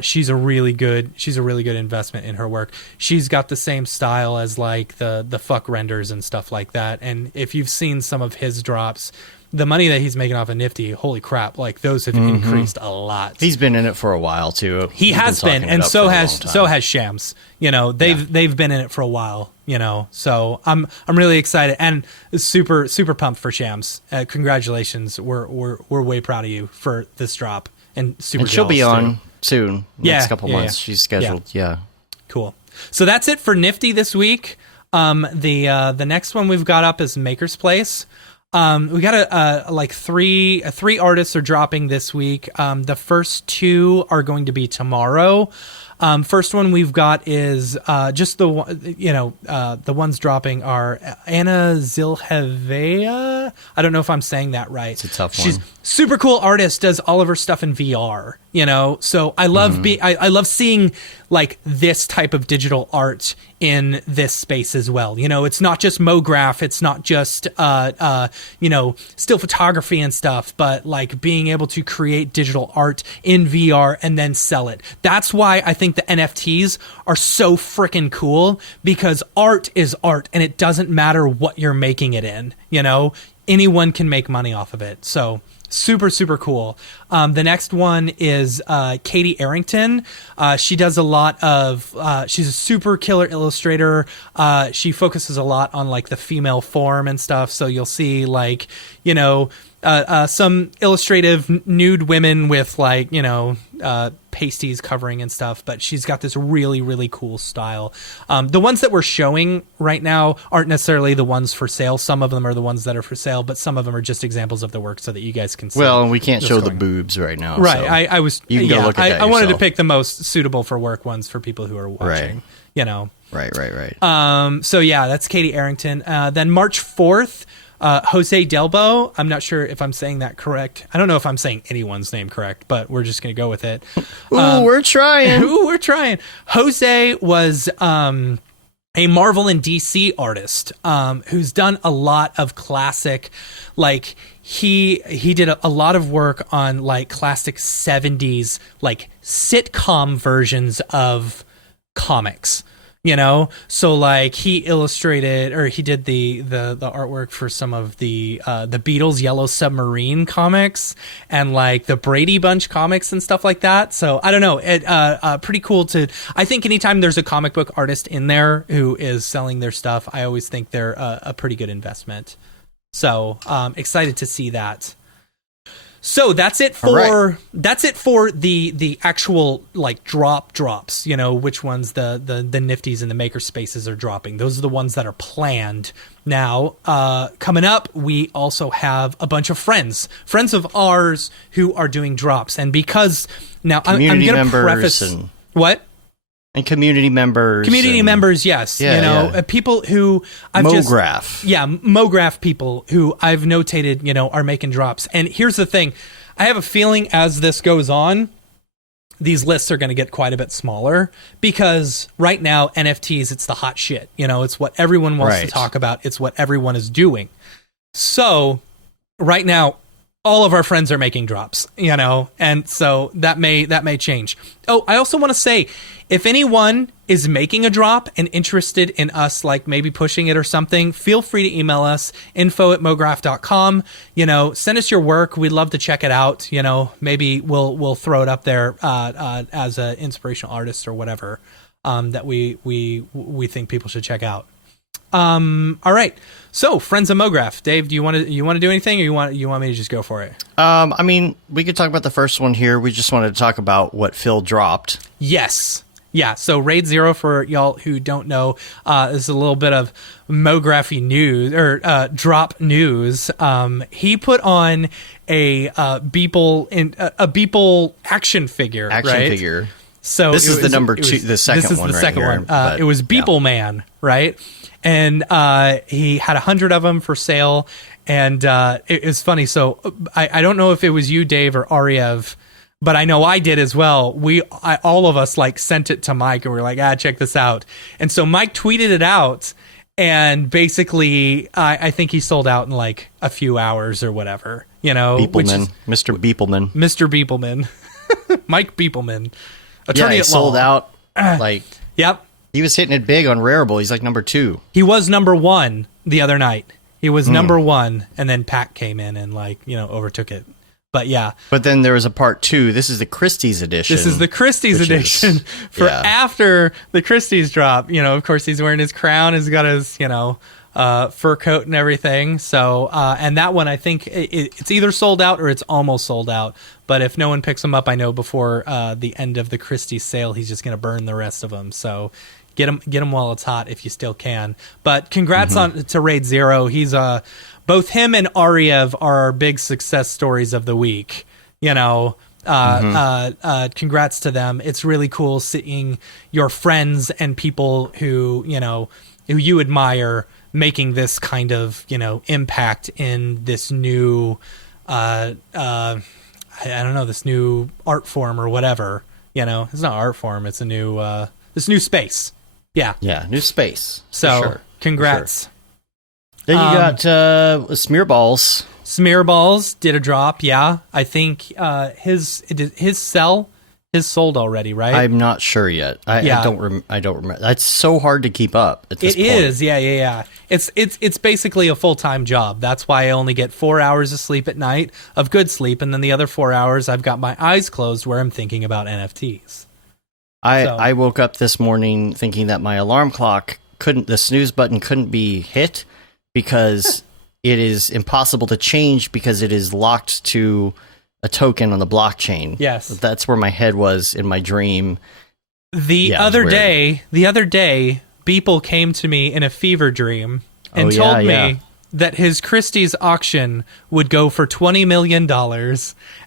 she's a really good investment in her work. She's got the same style as like the fuck renders and stuff like that. And if you've seen some of his drops, the money that he's making off of Nifty, holy crap, like those have increased a lot. He's been in it for a while too. He has been, and so has Shams. They've been in it for a while. So I'm really excited and super pumped for Shams. Congratulations, we're way proud of you for this drop, and she'll be on soon. Next couple months, she's scheduled. Yeah, cool. So that's it for Nifty this week. The next one we've got up is Maker's Place. We got three artists are dropping this week. The first two are going to be tomorrow. First one we've got is just the ones dropping are Anna Zilhevea. I don't know if I'm saying that right. It's a tough one. She's super cool artist, does all of her stuff in VR. So I love I love seeing like this type of digital art in this space as well. It's not just Mograph, it's not just still photography and stuff, but like being able to create digital art in VR and then sell it. That's why I think the NFTs are so freaking cool, because art is art and it doesn't matter what you're making it in. Anyone can make money off of it. So super cool. The next one is Katie Arrington. She does a lot of she's a super killer illustrator. She focuses a lot on like the female form and stuff, so you'll see like some illustrative nude women with like pasties covering and stuff, but she's got this really cool style. The ones that we're showing right now aren't necessarily the ones for sale. Some of them are the ones that are for sale, but some of them are just examples of the work so that you guys can see. Well, we can't show the boobs right now, right? So I was you can go look at that I wanted to yourself. pick the most suitable for work ones for people who are watching. Right. So yeah, that's Katie Arrington. Then March 4th. Jose Delbo. I'm not sure if I'm saying that correct. I don't know if I'm saying anyone's name correct, but we're just going to go with it. We're trying. We're trying. Jose was a Marvel and DC artist who's done a lot of classic, like he did a lot of work on like classic 70s like sitcom versions of comics. So like he illustrated, or he did the artwork for some of the Beatles Yellow Submarine comics and like the Brady Bunch comics and stuff like that. So I don't know, pretty cool to. I think anytime there's a comic book artist in there who is selling their stuff, I always think they're a pretty good investment. So excited to see that. So that's it for the actual like drops, which ones the Nifties and the maker spaces are dropping. Those are the ones that are planned. Now, coming up, we also have a bunch of friends of ours who are doing drops. And because now I'm going to preface what? And community members. Yes. People who I've Mograph. Mograph people who I've notated, are making drops. And here's the thing. I have a feeling as this goes on, these lists are going to get quite a bit smaller, because right now, NFTs, it's the hot shit. It's what everyone wants to talk about. It's what everyone is doing. So right now, all of our friends are making drops, and so that may change. Oh, I also want to say, if anyone is making a drop and interested in us, like maybe pushing it or something, feel free to email us, info@mograph.com. Send us your work. We'd love to check it out. Maybe we'll throw it up there as an inspirational artist or whatever that we think people should check out. All right. So, friends of Mograph, Dave, do you want to do anything, or you want me to just go for it? I mean, we could talk about the first one here. We just wanted to talk about what Phil dropped. Yes. Yeah. So, Raid Zero, for y'all who don't know, is a little bit of Mography news or drop news. He put on a Beeple action figure. So This is the number two, the second This is one the right second here, one. but, It was yeah. Beeple Man, right? And he had 100 of them for sale. And it was funny. So I don't know if it was you, Dave, or Ariev, but I know I did as well. All of us like sent it to Mike, and we were like, check this out. And so Mike tweeted it out, and basically, I think he sold out in like a few hours or whatever. Beepleman, Mr. Beepleman. Mr. Beepleman, Mike Beepleman, attorney He at sold law. out. Like Yep, he was hitting it big on Rarible. He's like number 2. he was number 1 the other night. He was number 1, and then Pat came in and overtook it. But yeah, But then there was a part 2. This is the Christie's edition. this is the Christie's which is- edition for yeah. after the Christie's drop. Of course, he's wearing his crown. He's got his, fur coat and everything. So, and that one, I think it's either sold out or it's almost sold out. But if no one picks them up, I know before the end of the Christie's sale, he's just going to burn the rest of them. So get them while it's hot if you still can. But congrats to Raid Zero. He's both him and Ariev are our big success stories of the week. Congrats to them. It's really cool seeing your friends and people who you admire making this kind of impact in this new I don't know, this new art form or whatever. It's not art form, it's a new this new space. Yeah new space. So for sure. congrats. For sure. Then you got Smearballs. Smearballs did a drop. Yeah, I think his sold already, right? I'm not sure yet. I don't remember. That's so hard to keep up at this point. It is. Yeah. It's basically a full-time job. That's why I only get 4 hours of sleep at night, of good sleep, and then the other 4 hours I've got my eyes closed where I'm thinking about NFTs. I woke up this morning thinking that my alarm clock the snooze button couldn't be hit because it is impossible to change because it is locked to a token on the blockchain. Yes. That's where my head was in my dream. The other day, Beeple came to me in a fever dream and told me that his Christie's auction would go for $20 million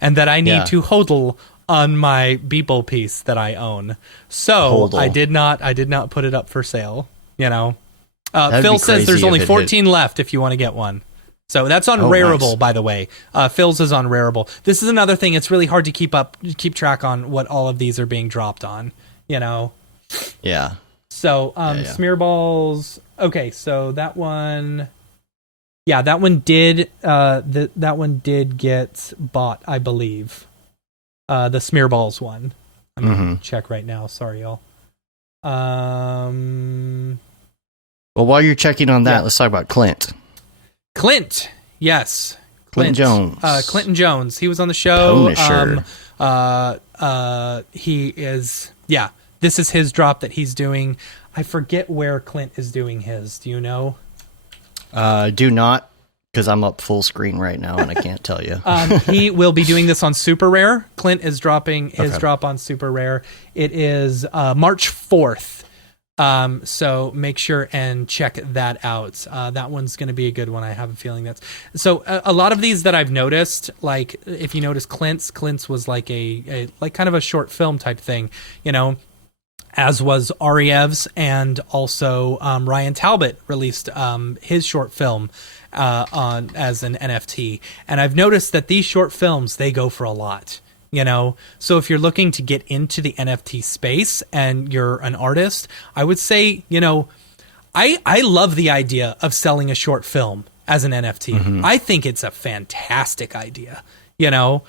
and that I need to hodl on my Beeple piece that I own. So Hodl. I did not put it up for sale. That'd Phil be says there's crazy only if it 14 left if you want to get one. So that's on Rarible, nice. by the way. Phil's is on Rarible. This is another thing. It's really hard to keep track on what all of these are being dropped on. Yeah. So Smearballs. Okay, so that one. Yeah, that one did. That one did get bought, I believe. The Smearballs one. I'm gonna check right now. Sorry, y'all. Well, while you're checking on that, let's talk about Clint. Clint, yes. Clinton Jones. Clinton Jones. He was on the show. Punisher. He is, this is his drop that he's doing. I forget where Clint is doing his. Do you know? Do not, because I'm up full screen right now and I can't tell you. He will be doing this on Super Rare. Clint is dropping his drop on Super Rare. It is March 4th. So make sure and check that out. That one's going to be a good one. I have a feeling that's so. A lot of these that I've noticed, like if you notice, Clint's was like a kind of a short film type thing, as was Ariev's, and also Ryan Talbot released his short film on as an NFT. And I've noticed that these short films, they go for a lot. So if you're looking to get into the NFT space and you're an artist, I would say, I love the idea of selling a short film as an NFT. I think it's a fantastic idea. It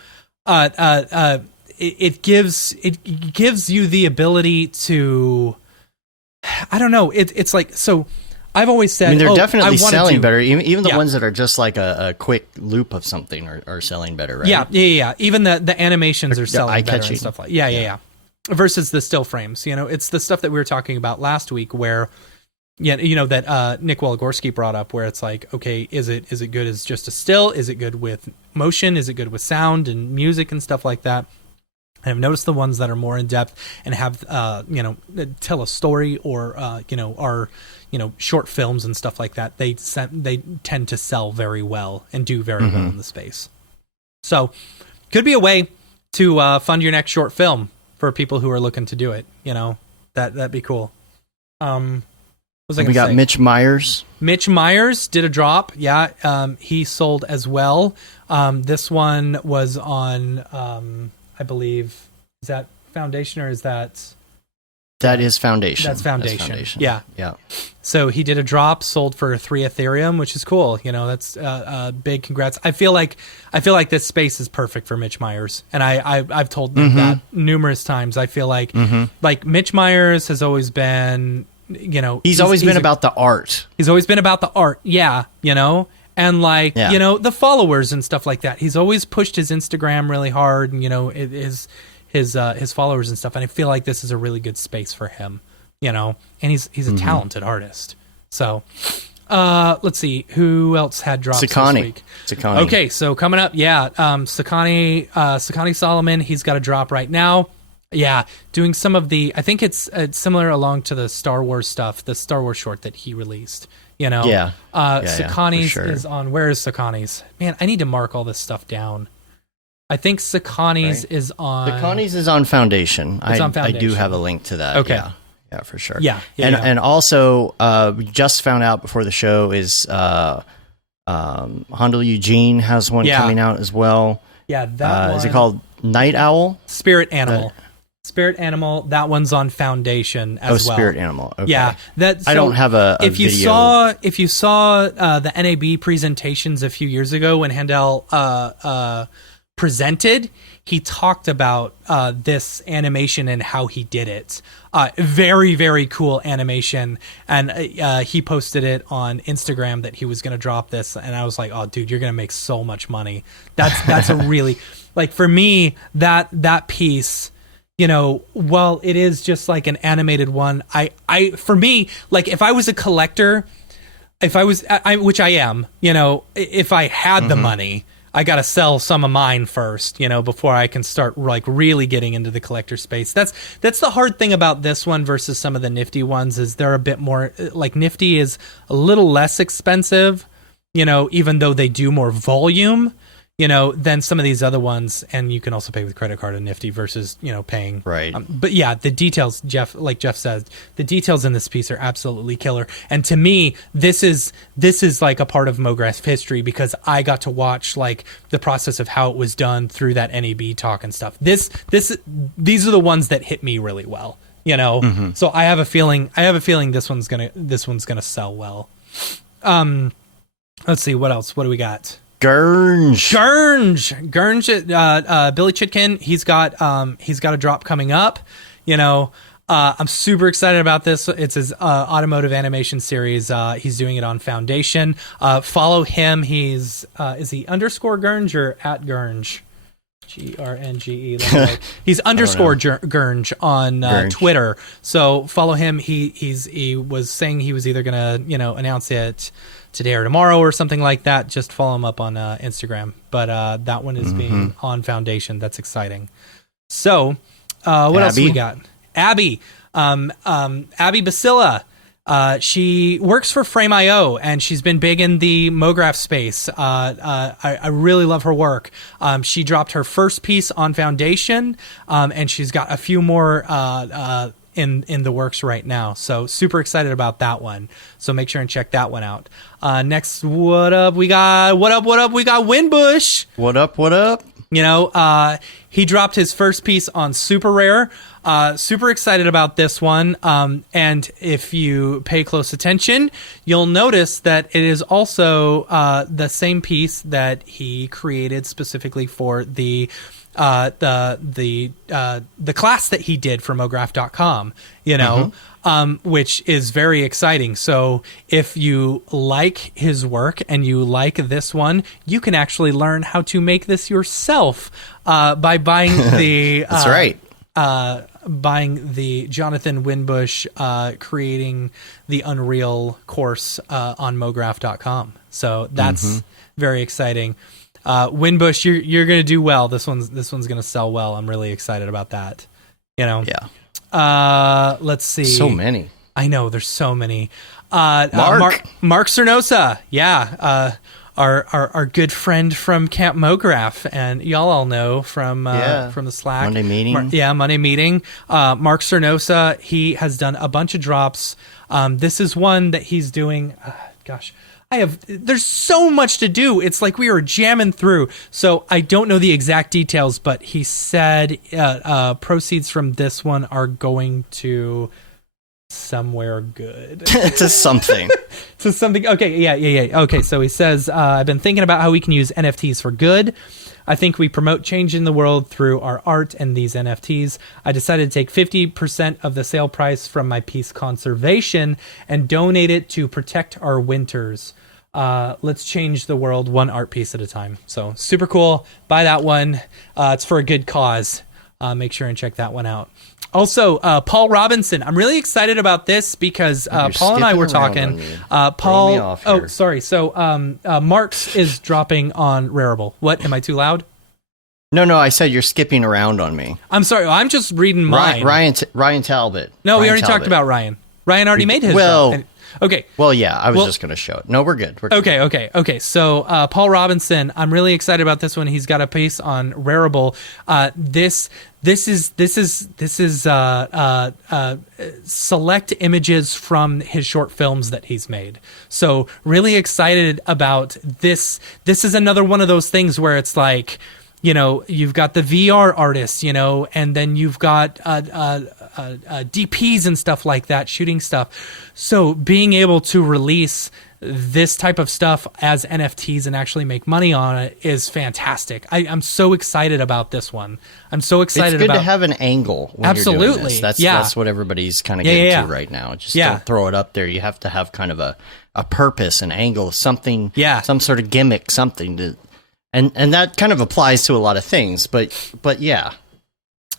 gives you the ability to, I don't know. It's like, so I've always said, they're definitely I wanted selling to- better. Even the ones that are just like a quick loop of something are selling better, right? Yeah. Even the animations are selling better eye-catching. and stuff like yeah. Versus the still frames, it's the stuff that we were talking about last week where, that Nick Walagorski brought up, where it's like, okay, is it good as just a still? Is it good with motion? Is it good with sound and music and stuff like that? And I've noticed the ones that are more in depth and have, tell a story or, are, short films and stuff like that. They tend to sell very well and do very well in the space. So could be a way to fund your next short film for people who are looking to do it. That'd be cool. What was I We gonna got say? Mitch Myers. Mitch Myers did a drop. Yeah, he sold as well. This one was on, I believe, is that Foundation or is that? That is Foundation. That's Foundation. Yeah. Yeah. So he did a drop, sold for 3 Ethereum, which is cool. That's big congrats. I feel like this space is perfect for Mitch Myers, and I've told them that numerous times. I feel like Mitch Myers has always been, He's always been about the art. He's always been about the art. Yeah, and the followers and stuff like that. He's always pushed his Instagram really hard, and his followers and stuff. And I feel like this is a really good space for him, and he's a talented artist. So, let's see who else had drops this week. Sakani. Okay, so coming up, Sakani Solomon. He's got a drop right now. Yeah, doing some of the. I think it's similar along to the Star Wars stuff, the Star Wars short that he released. Sakani's sure. is on. Where is Sakani's? Man, I need to mark all this stuff down. I think Sakani's is on. Sakani's is on Foundation. It's on I do Foundation. have a link to that. Okay. Yeah, for sure. And also, we just found out before the show is Handel Eugene has one coming out as well. Yeah, that one. Is it called Night Owl? Spirit Animal. Spirit Animal. That one's on Foundation as well. Spirit Animal. Okay. Yeah, I don't have a if you video. if you saw the NAB presentations a few years ago when Handel presented, he talked about this animation and how he did it. Very, very cool animation, and he posted it on Instagram that he was going to drop this, and I was like, "Oh, dude, you're going to make so much money." That's a really for me that piece. While it is just like an animated one, for me, if I was a collector, which I am, if I had the money, I got to sell some of mine first, before I can start really getting into the collector space. That's the hard thing about this one versus some of the Nifty ones is they're a bit more Nifty is a little less expensive, even though they do more volume, than some of these other ones. And you can also pay with credit card and Nifty versus, paying. Right. But yeah, the details, Jeff says, the details in this piece are absolutely killer. And to me, this is like a part of Mograph's history because I got to watch the process of how it was done through that NAB talk and stuff. These are the ones that hit me really well, So I have a feeling this one's gonna sell well. Let's see what else. What do we got? Gurge. Billy Chitkin. He's got a drop coming up. I'm super excited about this. It's his automotive animation series. He's doing it on Foundation. Follow him. He's is he underscore Gurge or at Gurge? GRNGE. He's underscore Gurge on Twitter. So follow him. He was saying he was either gonna announce it today or tomorrow or something like that. Just follow him up on Instagram. But that one is being on Foundation. That's exciting. So what else we got? Abby Basila. She works for Frame.io and she's been big in the Mograph space. I really love her work. She dropped her first piece on Foundation, and she's got a few more in the works right now. So super excited about that one. So make sure and check that one out. Next, what up? We got Winbush. What up? He dropped his first piece on Super Rare. Super excited about this one. And if you pay close attention, you'll notice that it is also the same piece that he created specifically for the class that he did for Mograph.com, which is very exciting. So if you like his work and you like this one, you can actually learn how to make this yourself by buying the That's right. Buying the Jonathan Winbush creating the Unreal course on Mograph.com. So that's very exciting. Winbush, you're gonna do well. This one's gonna sell well. I'm really excited about that. Yeah. Let's see. So many. I know there's so many. Mark Cernosa. Yeah. our good friend from Camp Mograph, and y'all all know from the Slack Monday meeting. Monday meeting. Mark Cernosa, he has done a bunch of drops. This is one that he's doing. There's so much to do. It's like we were jamming through. So I don't know the exact details, but he said proceeds from this one are going to somewhere good. To something. To something. Okay, yeah. Okay, so he says, I've been thinking about how we can use NFTs for good. I think we promote change in the world through our art and these NFTs. I decided to take 50% of the sale price from my piece Conservation and donate it to protect our winters. Let's change the world one art piece at a time. So super cool. Buy that one. It's for a good cause. Make sure and check that one out. Also, Paul Robinson. I'm really excited about this because Paul and I were talking. Paul. Oh, sorry. So Marks is dropping on Rarible. What? Am I too loud? No. I said you're skipping around on me. I'm sorry. I'm just reading mine. Ryan Talbot. No, we Ryan already talked about Ryan. Ryan already made his. Well. Okay. Well, yeah, I was just going to show it. No, we're good. Okay. So, Paul Robinson, I'm really excited about this one. He's got a piece on Rarible. This is select images from his short films that he's made. So, really excited about this. This is another one of those things where it's like, you know, you've got the VR artists, you know, and then you've got DPs and stuff like that, shooting stuff. So being able to release this type of stuff as NFTs and actually make money on it is fantastic. I'm so excited about this one. I'm so excited. It's good to have an angle when you're doing this. That's what everybody's kind of getting to right now. Just don't throw it up there. You have to have kind of a purpose, an angle, something, some sort of gimmick, something to... And that kind of applies to a lot of things, but yeah,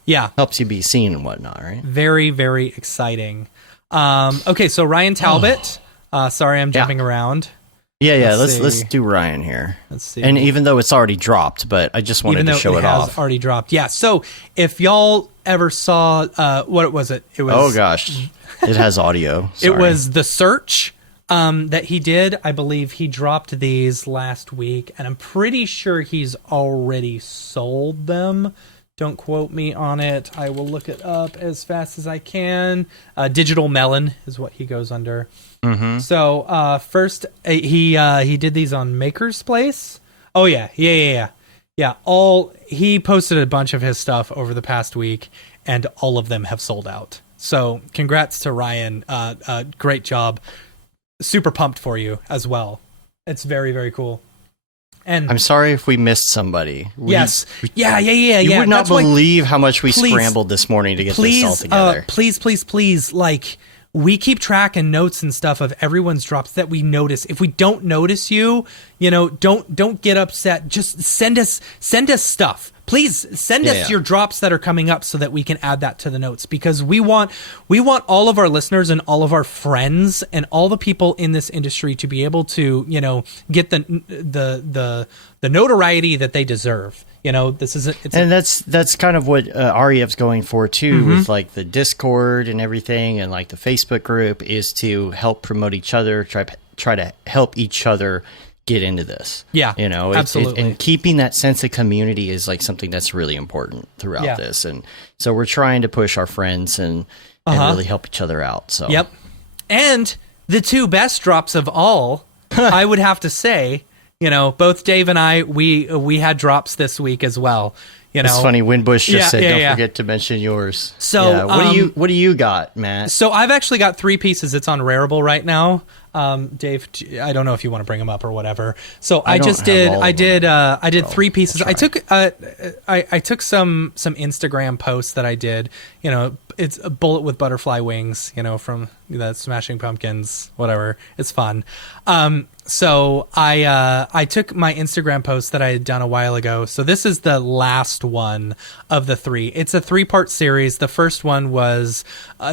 helps you be seen and whatnot, right? Very, very exciting. Okay, so Ryan Talbot. Sorry, I'm jumping around. Yeah. Let's do Ryan here. Let's see. And even though it's already dropped, but I just wanted to show it off. Has already dropped. Yeah. So if y'all ever saw what was it? It was. Oh gosh, it has audio. It was The Search. That he did. I believe he dropped these last week, and I'm pretty sure he's already sold them. Don't quote me on it. I will look it up as fast as I can. Digital Melon is what he goes under. Mm-hmm. So first, he did these on Maker's Place. Oh yeah. He posted a bunch of his stuff over the past week, and all of them have sold out. So congrats to Ryan. Great job. Super pumped for you as well. It's very, very cool. And I'm sorry if we missed somebody. Yes. Yeah. You would not believe how much we scrambled this morning to get this all together. Please. Like, we keep track and notes and stuff of everyone's drops that we notice. If we don't notice you, don't get upset. Just send us stuff. Please send us your drops that are coming up so that we can add that to the notes, because we want all of our listeners and all of our friends and all the people in this industry to be able to, get the notoriety that they deserve. That's kind of what REF's going for too, with like the Discord and everything, and like the Facebook group, is to help promote each other, try to help each other get into this. Absolutely. And keeping that sense of community is like something that's really important throughout this. And so we're trying to push our friends and really help each other out. So and the two best drops of all, I would have to say, both Dave and I, we had drops this week as well. It's funny. Winbush just said, "Don't forget to mention yours." So, what do you got, Matt? So I've actually got 3 pieces. It's on Rarible right now. Dave, I don't know if you want to bring them up or whatever. So I did 3 pieces. I took some Instagram posts that I did. It's a bullet with butterfly wings. From the Smashing Pumpkins, whatever. It's fun. So I took my Instagram post that I had done a while ago. So this is the last one of the 3. It's a 3-part series. The first one was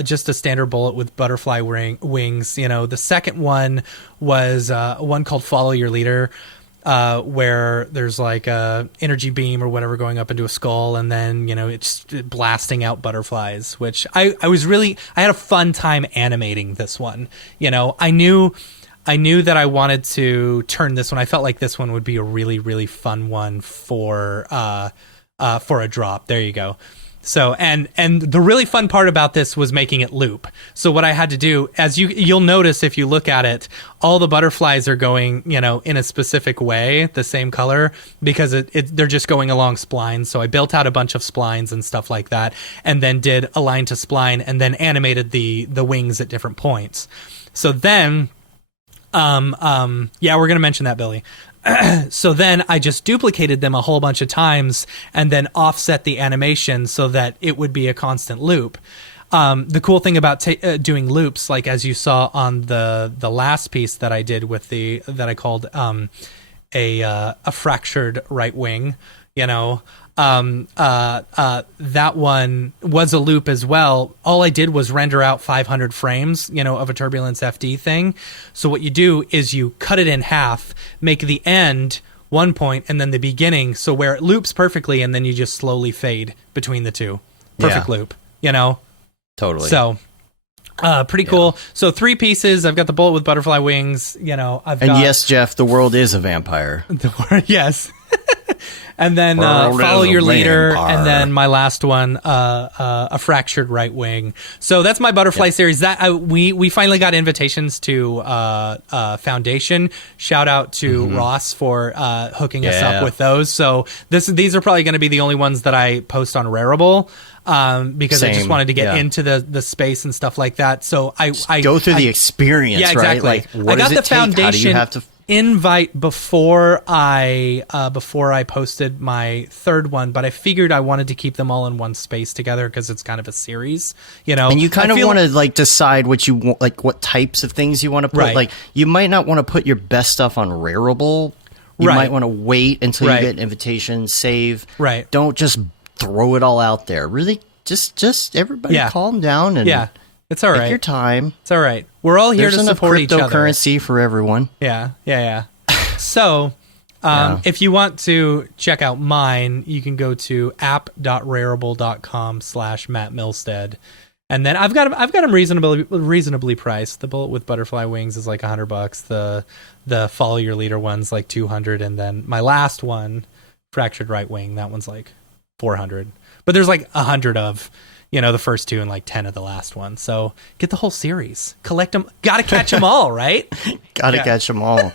just a standard bullet with butterfly wings. The second one was one called Follow Your Leader, where there's like a energy beam or whatever going up into a skull, and then it's blasting out butterflies, which I had a fun time animating this one. I knew that I wanted to turn this one. I felt like this one would be a really, really fun one for a drop. There you go. So, and the really fun part about this was making it loop. So what I had to do, as you'll notice if you look at it, all the butterflies are going, in a specific way, the same color, because they're just going along splines. So I built out a bunch of splines and stuff like that, and then did align to spline, and then animated the wings at different points. So then, we're going to mention that, Billy. So then I just duplicated them a whole bunch of times and then offset the animation so that it would be a constant loop. The cool thing about doing loops, like as you saw on the last piece that I did with that I called a fractured right wing, that one was a loop as well. All I did was render out 500 frames, of a Turbulence FD thing. So what you do is you cut it in half, make the end 1 point and then the beginning, so where it loops perfectly, and then you just slowly fade between the two. Perfect loop, Totally. So pretty cool. So 3 pieces. I've got the bullet with butterfly wings. Yes, Jeff, the world is a vampire. Yes. And then follow your leader, and then my last one, a fractured right wing. So that's my butterfly series. That we finally got invitations to Foundation. Shout out to Ross for hooking us up with those. So these are probably going to be the only ones that I post on Rarible. Because I just wanted to get into the space and stuff like that. So I go through the experience, exactly. right? Like, what I got does it the take? Foundation How do you have to invite before I posted my third one, but I figured I wanted to keep them all in one space together because it's kind of a series, And you kind of want to decide what you want, like what types of things you want to put. Right. Like you might not want to put your best stuff on Rarible. You might want to wait until you get an invitation, save. Right. Don't just throw it all out there. Really, just everybody calm down and it's all right. Take your time. It's all right. We're all here to support each other. Cryptocurrency for everyone. Yeah. So, if you want to check out mine, you can go to app.rarible.com/Matt Milstead. And then I've got them reasonably priced. The bullet with butterfly wings is like $100. The follow your leader one's like $200, and then my last one, fractured right wing, that one's like $400. But there's like 100 of the first 2 and like 10 of the last one. So get the whole series, collect them. Got to catch them all, right? Got to catch them all.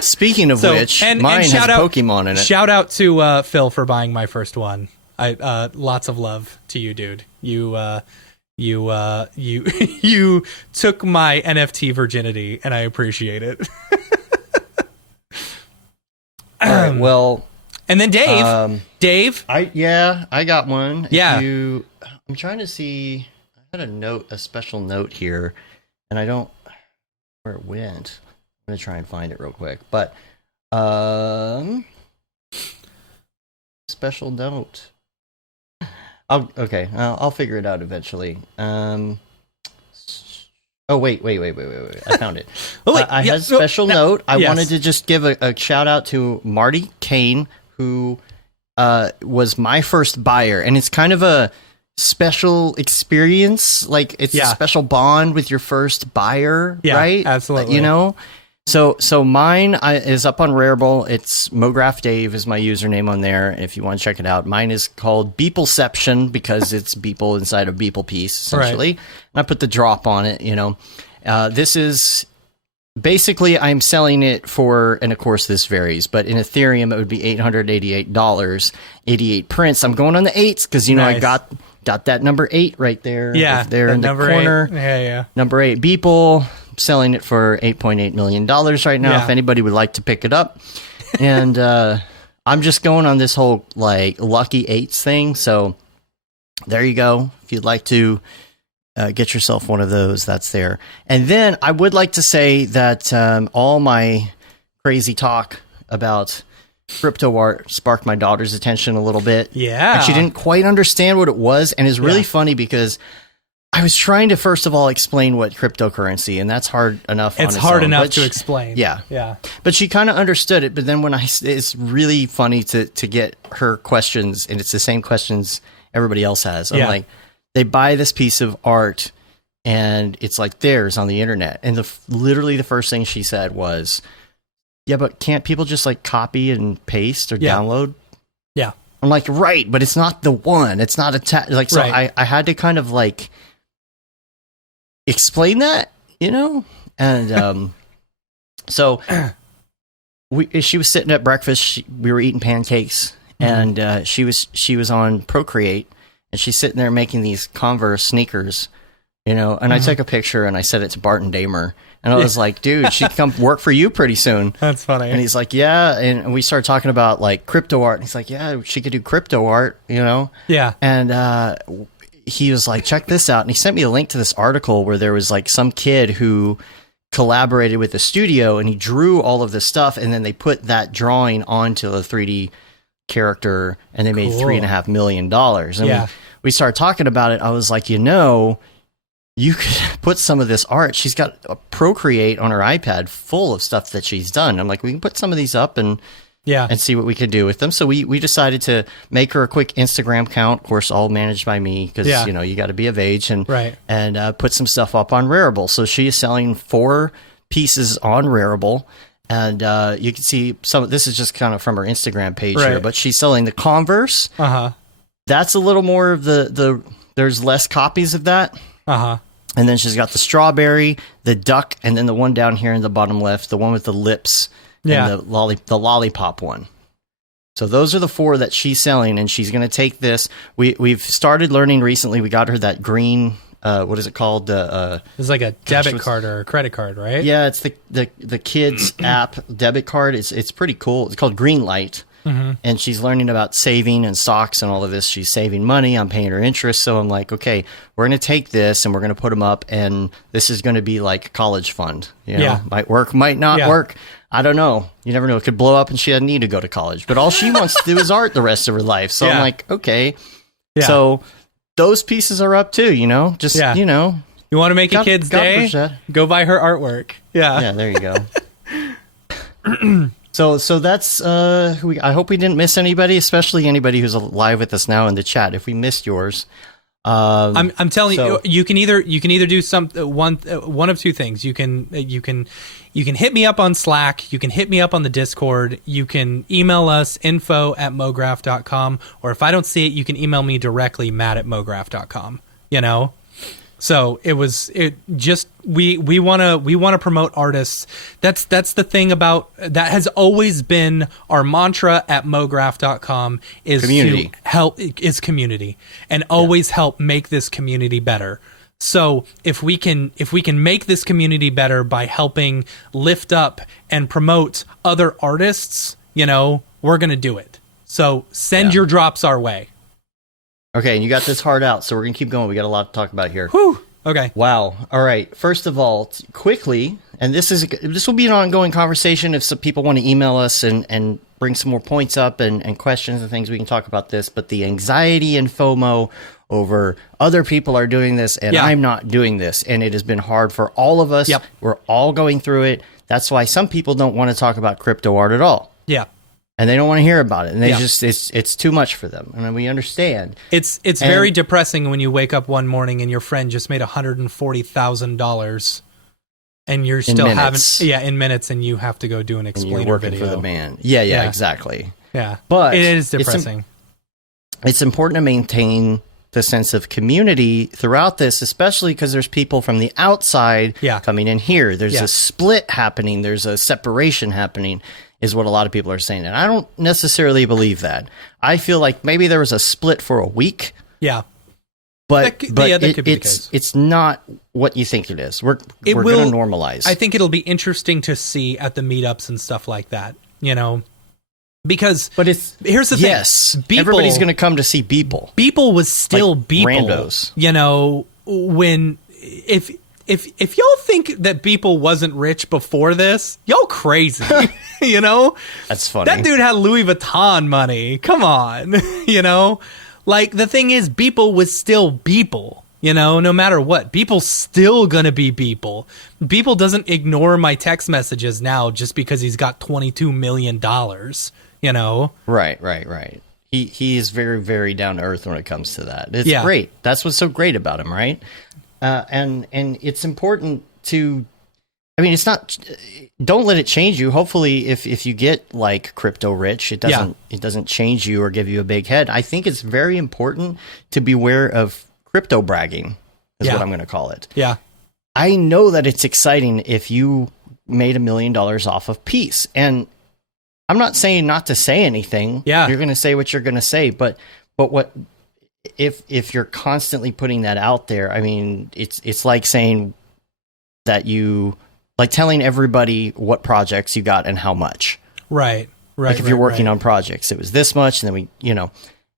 Speaking of which, mine has Pokemon in it. Shout out to Phil for buying my first one. Lots of love to you, dude. You took my NFT virginity, and I appreciate it. All right, well, and then Dave. I got one. Yeah. I'm trying to see. I had a special note here, and I don't know where it went. I'm gonna try and find it real quick. But special note. I'll figure it out eventually. Oh wait! I found it. I had a special note. I wanted to just give a shout out to Marty Kane, who was my first buyer, and it's kind of a special experience. Like it's a special bond with your first buyer, right? Absolutely. So mine is up on Rarible. It's Mograph Dave is my username on there. If you want to check it out, mine is called Beepleception because it's Beeple inside a Beeple piece, essentially. Right. And I put the drop on it. This is basically I'm selling it for, and of course this varies, but in Ethereum it would be $888, 88 prints. I'm going on the 8s because I got that number 8 right there. Yeah, there in the corner. 8. Yeah. Number 8 Beeple. Selling it for $8.8 million right now. If anybody would like to pick it up. And I'm just going on this whole like lucky 8s thing. So there you go. If you'd like to get yourself one of those, that's there. And then I would like to say that all my crazy talk about cryptoart sparked my daughter's attention a little bit. Yeah. And she didn't quite understand what it was. And it's really funny because I was trying to, first of all, explain what cryptocurrency, and that's hard enough. It's hard enough to explain. Yeah. But she kind of understood it. But then it's really funny to get her questions, and it's the same questions everybody else has. I'm like, they buy this piece of art, and it's like theirs on the internet. And literally the first thing she said was, yeah, but can't people just like copy and paste or download? Yeah. I'm like, right, but it's not the one. It's not like, so Right. I had to kind of like explain that, you know? And so she was sitting at breakfast. We were eating pancakes, and she was on Procreate, and she's sitting there making these Converse sneakers, you know. And I took a picture and I sent it to Barton Damer, and I was like, dude, she'd come work for you pretty soon. That's funny. And he's like, yeah. And we started talking about like crypto art. And he's like, yeah, she could do crypto art, you know? Yeah. And he was like, check this out. And he sent me a link to this article where there was like some kid who collaborated with the studio, and he drew all of this stuff, and then they put that drawing onto a 3D character, and they made Cool. $3.5 million. And Yeah. we started talking about it. I was like, you know, you could put some of this art. She's got a Procreate on her iPad full of stuff that she's done. I'm like, we can put some of these up and see what we could do with them. So we decided to make her a quick Instagram account, of course, all managed by me, because you know, you got to be of age, and put some stuff up on Rarible. So she is selling 4 pieces on Rarible, and you can see some. This is just kind of from her Instagram page here, but she's selling the Converse. That's a little more of the. There's less copies of that. And then she's got the strawberry, the duck, and then the one down here in the bottom left, the one with the lips. And the lollipop one. So those are the 4 that she's selling, and she's going to take this. We've started learning recently. We got her that green. What is it called? It's like a debit card or a credit card, right? Yeah, it's the kids app debit card. It's pretty cool. It's called Green Light, and she's learning about saving and stocks and all of this. She's saving money. I'm paying her interest. So I'm like, okay, we're going to take this and we're going to put them up, and this is going to be like a college fund. You know, might work, might not work. I don't know. You never know. It could blow up and she doesn't need to go to college. But all she wants to do is art the rest of her life. So I'm like, okay. So those pieces are up too, you know? Just, you know. You want to make a kid's day? Go buy her artwork. Yeah. Yeah, there you go. So that's, I hope we didn't miss anybody, especially anybody who's live with us now in the chat. If we missed yours. I'm telling you, you can either do one of two things. You can hit me up on Slack. You can hit me up on the Discord. You can email us info@mograph.com, or if I don't see it, you can email me directly, matt@mograph.com. You know. So we want to promote artists. That's the thing about that has always been our mantra at mograph.com is community. To help is community and always help make this community better. So if we can make this community better by helping lift up and promote other artists, you know, we're going to do it. So send your drops our way. Okay, and you got this hard out, so we're going to keep going. We got a lot to talk about here. Whew. Okay. Wow. All right. First of all, quickly, and this will be an ongoing conversation. If some people want to email us and bring some more points up and questions and things, we can talk about this. But the anxiety and FOMO over other people are doing this and I'm not doing this, and it has been hard for all of us. We're all going through it. That's why some people don't want to talk about crypto art at all. Yeah. And they don't want to hear about it, and they just it's too much for them. And we understand. It's very depressing when you wake up one morning and your friend just made $140,000, and you're still in minutes, and you have to go do an explainer and you're working video for the man. Yeah, exactly. Yeah, but it is depressing. It's important to maintain the sense of community throughout this, especially because there's people from the outside coming in here. There's a split happening. There's a separation happening. Is what a lot of people are saying. And I don't necessarily believe that. I feel like maybe there was a split for a week. Yeah. But it's not what you think it is. We're going to normalize. I think it'll be interesting to see at the meetups and stuff like that, you know. Because here's the thing. Yes. Everybody's going to come to see Beeple. Beeple was still like Beeple. Randos. You know, when if y'all think that Beeple wasn't rich before this, y'all crazy. You know? That's funny. That dude had Louis Vuitton money. Come on. You know? Like, the thing is, Beeple was still Beeple. You know, no matter what. Beeple's still gonna be Beeple. Beeple doesn't ignore my text messages now just because he's got $22 million. You know? Right. He is very, very down to earth when it comes to that. It's great. That's what's so great about him, right? and it's important to. I mean, it's not. Don't let it change you. Hopefully, if you get like crypto rich, it doesn't change you or give you a big head. I think it's very important to beware of crypto bragging. Is what I'm going to call it. Yeah, I know that it's exciting if you made $1 million off of peace, and I'm not saying not to say anything. Yeah, you're going to say what you're going to say, but what if you're constantly putting that out there? I mean, it's like saying that you. Like telling everybody what projects you got and how much. Right. Like if you're working on projects, it was this much, and then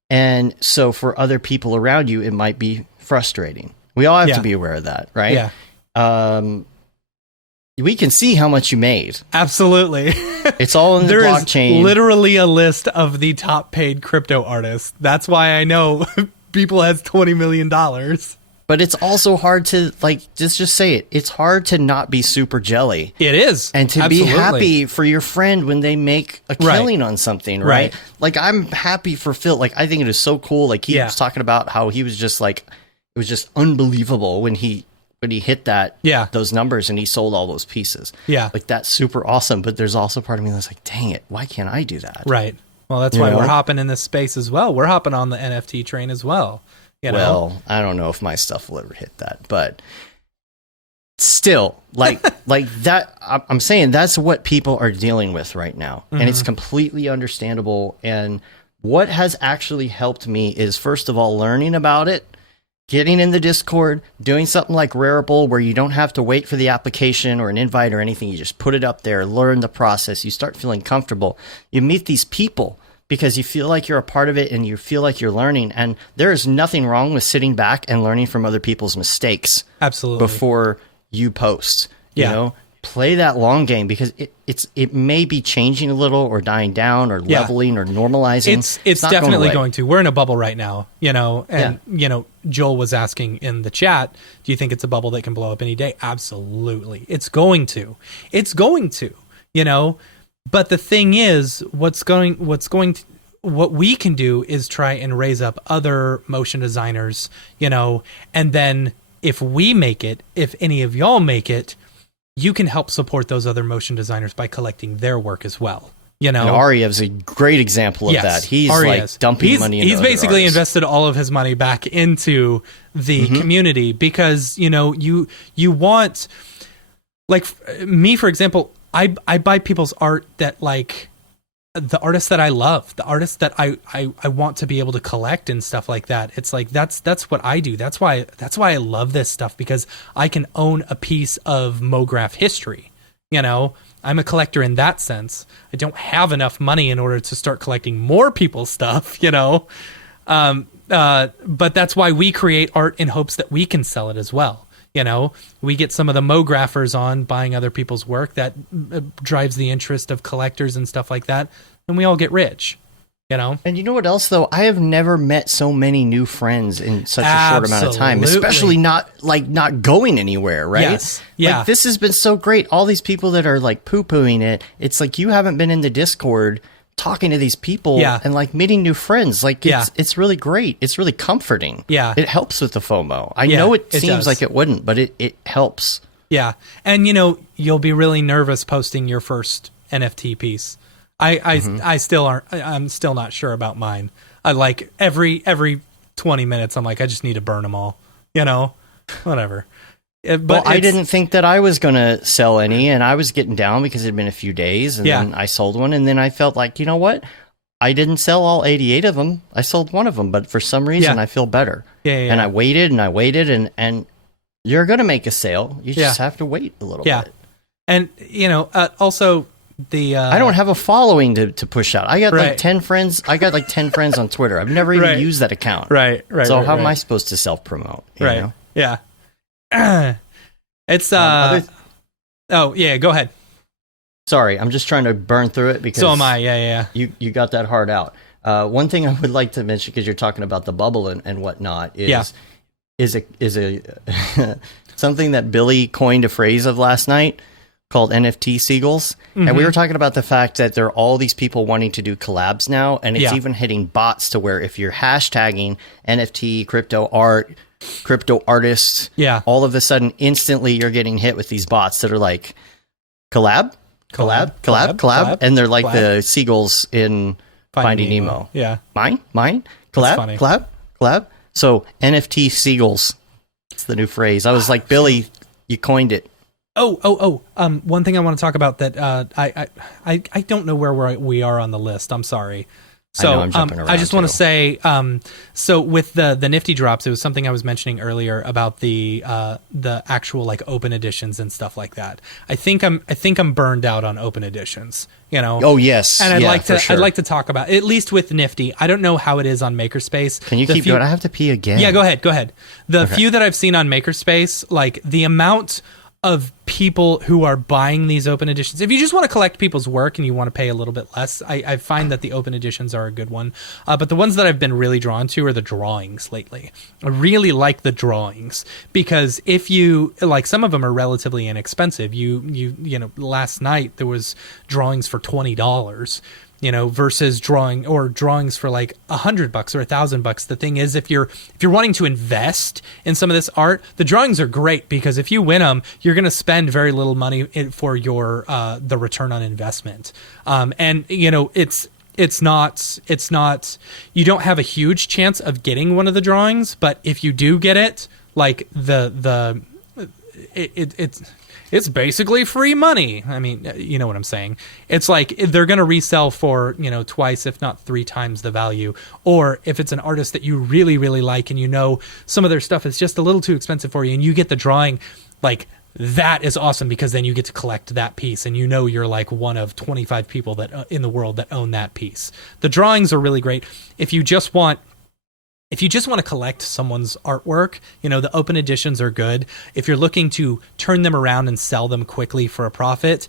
and so for other people around you, it might be frustrating. We all have to be aware of that, right? Yeah. We can see how much you made. Absolutely. It's all in the blockchain. There is literally a list of the top paid crypto artists. That's why I know people has $20 million. But it's also hard to, like, just say it. It's hard to not be super jelly. It is. And to be happy for your friend when they make a killing on something, right? Like, I'm happy for Phil. Like, I think it is so cool. Like, he was talking about how he was just like, it was just unbelievable when he hit those numbers and he sold all those pieces. Yeah. Like, that's super awesome. But there's also part of me that's like, dang it, why can't I do that? Right. Well, that's why we're hopping in this space as well. We're hopping on the NFT train as well. Well, I don't know if my stuff will ever hit that, but still, like that. I'm saying that's what people are dealing with right now, and it's completely understandable. And what has actually helped me is, first of all, learning about it, getting in the Discord, doing something like Rarible, where you don't have to wait for the application or an invite or anything. You just put it up there, learn the process. You start feeling comfortable. You meet these people. Because you feel like you're a part of it and you feel like you're learning. And there is nothing wrong with sitting back and learning from other people's mistakes. Absolutely. Before you post. You know? Play that long game, because it may be changing a little or dying down or leveling or normalizing. It's definitely going to. We're in a bubble right now, and Joel was asking in the chat, do you think it's a bubble that can blow up any day? Absolutely. It's going to. But the thing is, what we can do is try and raise up other motion designers, and then if we make it, if any of y'all make it, you can help support those other motion designers by collecting their work as well. And Aryev's a great example of that. He's like dumping money into He's basically invested all of his money back into the community, because, you want, like me, for example, I buy people's art that, like, the artists that I love, the artists that I want to be able to collect and stuff like that. It's like that's what I do. That's why I love this stuff, because I can own a piece of Mograph history. I'm a collector in that sense. I don't have enough money in order to start collecting more people's stuff, but that's why we create art in hopes that we can sell it as well. We get some of the Mographers on buying other people's work. That drives the interest of collectors and stuff like that. And we all get rich, And you know what else, though? I have never met so many new friends in such a short amount of time, especially not going anywhere, right? Yes. Yeah. Like, this has been so great. All these people that are like poo-pooing it. It's like you haven't been in the Discord talking to these people and like meeting new friends. Like it's really great. It's really comforting. Yeah. It helps with the FOMO. I know it seems does. like it wouldn't, but it helps. Yeah. And you'll be really nervous posting your first NFT piece. I'm still not sure about mine. I like every 20 minutes I'm like, I just need to burn them all. Whatever. But I didn't think that I was going to sell any, and I was getting down because it had been a few days, and then I sold one, and then I felt like, you know what? I didn't sell all 88 of them. I sold one of them, but for some reason I feel better. And I waited, and you're going to make a sale. You just have to wait a little bit. And, also the... I don't have a following to push out. I got like 10 friends. I got like 10 friends on Twitter. I've never even used that account. So how am I supposed to self-promote? You know? Yeah. It's oh yeah, go ahead. Sorry, I'm just trying to burn through it because so am I. You got that hard out. One thing I would like to mention, because you're talking about the bubble and whatnot, is a something that Billy coined a phrase of last night called NFT seagulls. And we were talking about the fact that there are all these people wanting to do collabs now, and it's even hitting bots to where if you're hashtagging NFT, crypto art, crypto artists. Yeah. All of a sudden, instantly, you're getting hit with these bots that are like, collab. And they're like the seagulls in Finding Nemo. Yeah. Mine, funny. collab. So NFT seagulls. It's the new phrase. I was like, Billy, you coined it. One thing I want to talk about that I don't know where we are on the list. I'm sorry. So I know I'm jumping around I just want to too. say, so with the nifty drops, it was something I was mentioning earlier about the actual like open editions and stuff like that. I think I'm burned out on open editions. You know. Oh yes, and I'd I'd like to talk about at least with Nifty. I don't know how it is on Makerspace. Can you keep going? I have to pee again. Yeah, go ahead. The few that I've seen on Makerspace, like the amount of people who are buying these open editions. If you just want to collect people's work and you want to pay a little bit less, I find that the open editions are a good one. But the ones that I've been really drawn to are the drawings lately. I really like the drawings because if you like, some of them are relatively inexpensive. You know, last night there was drawings for $20. You know, versus drawings for like $100 or $1,000. The thing is, if you're wanting to invest in some of this art, the drawings are great because if you win them, you're going to spend very little money for your the return on investment. And you know, it's not you don't have a huge chance of getting one of the drawings, but if you do get it, like it's basically free money. I mean, you know what I'm saying. It's like they're going to resell for, you know, twice, if not 3 times the value. Or if it's an artist that you really, really like and you know some of their stuff is just a little too expensive for you and you get the drawing, like that is awesome because then you get to collect that piece and you know you're like one of 25 people that in the world that own that piece. The drawings are really great. If you just want to collect someone's artwork, you know, the open editions are good. If you're looking to turn them around and sell them quickly for a profit,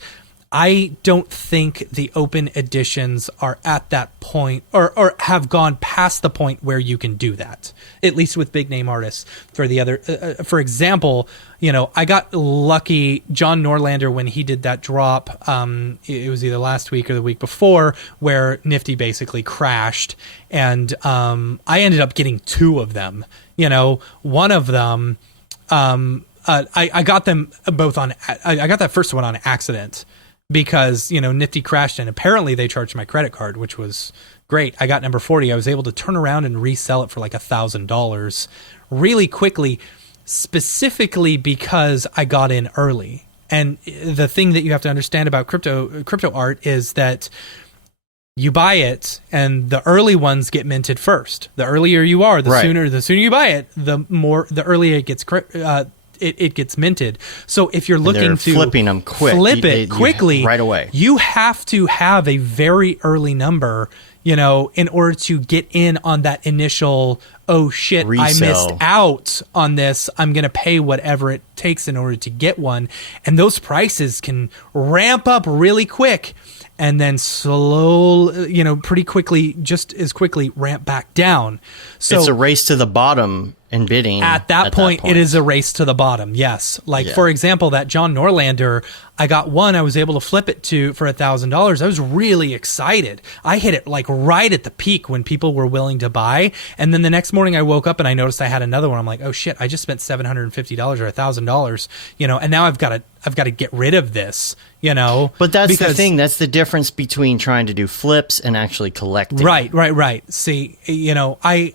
I don't think the open editions are at that point or have gone past the point where you can do that, at least with big name artists. For example, you know, I got lucky. John Norlander, when he did that drop, it was either last week or the week before, where Nifty basically crashed, and I ended up getting 2 of them. You know, one of them, I got them both on. I got that first one on accident because, you know, Nifty crashed and apparently they charged my credit card, which was great. I got number 40. I was able to turn around and resell it for like $1,000 really quickly, specifically because I got in early. And the thing that you have to understand about crypto art is that you buy it and the early ones get minted first. The earlier you are, the sooner you buy it, the earlier it gets it gets minted. So if you're looking to flipping them flip it quickly right away, you have to have a very early number, you know, in order to get in on that initial, oh shit, resale. I missed out on this. I'm going to pay whatever it takes in order to get one. And those prices can ramp up really quick and then slowly, you know, pretty quickly, just as quickly ramp back down. So it's a race to the bottom in bidding. At that point, it is a race to the bottom. Yes. Like, for example, that John Norlander, I got one, I was able to flip it for $1,000. I was really excited. I hit it like right at the peak when people were willing to buy. And then the next morning I woke up and I noticed I had another one. I'm like, oh shit, I just spent $750 or $1,000, you know, and now I've got to get rid of this, you know. But that's the thing. That's the difference between trying to do flips and actually collecting. Right. See, you know, I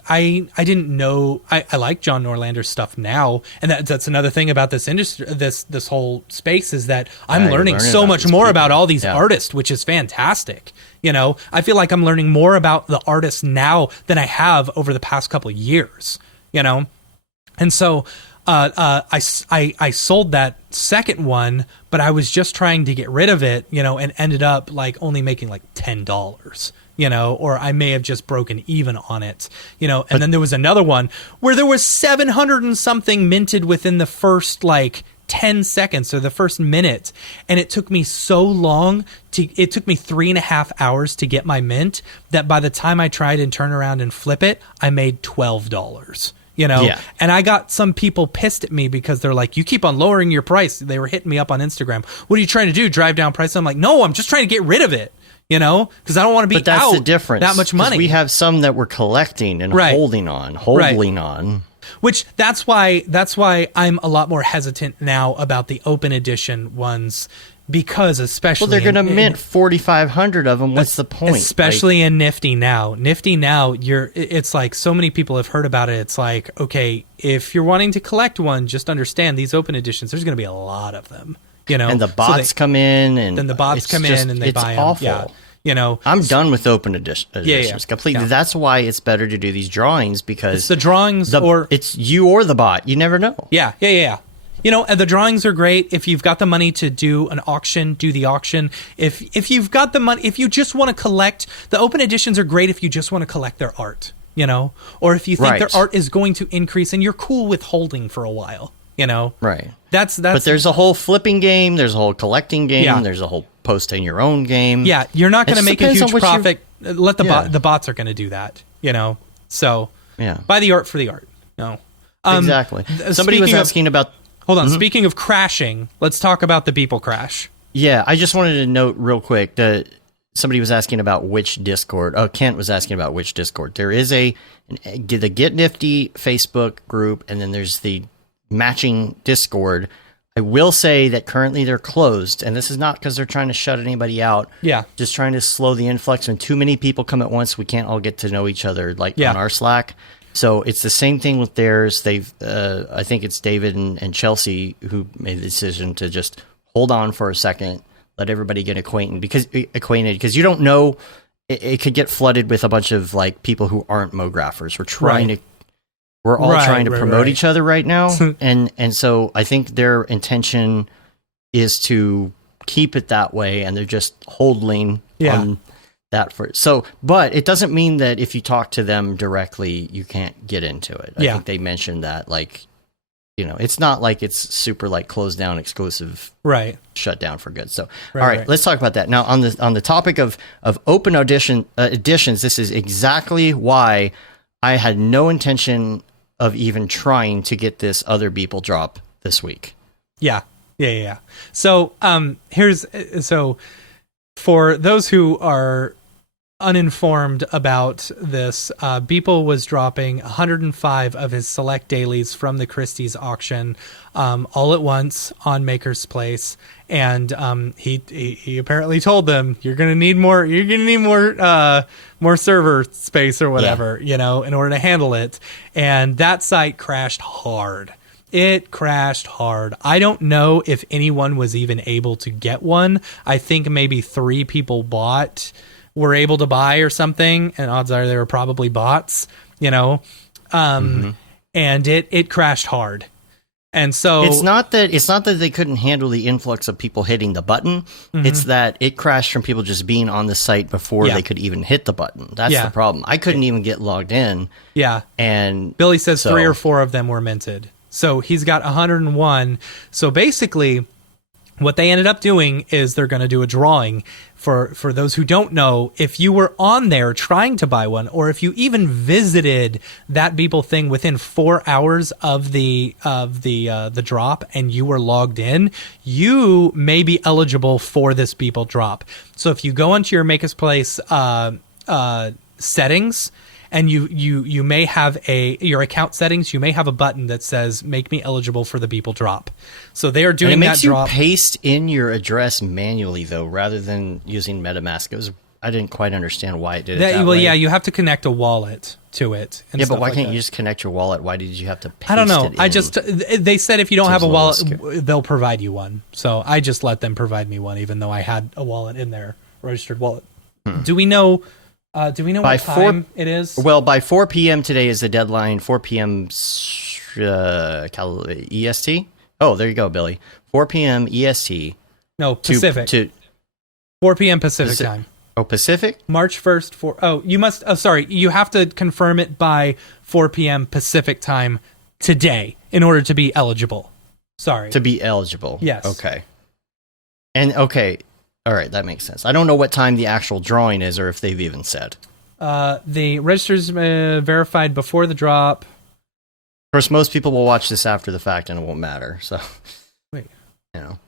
didn't know. I like John Norlander's stuff now, and that's another thing about this industry, this whole space, is that I'm learning so much more about all these artists, which is fantastic. You know, I feel like I'm learning more about the artists now than I have over the past couple of years. You know, and so I sold that second one, but I was just trying to get rid of it, you know, and ended up like only making like $10. You know, or I may have just broken even on it, you know. And then there was another one where there was 700 and something minted within the first like 10 seconds or the first minute. And it took me so long it took me 3.5 hours to get my mint that by the time I tried and turn around and flip it, I made $12. You know, and I got some people pissed at me because they're like, you keep on lowering your price. They were hitting me up on Instagram. What are you trying to do? Drive down price? I'm like, no, I'm just trying to get rid of it. You know, because I don't want to be but that's out the difference. that much money. We have some that we're collecting and holding on. Which that's why I'm a lot more hesitant now about the open edition ones, because especially Well, they're going to mint 4,500 of them. What's the point? Especially in Nifty now. Nifty now, it's like so many people have heard about it. It's like, okay, if you're wanting to collect one, just understand these open editions, there's going to be a lot of them. You know, and the bots come in, and then the bots come in and they buy them. Awful. Yeah, you know, I'm done with open editions completely. Yeah. That's why it's better to do these drawings, because it's the drawings, or it's you or the bot. You never know. Yeah. You know, and the drawings are great. If you've got the money to do an auction, do the auction. If you've got the money, if you just want to collect, the open editions are great if you just want to collect their art, you know, or if you think their art is going to increase and you're cool with holding for a while, you know. Right. That's. But there's a whole flipping game. There's a whole collecting game. Yeah. There's a whole posting your own game. Yeah, you're not going to make a huge profit. Let the bots are going to do that, you know. So buy the art for the art. No. Exactly. Somebody was asking about. Hold on. Mm-hmm. Speaking of crashing, let's talk about the Beeple crash. Yeah, I just wanted to note real quick that somebody was asking about which Discord. Oh, Kent was asking about which Discord. There is the Get Nifty Facebook group, and then there's the matching Discord. I will say that currently they're closed, and this is not because they're trying to shut anybody out. Yeah. Just trying to slow the influx. When too many people come at once, we can't all get to know each other on our Slack. So it's the same thing with theirs. They've, I think it's David and Chelsea who made the decision to just hold on for a second, let everybody get acquainted because you don't know. It could get flooded with a bunch of like people who aren't Mographers. We're all trying to promote each other right now, and so I think their intention is to keep it that way, and they're just holding on that for but it doesn't mean that if you talk to them directly you can't get into it. I think they mentioned that, like, you know, it's not like it's super like closed down, exclusive, shut down for good. So all right, let's talk about that now. On the topic of open editions, this is exactly why I had no intention of even trying to get this other Beeple drop this week. Yeah. So so for those who are uninformed about this, Beeple was dropping 105 of his select dailies from the Christie's auction all at once on Maker's Place, and he apparently told them, you're gonna need more server space or whatever, you know, in order to handle it. And that site crashed hard. It crashed hard. I don't know if anyone was even able to get one. I think maybe 3 people were able to buy or something, and odds are they were probably bots, you know. And it crashed hard. And so it's not that they couldn't handle the influx of people hitting the button. Mm-hmm. It's that it crashed from people just being on the site before they could even hit the button. That's the problem. I couldn't even get logged in. Yeah. And Billy says 3 or 4 of them were minted. So he's got 101. So basically what they ended up doing is they're going to do a drawing. For those who don't know, if you were on there trying to buy one, or if you even visited that Beeple thing within 4 hours of the drop and you were logged in, you may be eligible for this Beeple drop. So if you go into your Maker's Place settings, and you may have your account settings, you may have a button that says "Make me eligible for the Beeple drop." So they are doing that drop. It makes you paste in your address manually, though, rather than using MetaMask. I didn't quite understand why it did it that way. Yeah, you have to connect a wallet to it. And but why can't you just connect your wallet? Why did you have to paste I don't know. it in? They said if you don't have a wallet, they'll provide you one. So I just let them provide me one, even though I had a wallet in there, registered wallet. Do we know what time it is? Well, by 4 p.m. today is the deadline. 4 p.m. EST. Oh, there you go, Billy. 4 p.m. EST. No, Pacific. 4 p.m. Pacific time. Oh, Pacific? March 1st. You have to confirm it by 4 p.m. Pacific time today in order to be eligible. Sorry. To be eligible. Yes. Okay. All right, that makes sense. I don't know what time the actual drawing is, or if they've even said. The register's verified before the drop. Of course, most people will watch this after the fact, and it won't matter. So, wait, what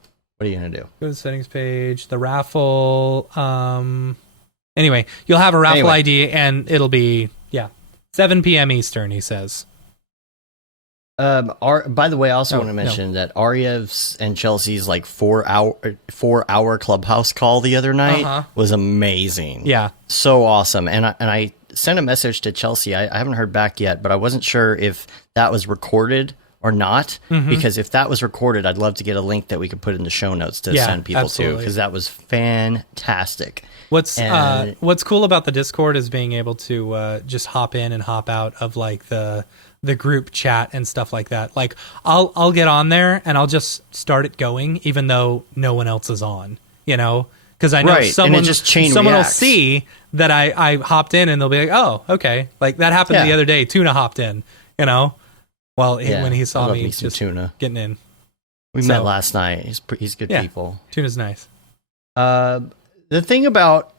are you gonna do? Go to the settings page. The raffle. Anyway, you'll have a raffle ID, and it'll be 7 p.m. Eastern. He says. By the way, I also Oh, want to mention that Aryev's and Chelsea's like 4 hour clubhouse call the other night was amazing. Yeah. So awesome. And I sent a message to Chelsea. I haven't heard back yet, but I wasn't sure if that was recorded or not, because if that was recorded, I'd love to get a link that we could put in the show notes to send people to, because that was fantastic. What's cool about the Discord is being able to just hop in and hop out of like the group chat and stuff like that. Like I'll get on there and I'll just start it going even though no one else is on, you know, because I know someone will see that I hopped in and they'll be like, oh, okay. Like that happened the other day. Tuna hopped in, you know, when he saw me just Tuna getting in. We met last night. He's good people. Tuna's nice. The thing about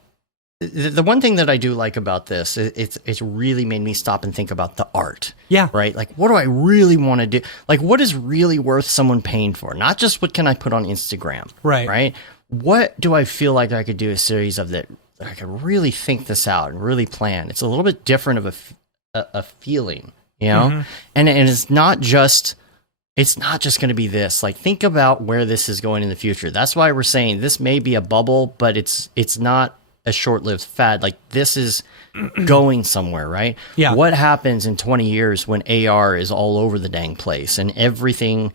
the one thing that I do like about this, it's really made me stop and think about the art. Yeah. Right? Like, what do I really want to do? Like, what is really worth someone paying for? Not just what can I put on Instagram. Right. Right? What do I feel like I could do a series of that I could really think this out and really plan? It's a little bit different of a feeling, you know? And it's not just going to be this. Like, think about where this is going in the future. That's why we're saying this may be a bubble, but it's not a short-lived fad. Like, this is going somewhere, right? Yeah. What happens in 20 years when AR is all over the dang place and everything,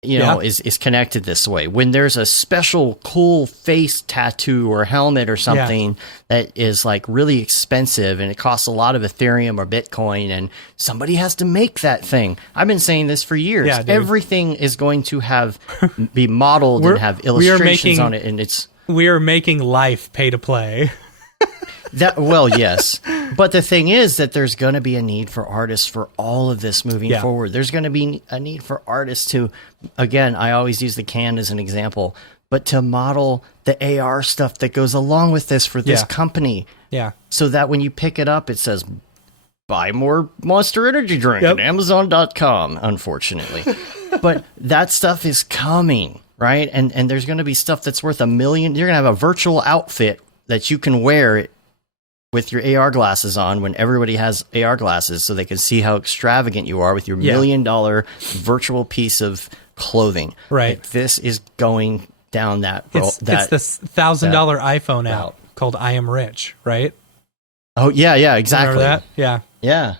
you know, is connected this way? When there's a special cool face tattoo or helmet or something that is like really expensive and it costs a lot of Ethereum or Bitcoin and somebody has to make that thing. I've been saying this for years. Yeah, dude. Everything is going to be modeled and have illustrations on it, and we are making life pay to play. Yes. But the thing is that there's going to be a need for artists for all of this moving forward. There's going to be a need for artists to, again, I always use the can as an example, but to model the AR stuff that goes along with this for this company. Yeah. So that when you pick it up, it says, buy more Monster Energy drink at Amazon.com, unfortunately. But that stuff is coming. Right? And there's going to be stuff that's worth $1 million. You're going to have a virtual outfit that you can wear with your AR glasses on when everybody has AR glasses so they can see how extravagant you are with your $1 million virtual piece of clothing. Right. Like, this is going down that road. It's this $1,000 iPhone out called I Am Rich, right? Oh, yeah, exactly. Remember that? Yeah. Yeah.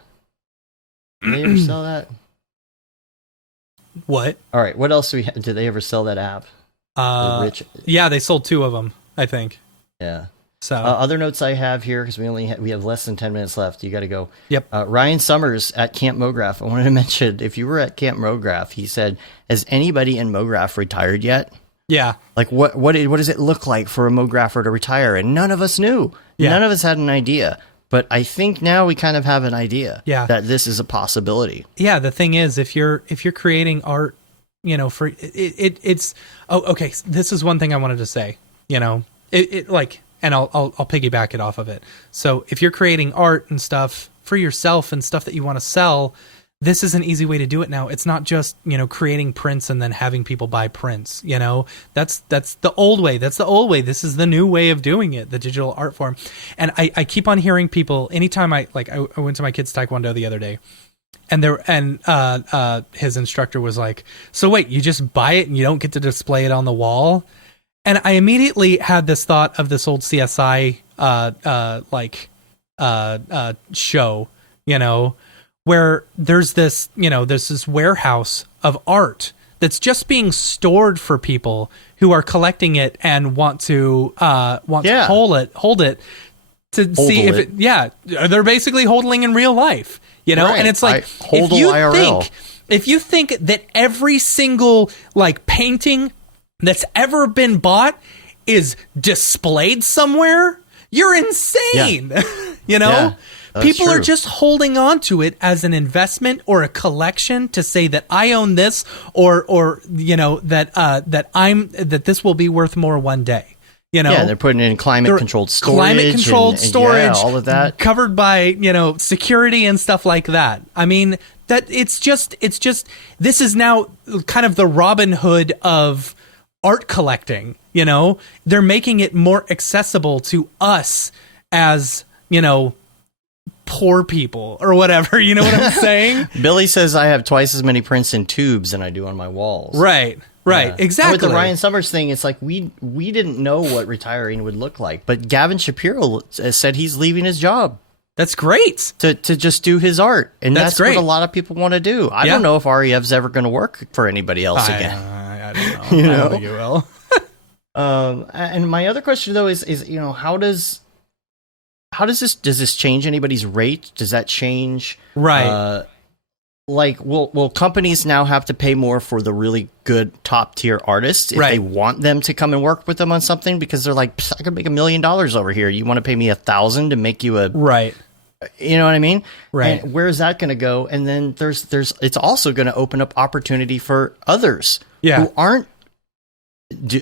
Did they ever sell that? What? All right. What else do we have? Did they ever sell that app? Yeah, they sold 2 of them, I think. Yeah. So other notes I have here, because we have less than 10 minutes left. You got to go. Yep. Ryan Summers at Camp Mograph. I wanted to mention, if you were at Camp Mograph, he said, has anybody in Mograph retired yet? Yeah. Like, what does it look like for a Mographer to retire? And none of us knew. Yeah. None of us had an idea. But I think now we kind of have an idea that this is a possibility. Yeah, the thing is, if you're creating art, you know, for it's okay. This is one thing I wanted to say. You know, and I'll piggyback it off of it. So if you're creating art and stuff for yourself and stuff that you want to sell, this is an easy way to do it now. It's not just, you know, creating prints and then having people buy prints, you know. That's the old way. That's the old way. This is the new way of doing it, the digital art form. And I keep on hearing people, anytime I went to my kid's taekwondo the other day, and his instructor was like, so wait, you just buy it and you don't get to display it on the wall? And I immediately had this thought of this old CSI show, you know, where there's this warehouse of art that's just being stored for people who are collecting it and want to hold it to see if it. They're basically hodling in real life, you know. Right. And it's like, if you think that every single like painting that's ever been bought is displayed somewhere, you're insane. You know. Yeah. People are just holding on to it as an investment or a collection to say that I own this, or you know, that this will be worth more one day. You know, they're putting it in climate controlled storage, all of that covered by, you know, security and stuff like that. I mean, that it's just this is now kind of the Robin Hood of art collecting. You know, they're making it more accessible to us as, you know, poor people or whatever. You know what I'm saying? Billy says I have twice as many prints in tubes than I do on my walls. Right. Yeah. Exactly. And with the Ryan Summers thing, it's like we didn't know what retiring would look like, but Gavin Shapiro said he's leaving his job. That's great. To just do his art, and that's great. what a lot of people want to do. I don't know if REF's ever going to work for anybody else again. I don't know. I don't think it will. And my other question though is how does this change anybody's rate? Does that change? Right. Like, will companies now have to pay more for the really good top tier artists if they want them to come and work with them on something? Because they're like, I could make $1 million over here. You want to pay me $1,000 to make you a right? You know what I mean? Right. And where is that going to go? And then it's also going to open up opportunity for others who aren't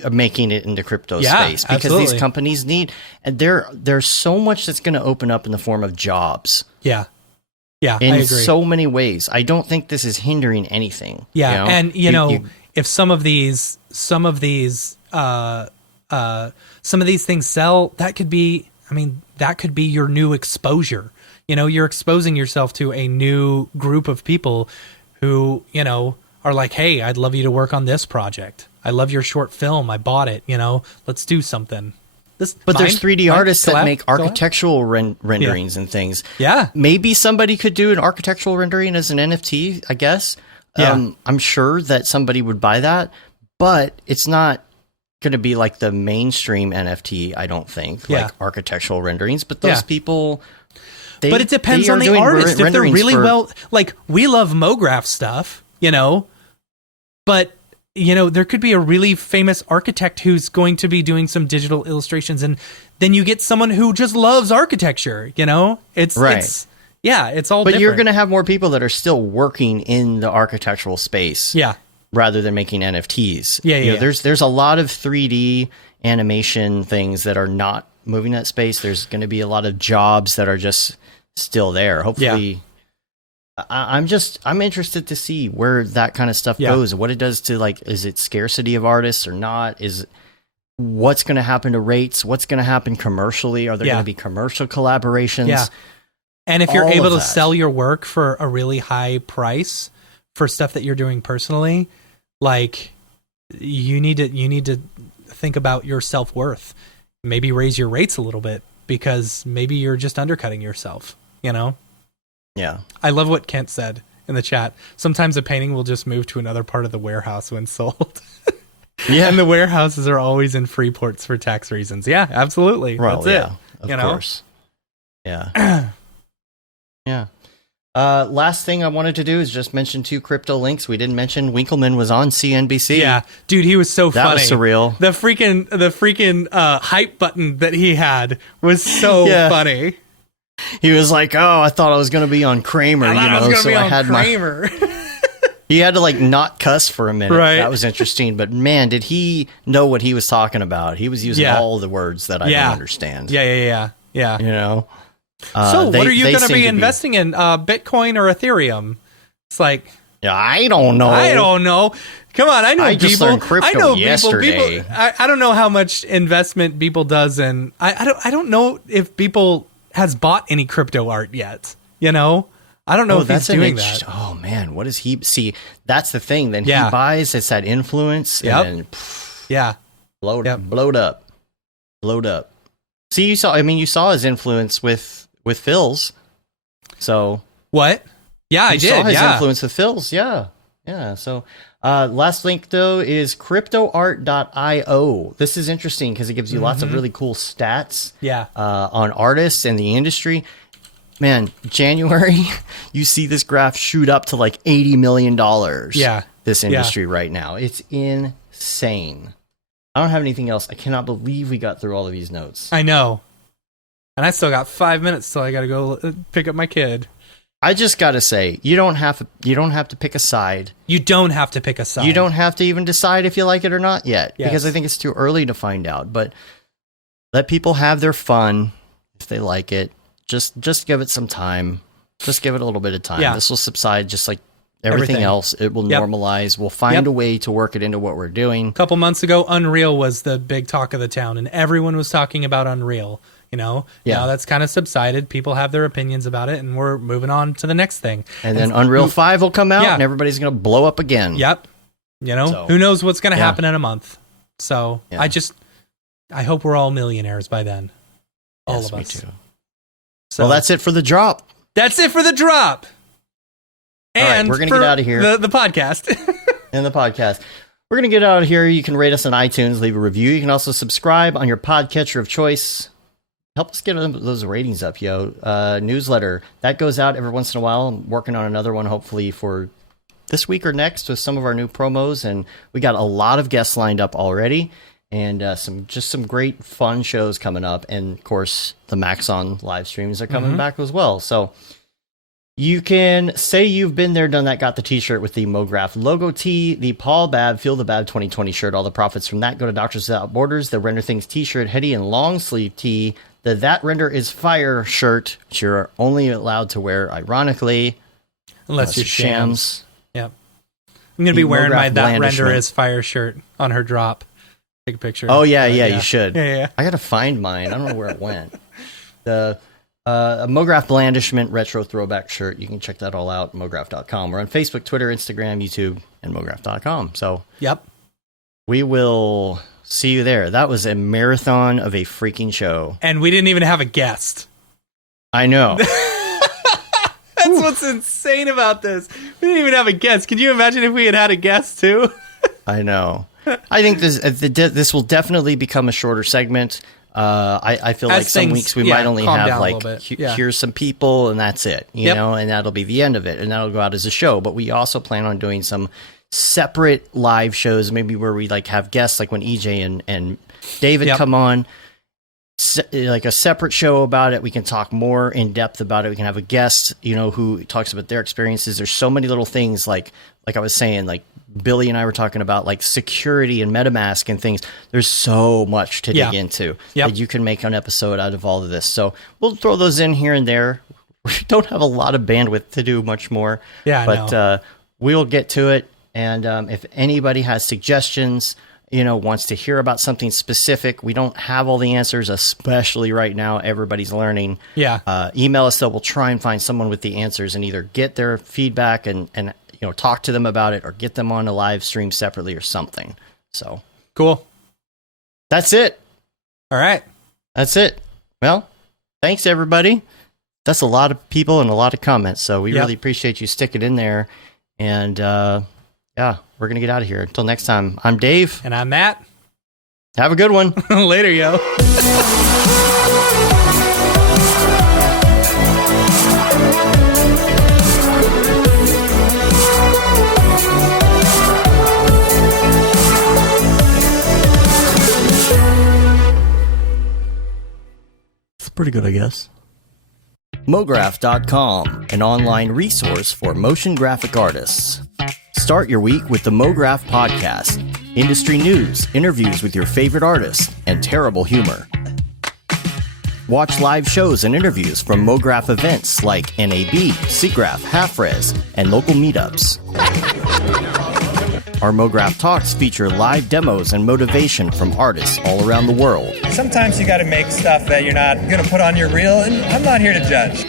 making it into crypto space, because these companies need, and there's so much that's going to open up in the form of jobs. Yeah, in I agree. so many ways. I don't think this is hindering anything. Yeah, you know? and if some of these things sell, that could be your new exposure. You know, you're exposing yourself to a new group of people who, you know, are like, hey, I'd love you to work on this project. I love your short film. I bought it. You know, let's do something. There's 3D artists that make architectural renderings and things. Yeah. Maybe somebody could do an architectural rendering as an NFT, I guess. Yeah. I'm sure that somebody would buy that, but it's not going to be like the mainstream NFT, I don't think, like architectural renderings. But those people... but it depends on the artist. If they're really like, we love Mograph stuff, you know, but... You know, there could be a really famous architect who's going to be doing some digital illustrations, and then you get someone who just loves architecture. You know, it's all. But different. You're going to have more people that are still working in the architectural space, rather than making NFTs. There's a lot of 3D animation things that are not moving that space. There's going to be a lot of jobs that are just still there. Hopefully. Yeah. I'm interested to see where that kind of stuff goes, what it does to, like, is it scarcity of artists or not? What's going to happen to rates? What's going to happen commercially? Are there going to be commercial collaborations? Yeah. And if you're able to sell your work for a really high price for stuff that you're doing personally, like, you need to think about your self-worth. Maybe raise your rates a little bit, because maybe you're just undercutting yourself, you know? Yeah. I love what Kent said in the chat. Sometimes a painting will just move to another part of the warehouse when sold. And the warehouses are always in free ports for tax reasons. Yeah, absolutely. Well, that's it. Of course. Yeah. Yeah. Last thing I wanted to do is just mention 2 crypto links. We didn't mention Winkleman was on CNBC. Yeah. Dude, he was so funny. That was surreal. The freaking hype button that he had was so funny. He was like, "Oh, I thought I was going to be on Kramer, I had Kramer." He had to, like, not cuss for a minute. Right. That was interesting. But man, did he know what he was talking about? He was using all the words that I don't understand. Yeah. You know. So, what are you going to be investing in? Bitcoin or Ethereum? It's like, I don't know. Come on, I know I people. Just learned crypto I know yesterday. People. I don't know how much investment people does, and I don't know if people has bought any crypto art yet. You know, I don't know if he's doing that. Oh man, what does he see? That's the thing. Then he buys. It's that influence. And then, blowed up. See, you saw his influence with Phil's. So what? Yeah, I did. Saw his influence with Phil's. Yeah. So, last link though is cryptoart.io. This is interesting because it gives you lots of really cool stats. On artists and the industry. Man, January, you see this graph shoot up to like $80 million. This industry right now. It's insane. I don't have anything else. I cannot believe we got through all of these notes. I know. And I still got 5 minutes till I got to go pick up my kid. I just got to say, you don't have to pick a side. You don't have to pick a side. You don't have to even decide if you like it or not yet, because I think it's too early to find out. But let people have their fun if they like it. Just give it some time. Just give it a little bit of time. This will subside just like everything else. It will normalize. We'll find a way to work it into what we're doing. A couple months ago, Unreal was the big talk of the town, and everyone was talking about Unreal. Now Yeah. that's kind of subsided. People have their opinions about it, and we're moving on to the next thing. And then Unreal 5 will come out, Yeah. and everybody's going to blow up again. Yep. So, Who knows what's going to yeah. happen in a month. So Yeah. I hope we're all millionaires by then. All Yes, of me us. too. So Well, that's it for the drop. that's it for the drop. All right, And we're gonna for get out of here. The podcast. In the podcast. We're going to get out of here. You can rate us on iTunes, leave a review. You can also subscribe on your podcatcher of choice. Help us get those ratings up, yo. Newsletter. That goes out every once in a while. I'm working on another one, hopefully, for this week or next with some of our new promos. And we got a lot of guests lined up already. And some great fun shows coming up. And, of course, the Maxon live streams are coming back as well. So you can say you've been there, done that, got the t-shirt with the Mograph logo tee, the Paul Babb Feel the Bab 2020 shirt. All the profits from that go to Doctors Without Borders, the Render Things t-shirt, hoodie, and long sleeve tee, the That Render is Fire shirt, which you're only allowed to wear, ironically, Unless you're shams. Yep. I'm going to The be wearing my Mograph That Render blandishment. is Fire shirt on her drop. Take a picture. Oh, yeah, you should. Yeah. I got to find mine. I don't know where it went. The a Mograph Blandishment retro throwback shirt. You can check that all out at mograph.com. We're on Facebook, Twitter, Instagram, YouTube, and mograph.com. So Yep. we will see you there. That was a marathon of a freaking show. And we didn't even have a guest. I know. That's what's insane about this. We didn't even have a guest. Could you imagine if we had a guest too? I know. I think this will definitely become a shorter segment. I feel As like some things, weeks we yeah, might only calm have down a like little bit. Yeah. here's some people and that's it, you know, and that'll be the end of it, and that'll go out as a show. But we also plan on doing some separate live shows, maybe where we like have guests, like when EJ and David come on, like a separate show about it. We can talk more in depth about it. We can have a guest, who talks about their experiences. There's so many little things, like I was saying, like Billy and I were talking about, like security and MetaMask and things. There's so much to dig into that you can make an episode out of all of this. So we'll throw those in here and there. We don't have a lot of bandwidth to do much more. Yeah, but we'll get to it. And if anybody has suggestions, wants to hear about something specific, we don't have all the answers, especially right now. Everybody's learning. Yeah. Email us, though. We'll try and find someone with the answers and either get their feedback and talk to them about it, or get them on a live stream separately or something. So cool. That's it. All right. That's it. Well, thanks everybody. That's a lot of people and a lot of comments. So we really appreciate you sticking in there. And we're going to get out of here. Until next time, I'm Dave. And I'm Matt. Have a good one. Later, yo. Pretty good, I guess. Mograph.com, an online resource for motion graphic artists. Start your week with the Mograph podcast. Industry news, interviews with your favorite artists, and terrible humor. Watch live shows and interviews from Mograph events like NAB, SIGGRAPH, Half-Res, and local meetups. Our Mograph Talks feature live demos and motivation from artists all around the world. Sometimes you gotta make stuff that you're not gonna put on your reel, and I'm not here to judge.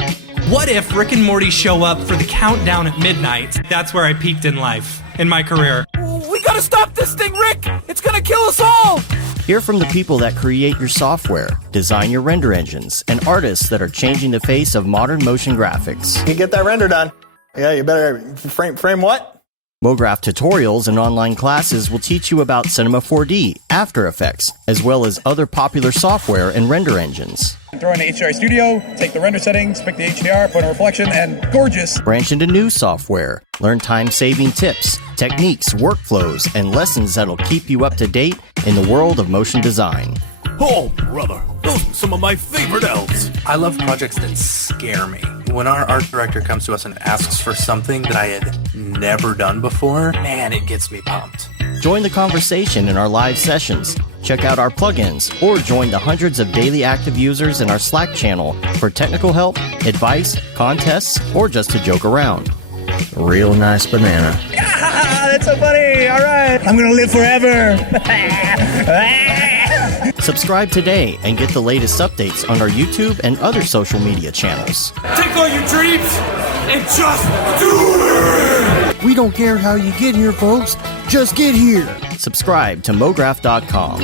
What if Rick and Morty show up for the countdown at midnight? That's where I peaked in life, in my career. We gotta stop this thing, Rick! It's gonna kill us all! Hear from the people that create your software, design your render engines, and artists that are changing the face of modern motion graphics. You get that render done. Yeah, you better frame what? Mograph tutorials and online classes will teach you about Cinema 4D, After Effects, as well as other popular software and render engines. Throw in the HDR Studio, take the render settings, pick the HDR, put in a reflection, and gorgeous. Branch into new software. Learn time-saving tips, techniques, workflows, and lessons that'll keep you up to date in the world of motion design. Oh, brother, those are some of my favorite elves. I love projects that scare me. When our art director comes to us and asks for something that I had never done before, man, it gets me pumped. Join the conversation in our live sessions. Check out our plugins, or join the hundreds of daily active users in our Slack channel for technical help, advice, contests, or just to joke around. Real nice banana. Ah, that's so funny. All right. I'm gonna live forever. Subscribe today and get the latest updates on our YouTube and other social media channels. Take all your dreams and just do it! We don't care how you get here, folks. Just get here. Subscribe to Mograph.com.